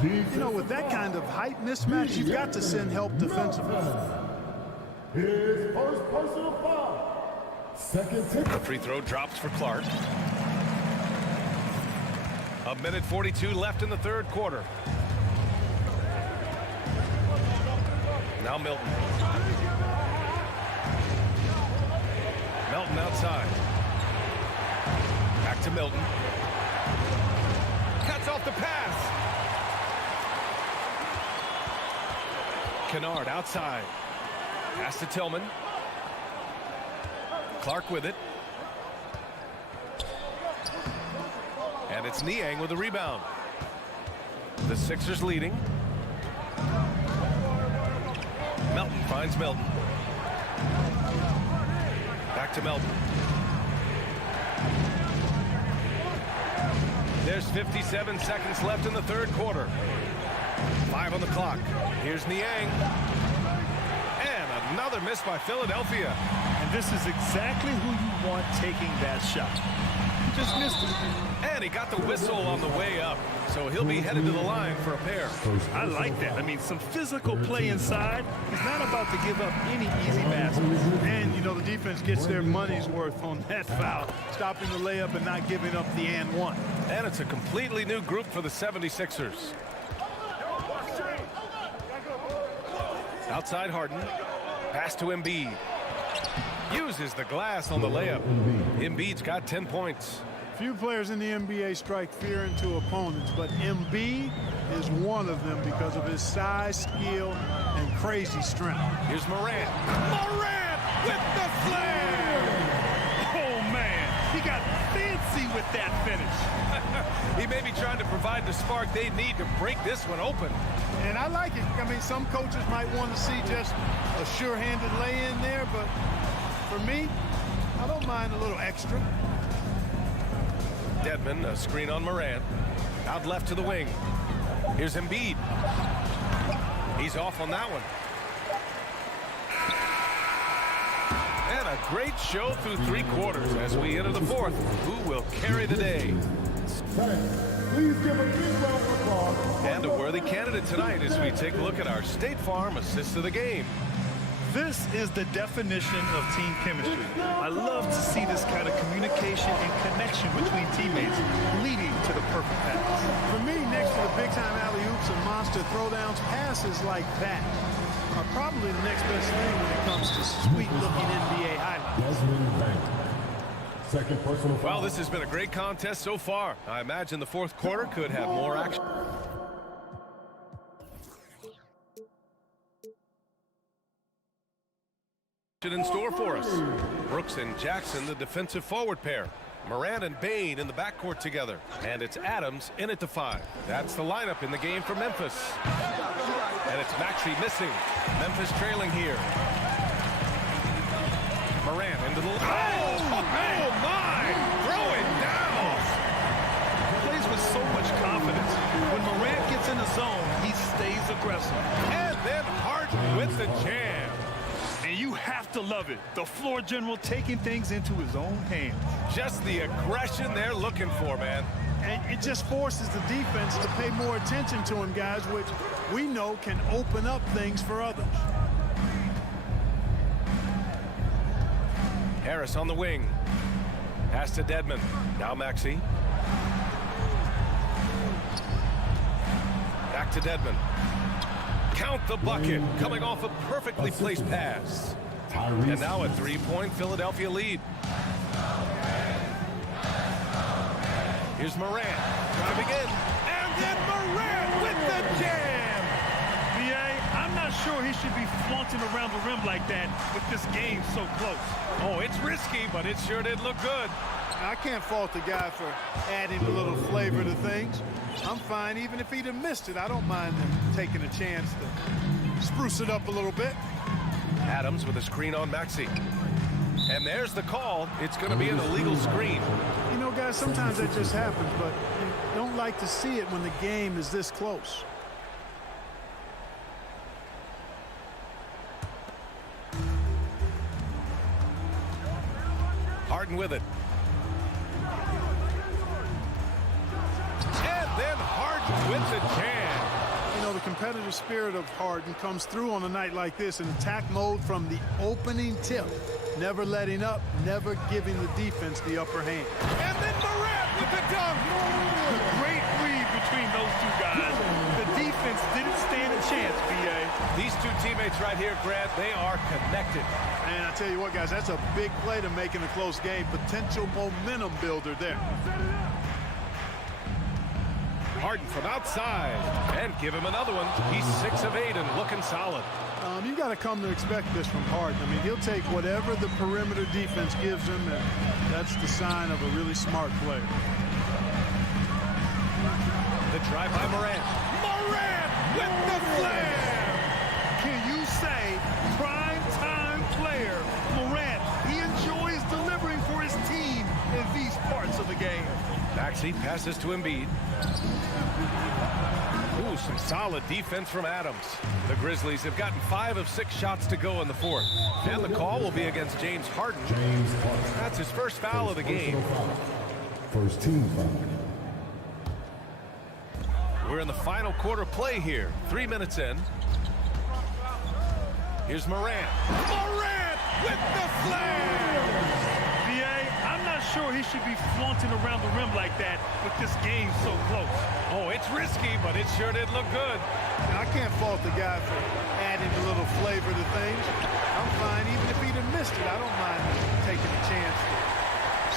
You know, with that kind of height mismatch, you've got to send help defensively. His first personal foul. Second tick. The free throw drops for Clark. A minute 42 left in the third quarter. Now Milton. Melton outside. Back to Milton. Cuts off the pass. Kennard outside. Pass to Tillman. Clark with it. And it's Niang with the rebound. The Sixers leading. Melton finds Milton. Back to Melton. There's 57 seconds left in the third quarter. 5 on the clock. Here's Niang. And another miss by Philadelphia. And this is exactly who you want taking that shot. He just missed it. And he got the whistle on the way up. So he'll be headed to the line for a pair. I like that. I mean, some physical play inside. He's not about to give up any easy baskets. And, you know, the defense gets their money's worth on that foul. Stopping the layup and not giving up the and one. And it's a completely new group for the 76ers. Outside Harden. Pass to Embiid. Uses the glass on the layup. Embiid's got 10 points. Few players in the NBA strike fear into opponents, but Embiid is one of them because of his size, skill, and crazy strength. Here's Morant. Morant with the flair! Oh, man. He got fancy with that finish. He may be trying to provide the spark they need to break this one open. And I like it. I mean, some coaches might want to see just a sure-handed lay-in there, but for me, I don't mind a little extra. Dedmon, a screen on Morant. Out left to the wing. Here's Embiid. He's off on that one. And a great show through 3 quarters as we enter the fourth. Who will carry the day? Please give a big round of applause. And a worthy candidate tonight as we take a look at our State Farm assist of the game. This is the definition of team chemistry. I love to see this kind of communication and connection between teammates leading to the perfect pass. For me, next to the big-time alley-oops and monster throwdowns, passes like that are probably the next best thing when it comes to sweet-looking NBA highlights. Second personal foul. Well, this has been a great contest so far. I imagine the fourth quarter could have more action. In store for us. Brooks and Jackson, the defensive forward pair. Morant and Bain in the backcourt together. And it's Adams in at the 5. That's the lineup in the game for Memphis. And it's Maxey missing. Memphis trailing here. Morant into the... Oh my! Throw it down! Plays with so much confidence. When Morant gets in the zone, he stays aggressive. And then Harden with the jam. And you have to love it. The floor general taking things into his own hands. Just the aggression they're looking for, man. And it just forces the defense to pay more attention to him, guys, which we know can open up things for others. Harris on the wing. Pass to Dedmon. Now Maxey. Back to Dedmon. Count the bucket. Coming off a perfectly placed pass. And now a 3-point Philadelphia lead. Here's Morant. Driving in. And then Morant with the jam. B.A., I'm not sure he should be flaunting around the rim like that with this game so close. Oh, it's risky, but it sure did look good. I can't fault the guy for adding a little flavor to things. I'm fine even if he'd have missed it. I don't mind him taking a chance to spruce it up a little bit. Adams with a screen on Maxey. And there's the call. It's going to be an illegal screen. You know, guys, sometimes that just happens, but you don't like to see it when the game is this close. Harden with it. And then Harden with the jam. You know, the competitive spirit of Harden comes through on a night like this in attack mode from the opening tip. Never letting up, never giving the defense the upper hand. And then Morant with the dunk. Great read between those two guys. The defense didn't stand a chance, B.A. These two teammates right here, Grant, they are connected. And I tell you what, guys, that's a big play to make in a close game. Potential momentum builder there. Harden from outside. And give him another one. He's 6 of 8 and looking solid. You got to come to expect this from Harden. I mean, he'll take whatever the perimeter defense gives him, and that's the sign of a really smart player. The drive by Morant. Morant with the flair! Can you say prime time player Morant? He enjoys delivering for his team in these parts of the game. Maxey passes to Embiid. Ooh, some solid defense from Adams. The Grizzlies have gotten 5 of 6 shots to go in the 4th. And the call will be against James Harden. That's his first foul of the game. First team foul. We're in the final quarter play here. 3 minutes in. Here's Morant. Morant with the flair! I'm not sure he should be flaunting around the rim like that with this game so close. Oh, it's risky, but it sure did look good. Now, I can't fault the guy for adding a little flavor to things. I'm fine even if he'd have missed it. I don't mind taking a chance to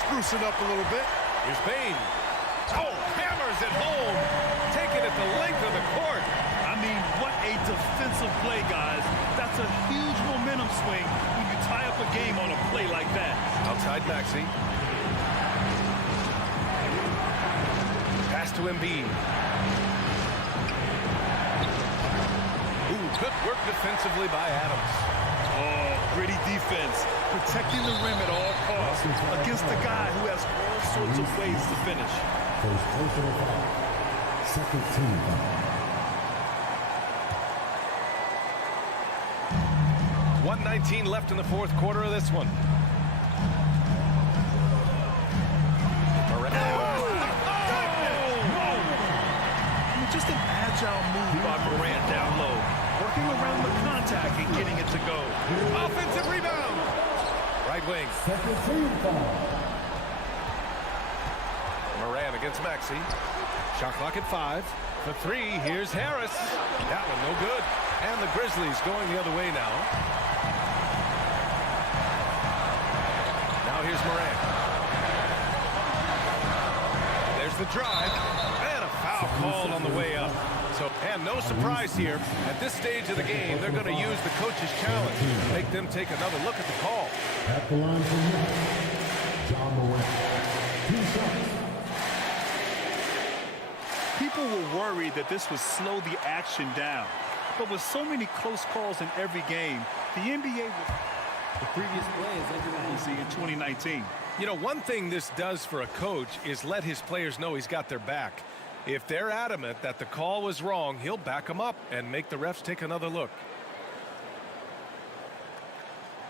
spruce it up a little bit. Here's Bain. Oh, hammers it home. Taking it the length of the court. I mean, what a defensive play, guys. That's a huge momentum swing when you tie up a game on a play like that. Outside Maxey. Pass to Embiid. Ooh, good work defensively by Adams. Oh, gritty defense. Protecting the rim at all costs against a guy who has all sorts of ways to finish. First personal foul. Second team foul. 1:19 left in the 4th quarter of this one. Just an agile move by Morant down low. Working around the contact and getting it to go. Offensive rebound. Right wing. Second team foul. Morant against Maxey. Shot clock at 5. For 3, here's Harris. That one no good. And the Grizzlies going the other way now. Now here's Morant. There's the drive. And a foul called on the way up. So, and no surprise here. At this stage of the game, they're going to use the coach's challenge. Make them take another look at the call. At the line for Memphis, John Morant. People were worried that this would slow the action down. But with so many close calls in every game, the NBA will... The previous play is ended in 2019. You know, one thing this does for a coach is let his players know he's got their back. If they're adamant that the call was wrong, he'll back them up and make the refs take another look.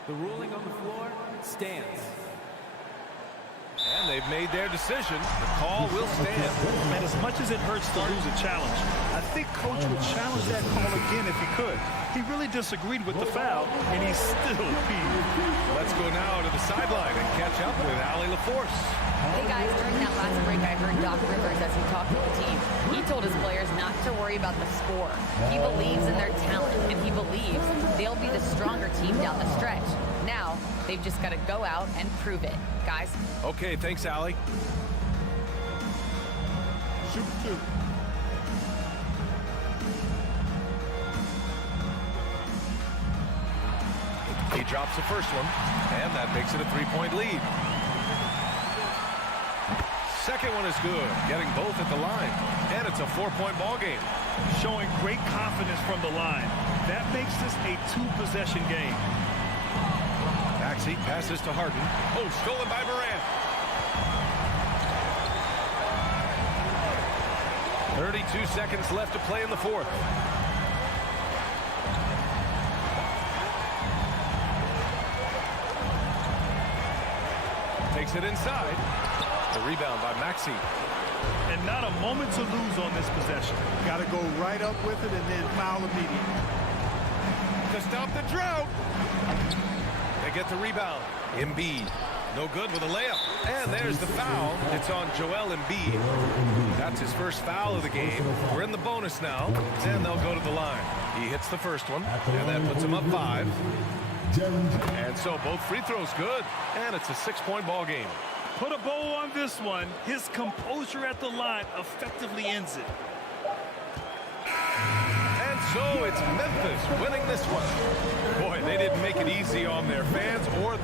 The ruling on the floor stands. And they've made their decision. The call will stand. And as much as it hurts to lose a challenge, I think Coach would challenge that call again if he could. He really disagreed with the foul, and he's still peeved. Let's go now to the sideline and catch up with Allie LaForce. Hey guys, during that last break, I heard Doc Rivers as he talked with the team. He told his players not to worry about the score. He believes in their talent, and he believes they'll be the stronger team down the stretch. Now, they've just got to go out and prove it. Guys. Okay, thanks, Allie. Shoot two. He drops the first one, and that makes it a three-point lead. Second one is good, getting both at the line, and it's a four-point ball game. Showing great confidence from the line. That makes this a two-possession game. Maxey passes to Harden. Oh, stolen by Morant. 32 seconds left to play in the fourth. Takes it inside. The rebound by Maxey. And not a moment to lose on this possession. Got to go right up with it and then foul immediately. To stop the drought. They get the rebound. Embiid. No good with a layup. And there's the foul. It's on Joel Embiid. That's his first foul of the game. We're in the bonus now. And they'll go to the line. He hits the first one. And that puts him up 5. And so both free throws good. And it's a 6-point ball game. Put a bow on this one. His composure at the line effectively ends it. And so it's Memphis winning this one. Boy, they didn't make it easy on their fans or...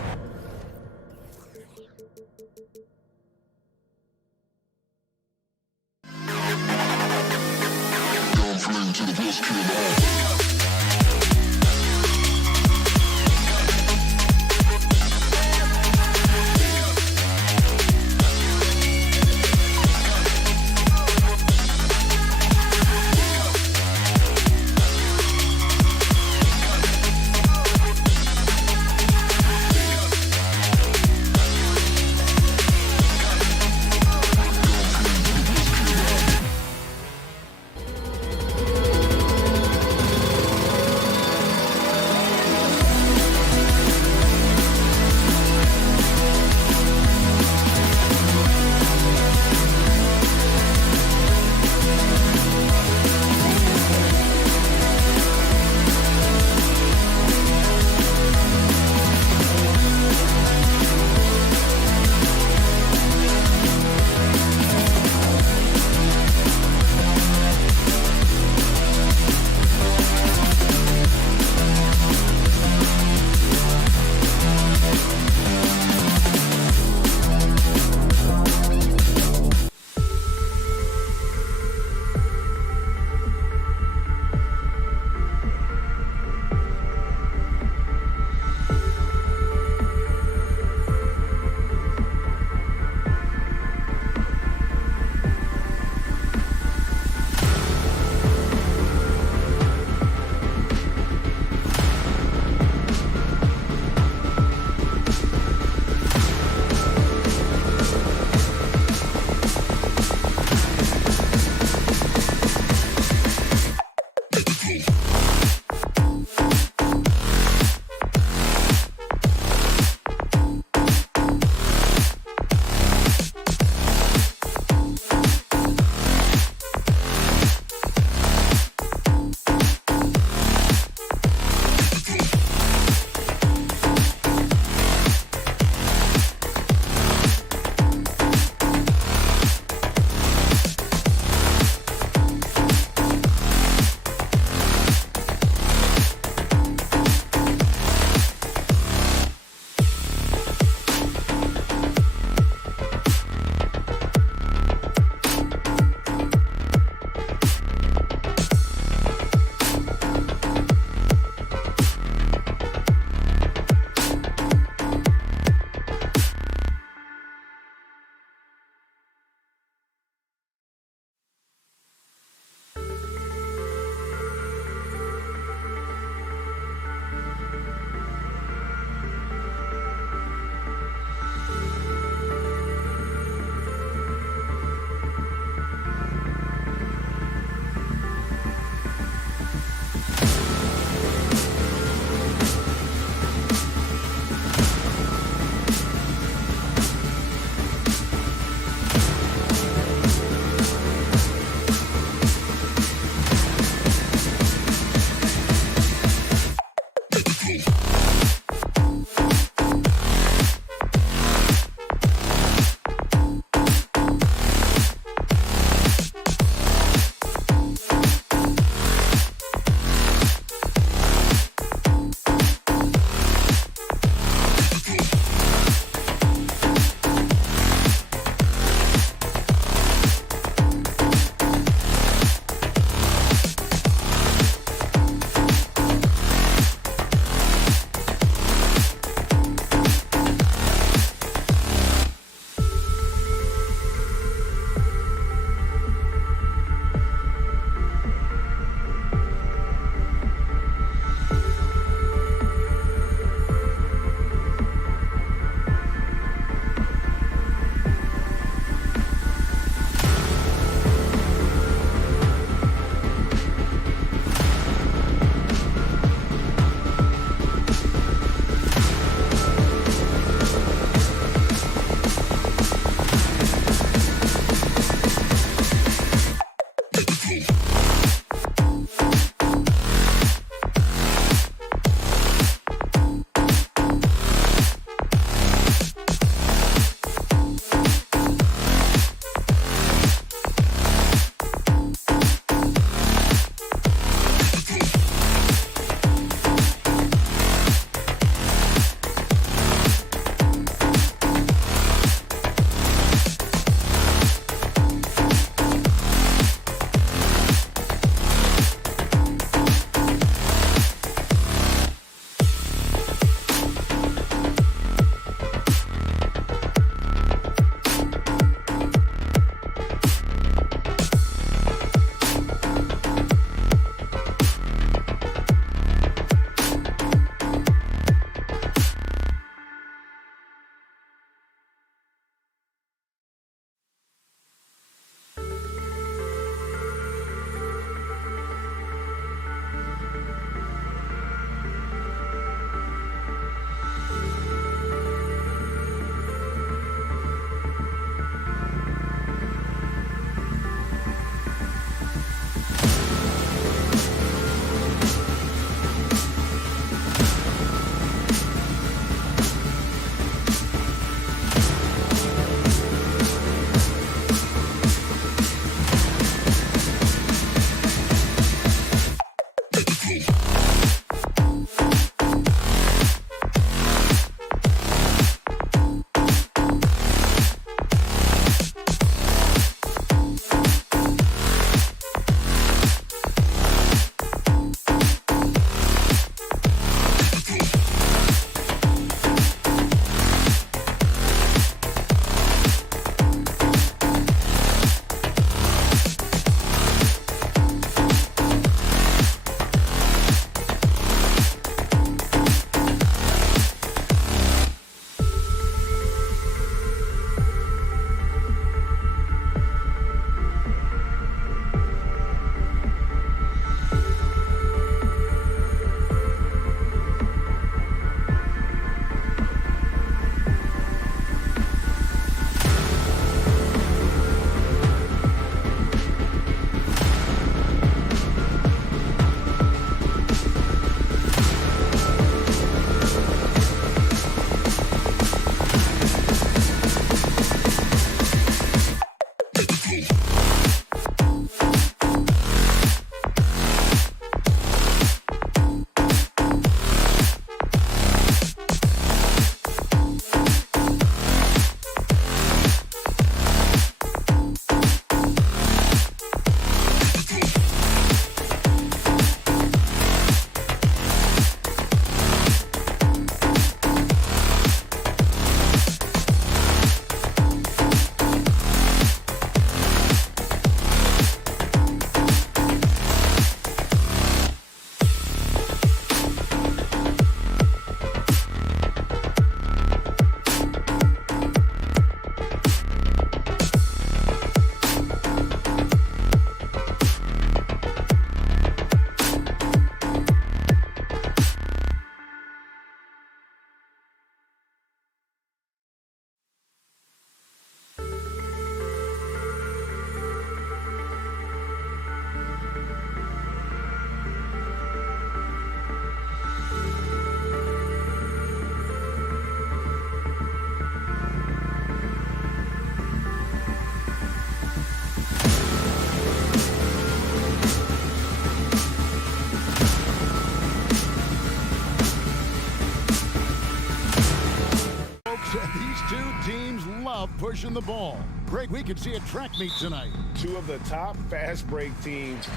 love pushing the ball. Greg, we could see a track meet tonight. Two of the top fast break teams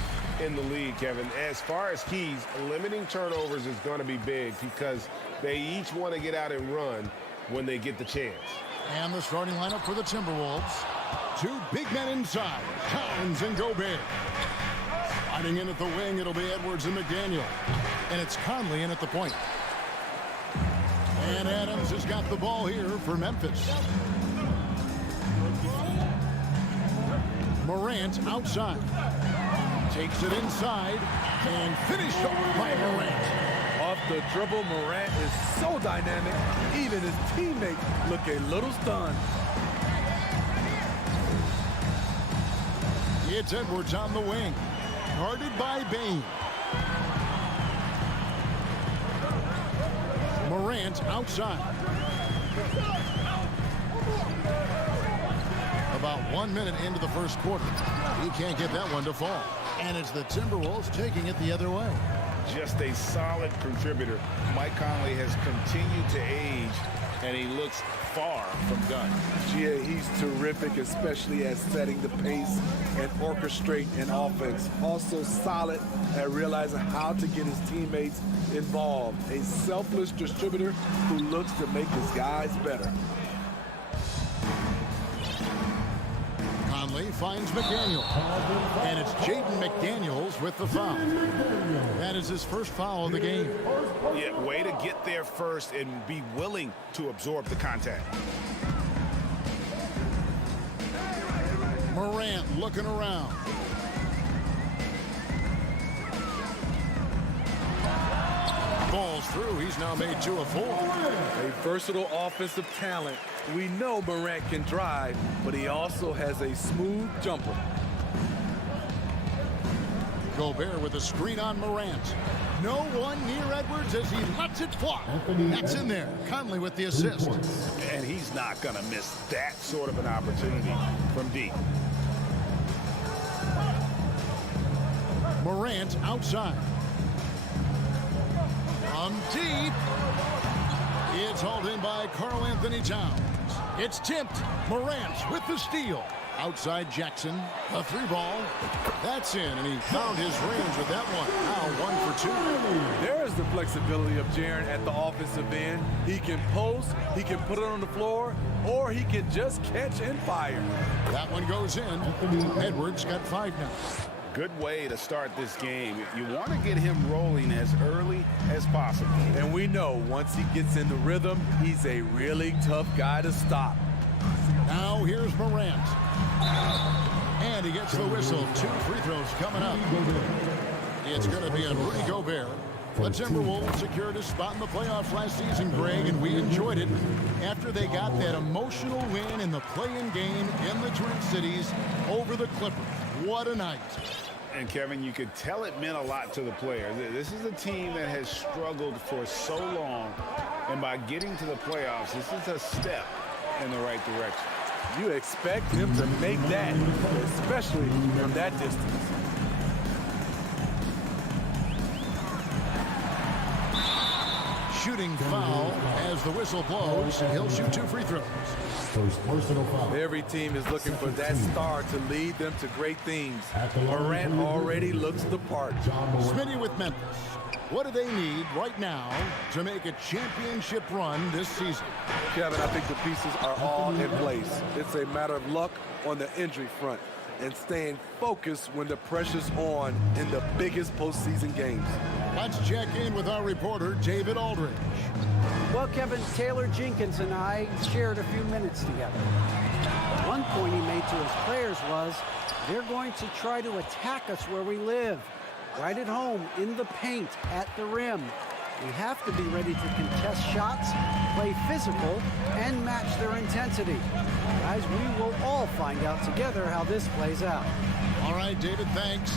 in the league, Kevin. As far as keys, limiting turnovers is going to be big because they each want to get out and run when they get the chance. And the starting lineup for the Timberwolves. Two big men inside, Towns and Gobert. Sliding in at the wing, it'll be Edwards and McDaniel. And it's Conley in at the point. And Adams has got the ball here for Memphis. Morant outside. Takes it inside and finished off by Morant. Off the dribble, Morant is so dynamic, even his teammates look a little stunned. It's Edwards on the wing, guarded by Bain. Morant outside. About 1 minute into the first quarter. He can't get that one to fall. And it's the Timberwolves taking it the other way. Just a solid contributor. Mike Conley has continued to age, and he looks far from done. Yeah, he's terrific, especially at setting the pace and orchestrating an offense. Also solid at realizing how to get his teammates involved. A selfless distributor who looks to make his guys better. Conley finds McDaniel. And it's Jaden McDaniels with the foul. That is his first foul of the game. Yeah, way to get there first and be willing to absorb the contact. Morant looking around. Balls through. He's now made 2 of 4. A versatile offensive talent. We know Morant can drive, but he also has a smooth jumper. Gobert with a screen on Morant. No one near Edwards as he lets it fly. That's in there. Conley with the assist. And he's not going to miss that sort of an opportunity from deep. Morant outside. From deep. It's hauled in by Karl Anthony Towns. It's tipped. Morant with the steal. Outside Jackson. A 3-ball. That's in, and he found his range with that one. Now 1 for 2. There's the flexibility of Jaren at the offensive end. He can post, he can put it on the floor, or he can just catch and fire. That one goes in. Edwards got 5 now. Good way to start this game. You want to get him rolling as early as possible. And we know once he gets in the rhythm, he's a really tough guy to stop. Now here's Morant. And he gets the whistle. 2 free throws coming up. It's going to be on Rudy Gobert. The Timberwolves secured a spot in the playoffs last season, Greg, and we enjoyed it after they got that emotional win in the play-in game in the Twin Cities over the Clippers. What a night. And, Kevin, you could tell it meant a lot to the players. This is a team that has struggled for so long, and by getting to the playoffs, this is a step in the right direction. You expect him to make that, especially from that distance. Shooting foul as the whistle blows, and he'll shoot 2 free throws. First personal foul. Every team is looking for that star to lead them to great things. Morant already looks the part. Smitty with Memphis. What do they need right now to make a championship run this season? Kevin, I think the pieces are all in place. It's a matter of luck on the injury front and staying focused when the pressure's on in the biggest postseason games. Let's check in with our reporter, David Aldridge. Well, Kevin, Taylor Jenkins and I shared a few minutes together. One point he made to his players was, they're going to try to attack us where we live, right at home, in the paint, at the rim. We have to be ready to contest shots, play physical, and match their intensity. Guys, we will all find out together how this plays out. All right, David, thanks.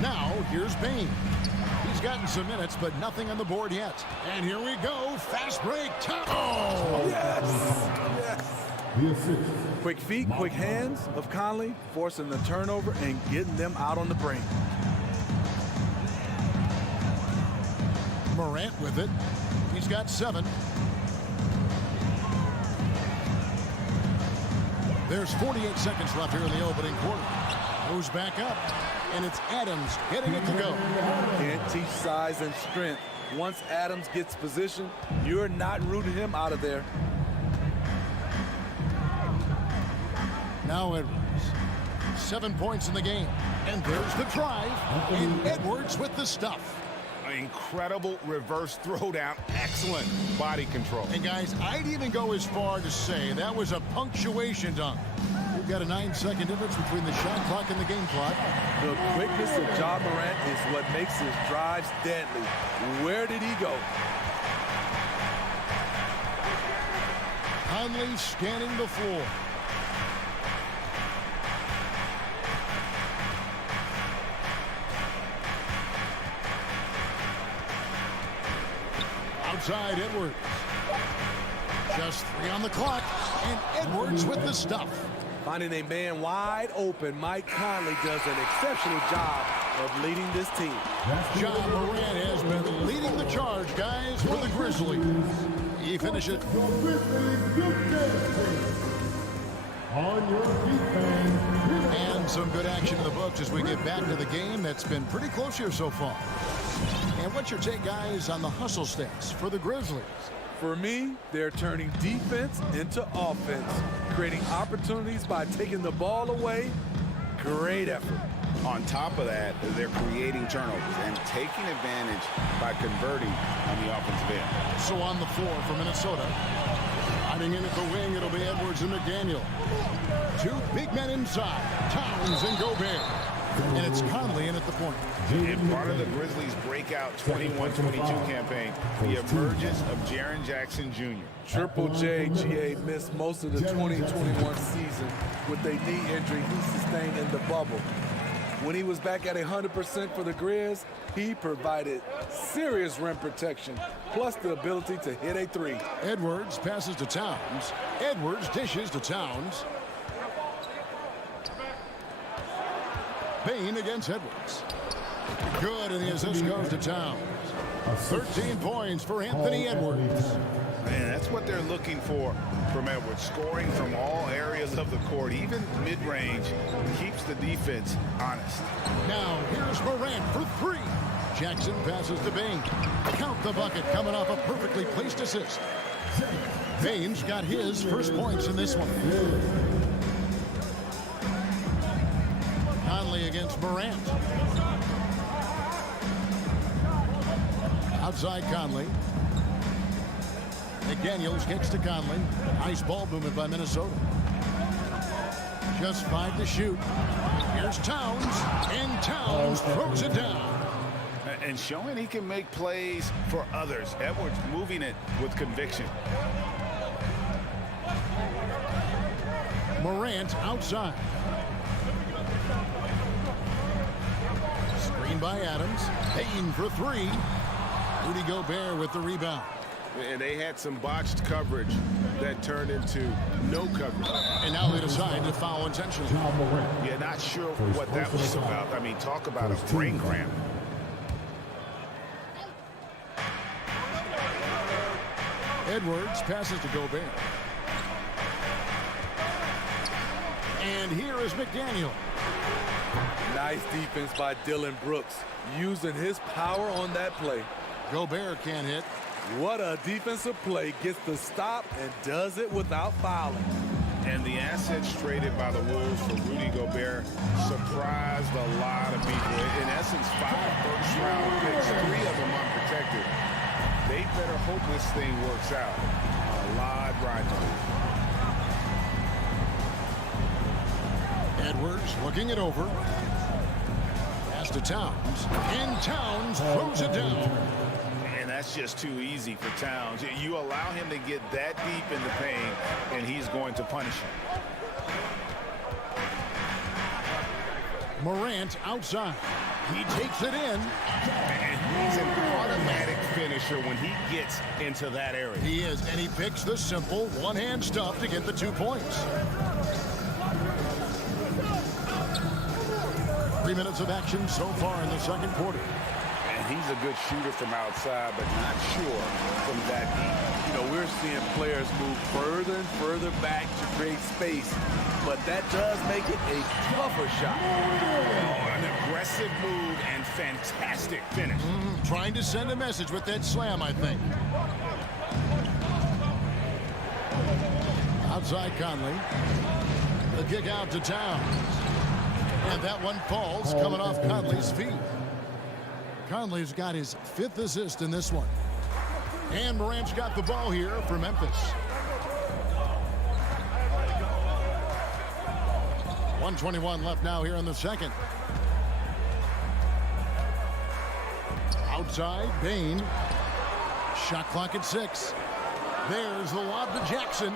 Now, here's Bain. He's gotten some minutes, but nothing on the board yet. And here we go. Fast break. Oh! Yes! Yes! Quick feet, quick hands of Conley, forcing the turnover and getting them out on the break. Morant with it. He's got 7. There's 48 seconds left here in the opening quarter. Goes back up, and it's Adams getting it to go. Can't teach size and strength. Once Adams gets position, you're not rooting him out of there. Now Edwards. 7 points in the game. And there's the drive. And Edwards with the stuff. Incredible reverse throwdown. Excellent body control. And guys, I'd even go as far to say that was a punctuation dunk. We've got a 9-second difference between the shot clock and the game clock. The quickness of Ja Morant is what makes his drives deadly. Where did he go? Conley scanning the floor. Outside Edwards. Just 3 on the clock, and Edwards with the stuff. Finding a man wide open, Mike Conley does an exceptional job of leading this team. Ja Morant has been leading the charge, guys, for the Grizzlies. He finishes. On your feet, fans. And some good action in the books as we get back to the game. That's been pretty close here so far. And what's your take, guys, on the hustle stats for the Grizzlies? For me, they're turning defense into offense, creating opportunities by taking the ball away. Great effort. On top of that, they're creating turnovers and taking advantage by converting on the offensive end. So on the floor for Minnesota, hiding in at the wing, it'll be Edwards and McDaniel. 2 big men inside, Towns and Gobert. And it's Conley in at the point. And part of the Grizzlies' breakout 21-22 campaign, the emergence of Jaren Jackson Jr. Triple J, GA missed most of the 2021 season with a knee injury he sustained in the bubble. When he was back at 100% for the Grizz, he provided serious rim protection, plus the ability to hit a 3. Edwards passes to Towns. Edwards dishes to Towns. Payne against Edwards. Good, and the assist goes to Towns. 13 points for Anthony Edwards. Man, that's what they're looking for from Edwards. Scoring from all areas of the court, even mid-range, keeps the defense honest. Now, here's Morant for 3. Jackson passes to Payne. Count the bucket coming off a perfectly placed assist. Payne's got his first points in this one. Conley against Morant. Outside Conley. McDaniels kicks to Conley. Nice ball movement by Minnesota. Just 5 to shoot. Here's Towns, and Towns throws it down. And showing he can make plays for others. Edwards moving it with conviction. Morant outside. Screen by Adams. Payne for 3. Rudy Gobert with the rebound. And they had some botched coverage that turned into no coverage. And now they decide to foul intentionally. Yeah, not sure what that was about. I mean, talk about a brain cramp. Edwards passes to Gobert. And here is McDaniel. Nice defense by Dylan Brooks, using his power on that play. Gobert can't hit. What a defensive play. Gets the stop and does it without fouling. And the assets traded by the Wolves for Rudy Gobert surprised a lot of people. In essence, 5 first-round picks, 3 of them unprotected. They better hope this thing works out. A lot riding on it. Edwards looking it over. Pass to Towns. And Towns throws it down. And that's just too easy for Towns. You allow him to get that deep in the paint, and he's going to punish him. Morant outside. He takes it in. And he's an automatic finisher when he gets into that area. He is, and he picks the simple one-hand stuff to get the 2 points. 3 minutes of action so far in the second quarter. And he's a good shooter from outside, but not sure from that deep. You know, we're seeing players move further and further back to create space, but that does make it a tougher shot. Oh, an aggressive move and fantastic finish. Trying to send a message with that slam, I think. Outside Conley. The kick out to Towns. And that one falls coming off Conley's feet. Conley's got his 5th assist in this one. And Morant's got the ball here for Memphis. 1:21 left now here in the second. Outside, Bain. Shot clock at 6. There's the lob to Jackson.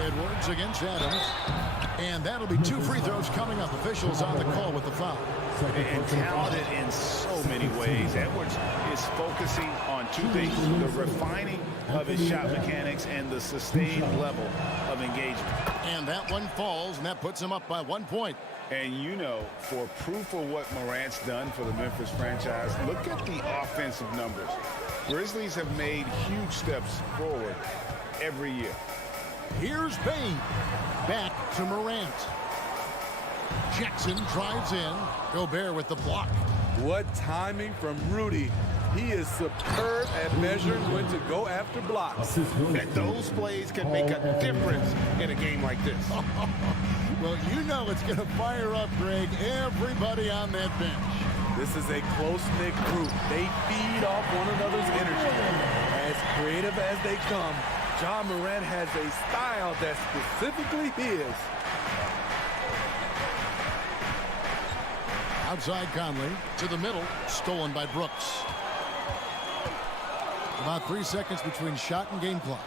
Edwards against Adams. And that'll be 2 free throws coming up. Officials on the call with the foul. And talented in so many ways. Edwards is focusing on 2 things: the refining of his shot mechanics and the sustained level of engagement. And that one falls, and that puts him up by 1 point. And you know, for proof of what Morant's done for the Memphis franchise, look at the offensive numbers. Grizzlies have made huge steps forward every year. Here's Bain. Back to Morant. Jackson drives in. Gobert with the block. What timing from Rudy. He is superb at measuring when to go after blocks. And those plays can make a difference in a game like this. Well, you know it's going to fire up, Greg, everybody on that bench. This is a close-knit group. They feed off one another's energy. As creative as they come, Ja Morant has a style that's specifically his. Outside Conley to the middle, stolen by Brooks. About 3 seconds between shot and game clock.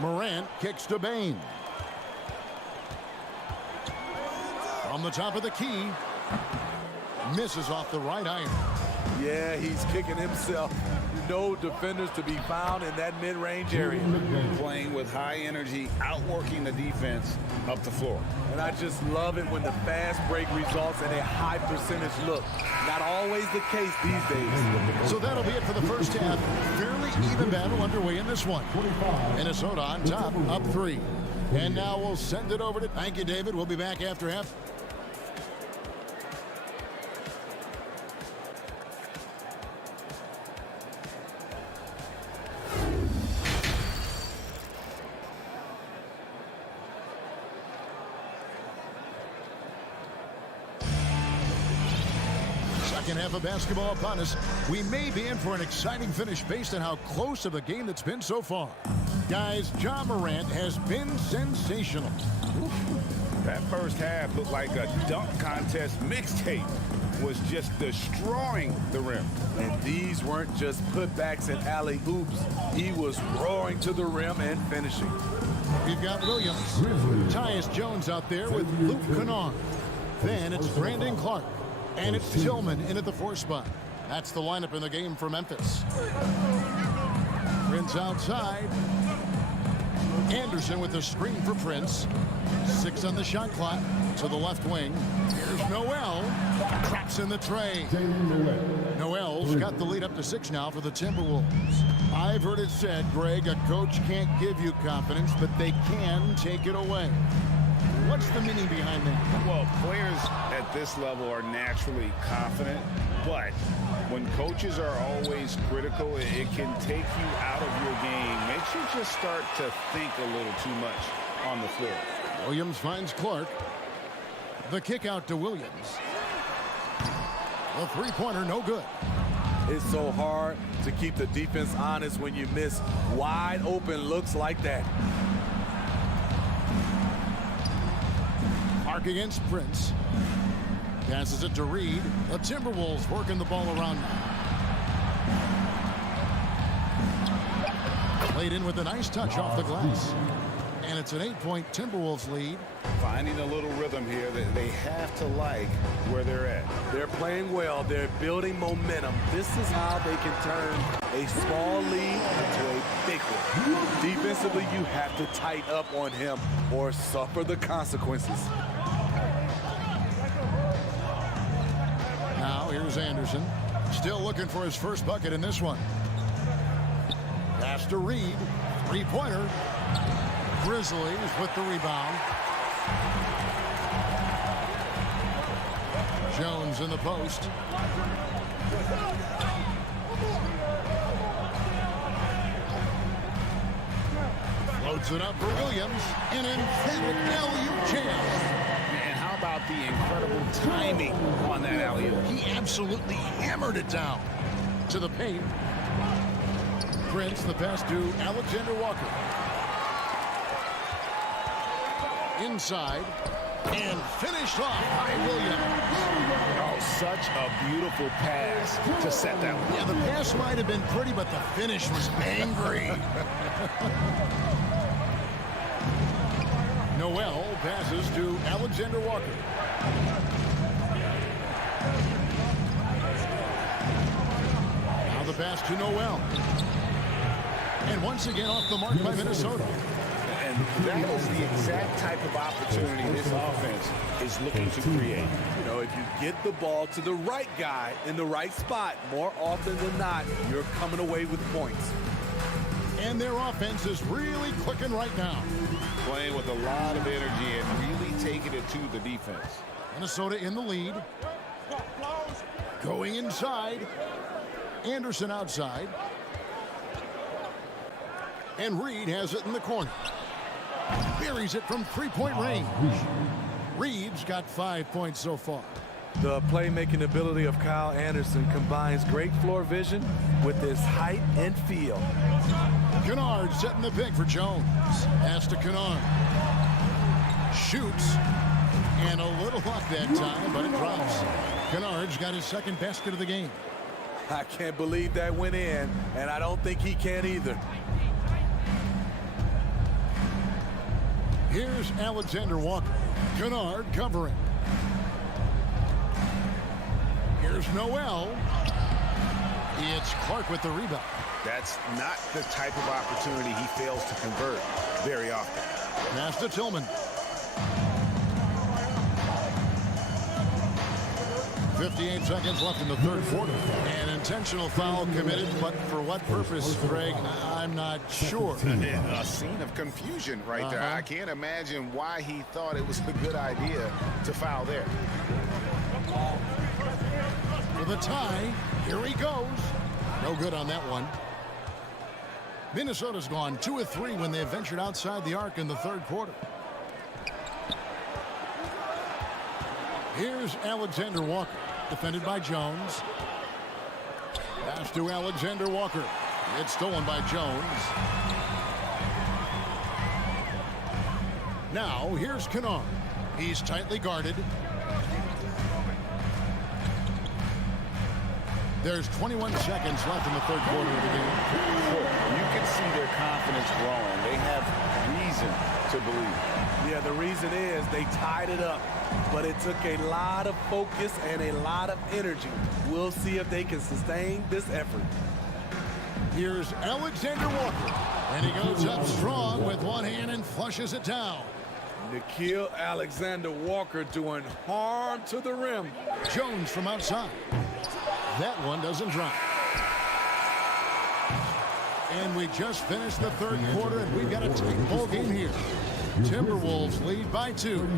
Morant kicks to Bain. From the top of the key, misses off the right iron. Yeah, he's kicking himself. No defenders to be found in that mid-range area. Playing with high energy, outworking the defense up the floor. And I just love it when the fast break results in a high percentage look. Not always the case these days. So that'll be it for the first half. Fairly even battle underway in this one. Minnesota on top, up 3. And now we'll send it over to... Thank you, David. We'll be back after half. Second half of basketball upon us. We may be in for an exciting finish based on how close of a game that's been so far. Guys, Ja Morant has been sensational. That first half looked like a dunk contest mixtape. Was just destroying the rim. And these weren't just putbacks and alley-oops. He was roaring to the rim and finishing. We've got Williams. Tyus Jones out there with Luke Kennard. Then it's Brandon Clark. And it's Tillman in at the 4 spot. That's the lineup in the game for Memphis. Prince outside. Anderson with the screen for Prince. 6 on the shot clock to the left wing. Here's Noel. Traps in the tray. Noel's got the lead up to 6 now for the Timberwolves. I've heard it said, Greg, a coach can't give you confidence, but they can take it away. What's the meaning behind that? Well, players at this level are naturally confident, but when coaches are always critical, it can take you out of your game. Makes you just start to think a little too much on the floor. Williams finds Clark. The kick out to Williams. The three-pointer, no good. It's so hard to keep the defense honest when you miss wide open looks like that. Clark against Prince. Passes it to Reed. The Timberwolves working the ball around now. Played in with a nice touch off the glass. And it's an 8-point Timberwolves lead. Finding a little rhythm here that they have to like where they're at. They're playing well. They're building momentum. This is how they can turn a small lead into a big one. Defensively, you have to tighten up on him or suffer the consequences. Now here's Anderson. Still looking for his first bucket in this one. Pass to Reed. Three-pointer. Grizzlies with the rebound. Jones in the post. Floats it up for Williams. An emphatic alley-oop jam. And how about the incredible timing on that alley-oop? He absolutely hammered it down to the paint. Prince, the pass to Alexander Walker. Inside. And finished off by Williams. Oh, such a beautiful pass to set that one. Yeah, the pass might have been pretty, but the finish was angry. Noel passes to Alexander Walker. Now the pass to Noel. And once again off the mark by Minnesota. And that is the exact type of opportunity this offense is looking to create. You know, if you get the ball to the right guy in the right spot, more often than not, you're coming away with points. And their offense is really clicking right now. Playing with a lot of energy and really taking it to the defense. Minnesota in the lead. Going inside. Anderson outside. And Reed has it in the corner. Buries it from three-point range. Reed's got 5 points so far. The playmaking ability of Kyle Anderson combines great floor vision with his height and feel. Kennard setting the pick for Jones. Pass to Kennard. Shoots. And a little luck that time, but it drops. Kennard's got his second basket of the game. I can't believe that went in, and I don't think he can either. Here's Alexander Walker. Kennard covering. Here's Noel. It's Clark with the rebound. That's not the type of opportunity he fails to convert very often. Pass to Tillman. 58 seconds left in the third quarter. An intentional foul committed, but for what purpose, Greg, I'm not sure. A scene of confusion right there. I can't imagine why he thought it was a good idea to foul there. For the tie, here he goes. No good on that one. Minnesota's gone 2 of 3 when they ventured outside the arc in the third quarter. Here's Alexander Walker, defended by Jones. Pass to Alexander Walker. It's stolen by Jones. Now, here's Kennard. He's tightly guarded. There's 21 seconds left in the third quarter of the game. You can see their confidence growing. They have reason to believe. Yeah, the reason is they tied it up, but it took a lot of focus and a lot of energy. We'll see if they can sustain this effort. Here's Alexander Walker, and he goes up strong with one hand and flushes it down. Nikhil Alexander Walker doing harm to the rim. Jones from outside. That one doesn't drop. And we just finished the third quarter, and we've got a tight ball game here. Timberwolves lead by 2.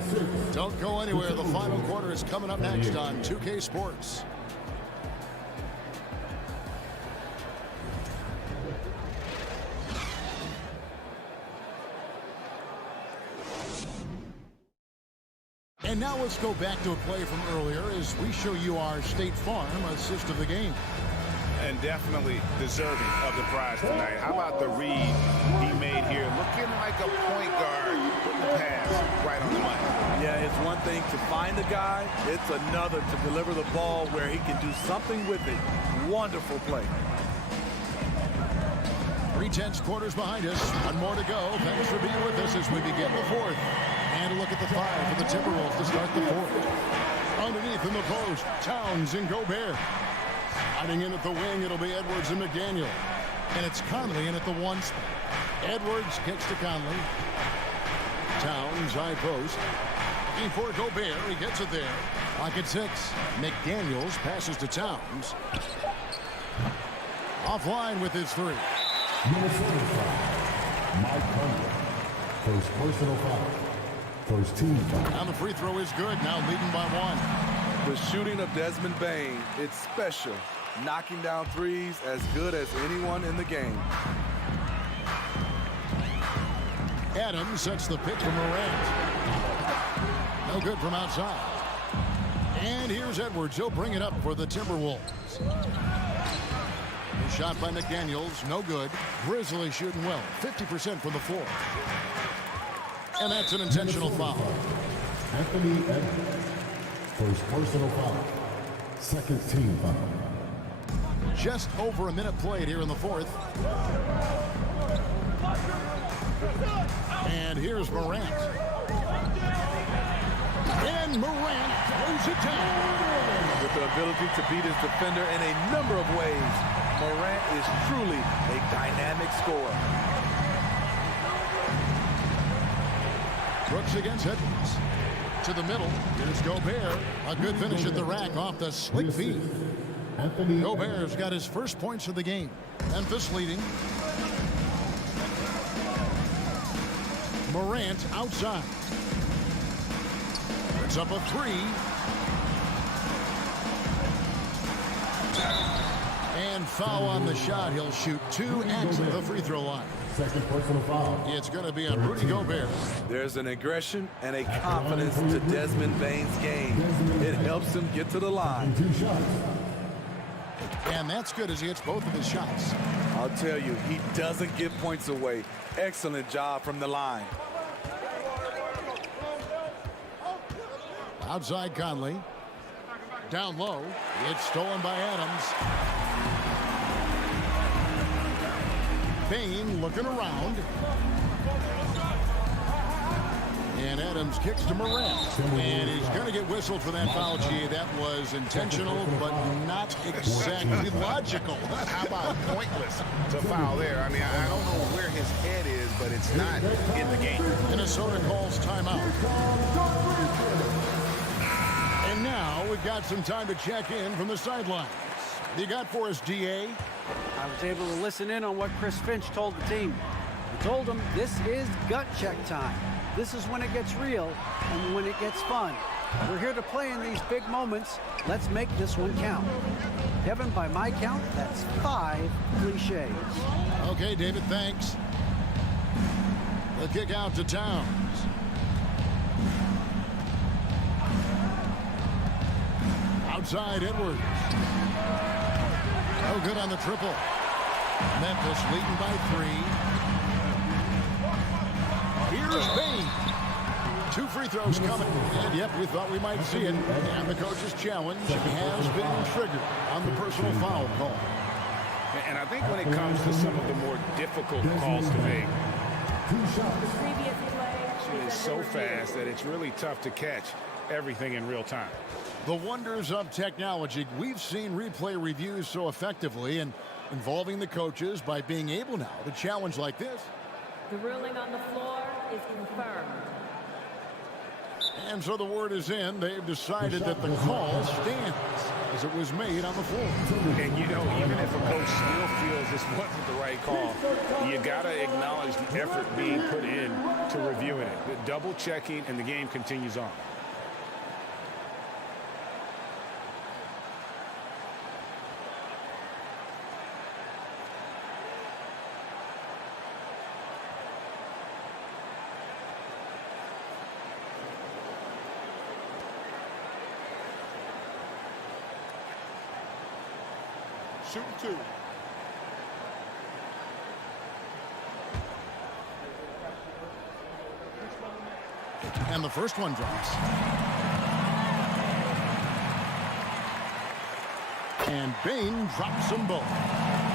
Don't go anywhere. The final quarter is coming up next on 2K Sports. And now let's go back to a play from earlier as we show you our State Farm assist of the game. And definitely deserving of the prize tonight. How about the read he made here? Looking like a point guard, putting the pass right on the money. Yeah, it's one thing to find the guy. It's another to deliver the ball where he can do something with it. Wonderful play. 3/10 quarters behind us. One more to go. Thanks for being with us as we begin the fourth. And a look at the 5 for the Timberwolves to start the fourth. Underneath in the post, Towns and Gobert. Hiding in at the wing, it'll be Edwards and McDaniel. And it's Conley in at the 1 spot. Edwards kicks to Conley. Towns, high post. Looking for Gobert, he gets it there. Clock at 6. McDaniels passes to Towns. Offline with his three. Minnesota foul. Mike Conley. First personal foul. First team foul. And the free throw is good. Now leading by 1. The shooting of Desmond Bane, it's special. Knocking down threes as good as anyone in the game. Adams sets the pitch for Morant. No good from outside. And here's Edwards. He'll bring it up for the Timberwolves. The shot by McDaniels, no good. Grizzlies shooting well, 50% from the floor. And that's an intentional foul. Anthony Edwards. First personal foul. Second team foul. Just over a minute played here in the fourth. And here's Morant. And Morant throws it down. With the ability to beat his defender in a number of ways, Morant is truly a dynamic scorer. Brooks against Edwards. To the middle. Here's Gobert. A good finish at the rack off the slick feed. Gobert's got his first points of the game. Memphis leading. Morant outside. It's up a three. And foul on the shot. He'll shoot 2 at the free throw line. Second personal foul. It's going to be on Rudy Gobert. There's an aggression and a confidence to Desmond Bane's game. It helps him get to the line. 2 shots. And that's good as he hits both of his shots. I'll tell you, he doesn't give points away. Excellent job from the line. Outside Conley. Down low. It's stolen by Adams. Bane looking around. And Adams kicks to Morant. And he's going to get whistled for that foul, G. That was intentional, but not exactly logical. How about pointless to foul there? I mean, I don't know where his head is, but it's not in the game. Minnesota calls timeout. And now we've got some time to check in from the sidelines. What you got for us, DA? I was able to listen in on what Chris Finch told the team. He told them this is gut check time. This is when it gets real and when it gets fun. We're here to play in these big moments. Let's make this one count. Kevin, by my count, that's 5 cliches. Okay, David, thanks. The kick out to Towns. Outside Edwards. No good on the triple. Memphis leading by 3. Here's Bane. 2 free throws coming. And yep, we thought we might see it. And the coach's challenge has been triggered on the personal foul call. And I think when it comes to some of the more difficult calls to make, it is so fast that it's really tough to catch everything in real time. The wonders of technology. We've seen replay reviews so effectively and involving the coaches by being able now to challenge like this. The ruling on the floor is confirmed. And so the word is in. They've decided that the call stands as it was made on the floor. And, you know, even if a coach still feels this wasn't the right call, you got to acknowledge the effort being put in to reviewing it. The double checking, and the game continues on. Shooting 2. And the first one drops. And Bane drops them both.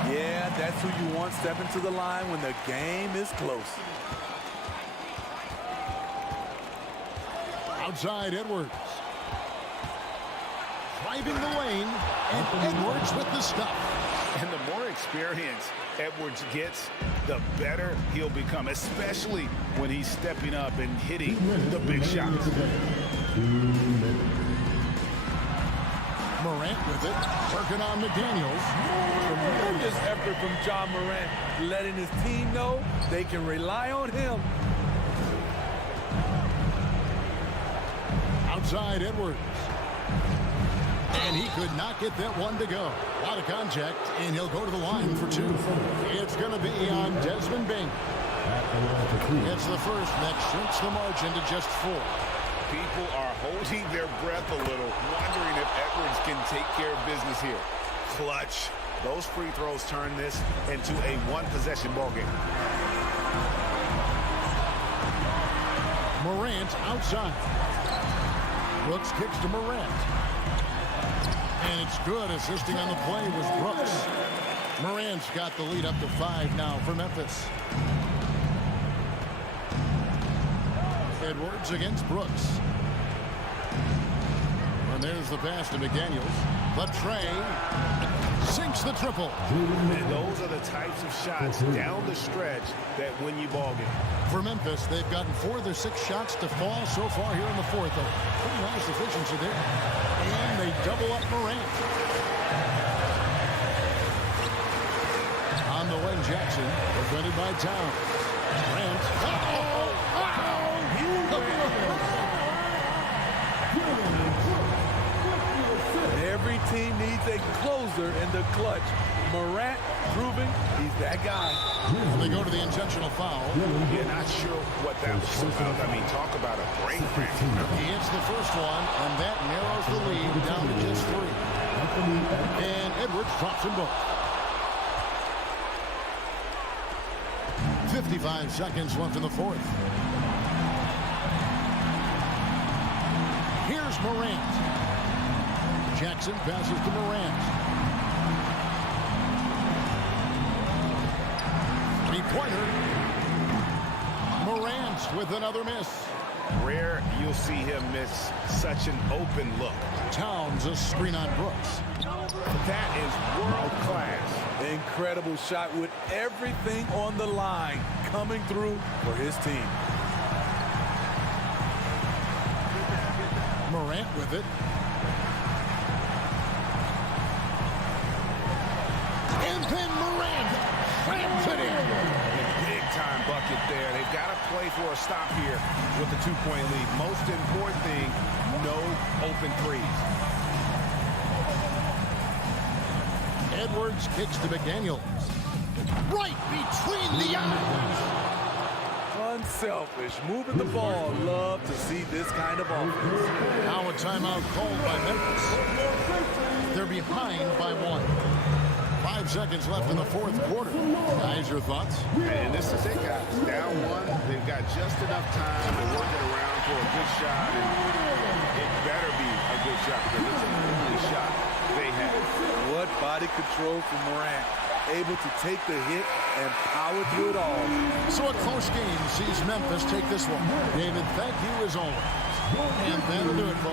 Yeah, that's who you want stepping to the line when the game is close. Outside Edwards. Driving the lane, and Edwards with the stop. And the more experience Edwards gets, the better he'll become, especially when he's stepping up and hitting the big shots. Morant with it, working on McDaniels. Tremendous effort effort from Ja Morant, letting his team know they can rely on him. Outside Edwards. And he could not get that one to go. Out of contact, and he'll go to the line for two. It's going to be on Desmond Bain. It's the first that shrinks the margin to just 4. People are holding their breath a little, wondering if Edwards can take care of business here. Clutch. Those free throws turn this into a one-possession ballgame. Morant outside. Brooks kicks to Morant. And it's good. Assisting on the play was Brooks. Morant's got the lead up to 5 now for Memphis. Edwards against Brooks. And there's the pass to McDaniels. The tray sinks the triple. And those are the types of shots down the stretch that win you ball game. For Memphis, they've gotten 4 of their 6 shots to fall so far here in the 4th. A pretty nice efficiency there. And they double up Morant. On the wing, Jackson, defended by Towns. Grant. Every team needs a closer in the clutch. Morant proving he's that guy. They go to the intentional foul. You're not sure what that was about. I mean, talk about a brain cramp. He hits the first one, and that narrows the lead down to just 3. And Edwards drops them both. 55 seconds left in the 4th. Here's Morant. Jackson passes to Morant. 3-pointer. Morant with another miss. Rare you'll see him miss such an open look. Towns a screen on Brooks. That is world class. Incredible shot with everything on the line coming through for his team. Morant with it. And then Morant slams it in. Big time bucket there. They've got to play for a stop here with the 2-point lead. Most important thing, no open threes. Edwards kicks to McDaniels. Right between the eyes. Unselfish, moving the ball. Love to see this kind of offense. Now a timeout called by Memphis. They're behind by 1. 5 seconds left in the 4th quarter. Guys, your thoughts? And this is it, guys. Down 1. They've got just enough time to work it around for a good shot. And it better be a good shot because it's the only shot they have. What body control from Morant. Able to take the hit and power through it all. So a close game sees Memphis take this one. David, thank you as always. And that'll do it, folks.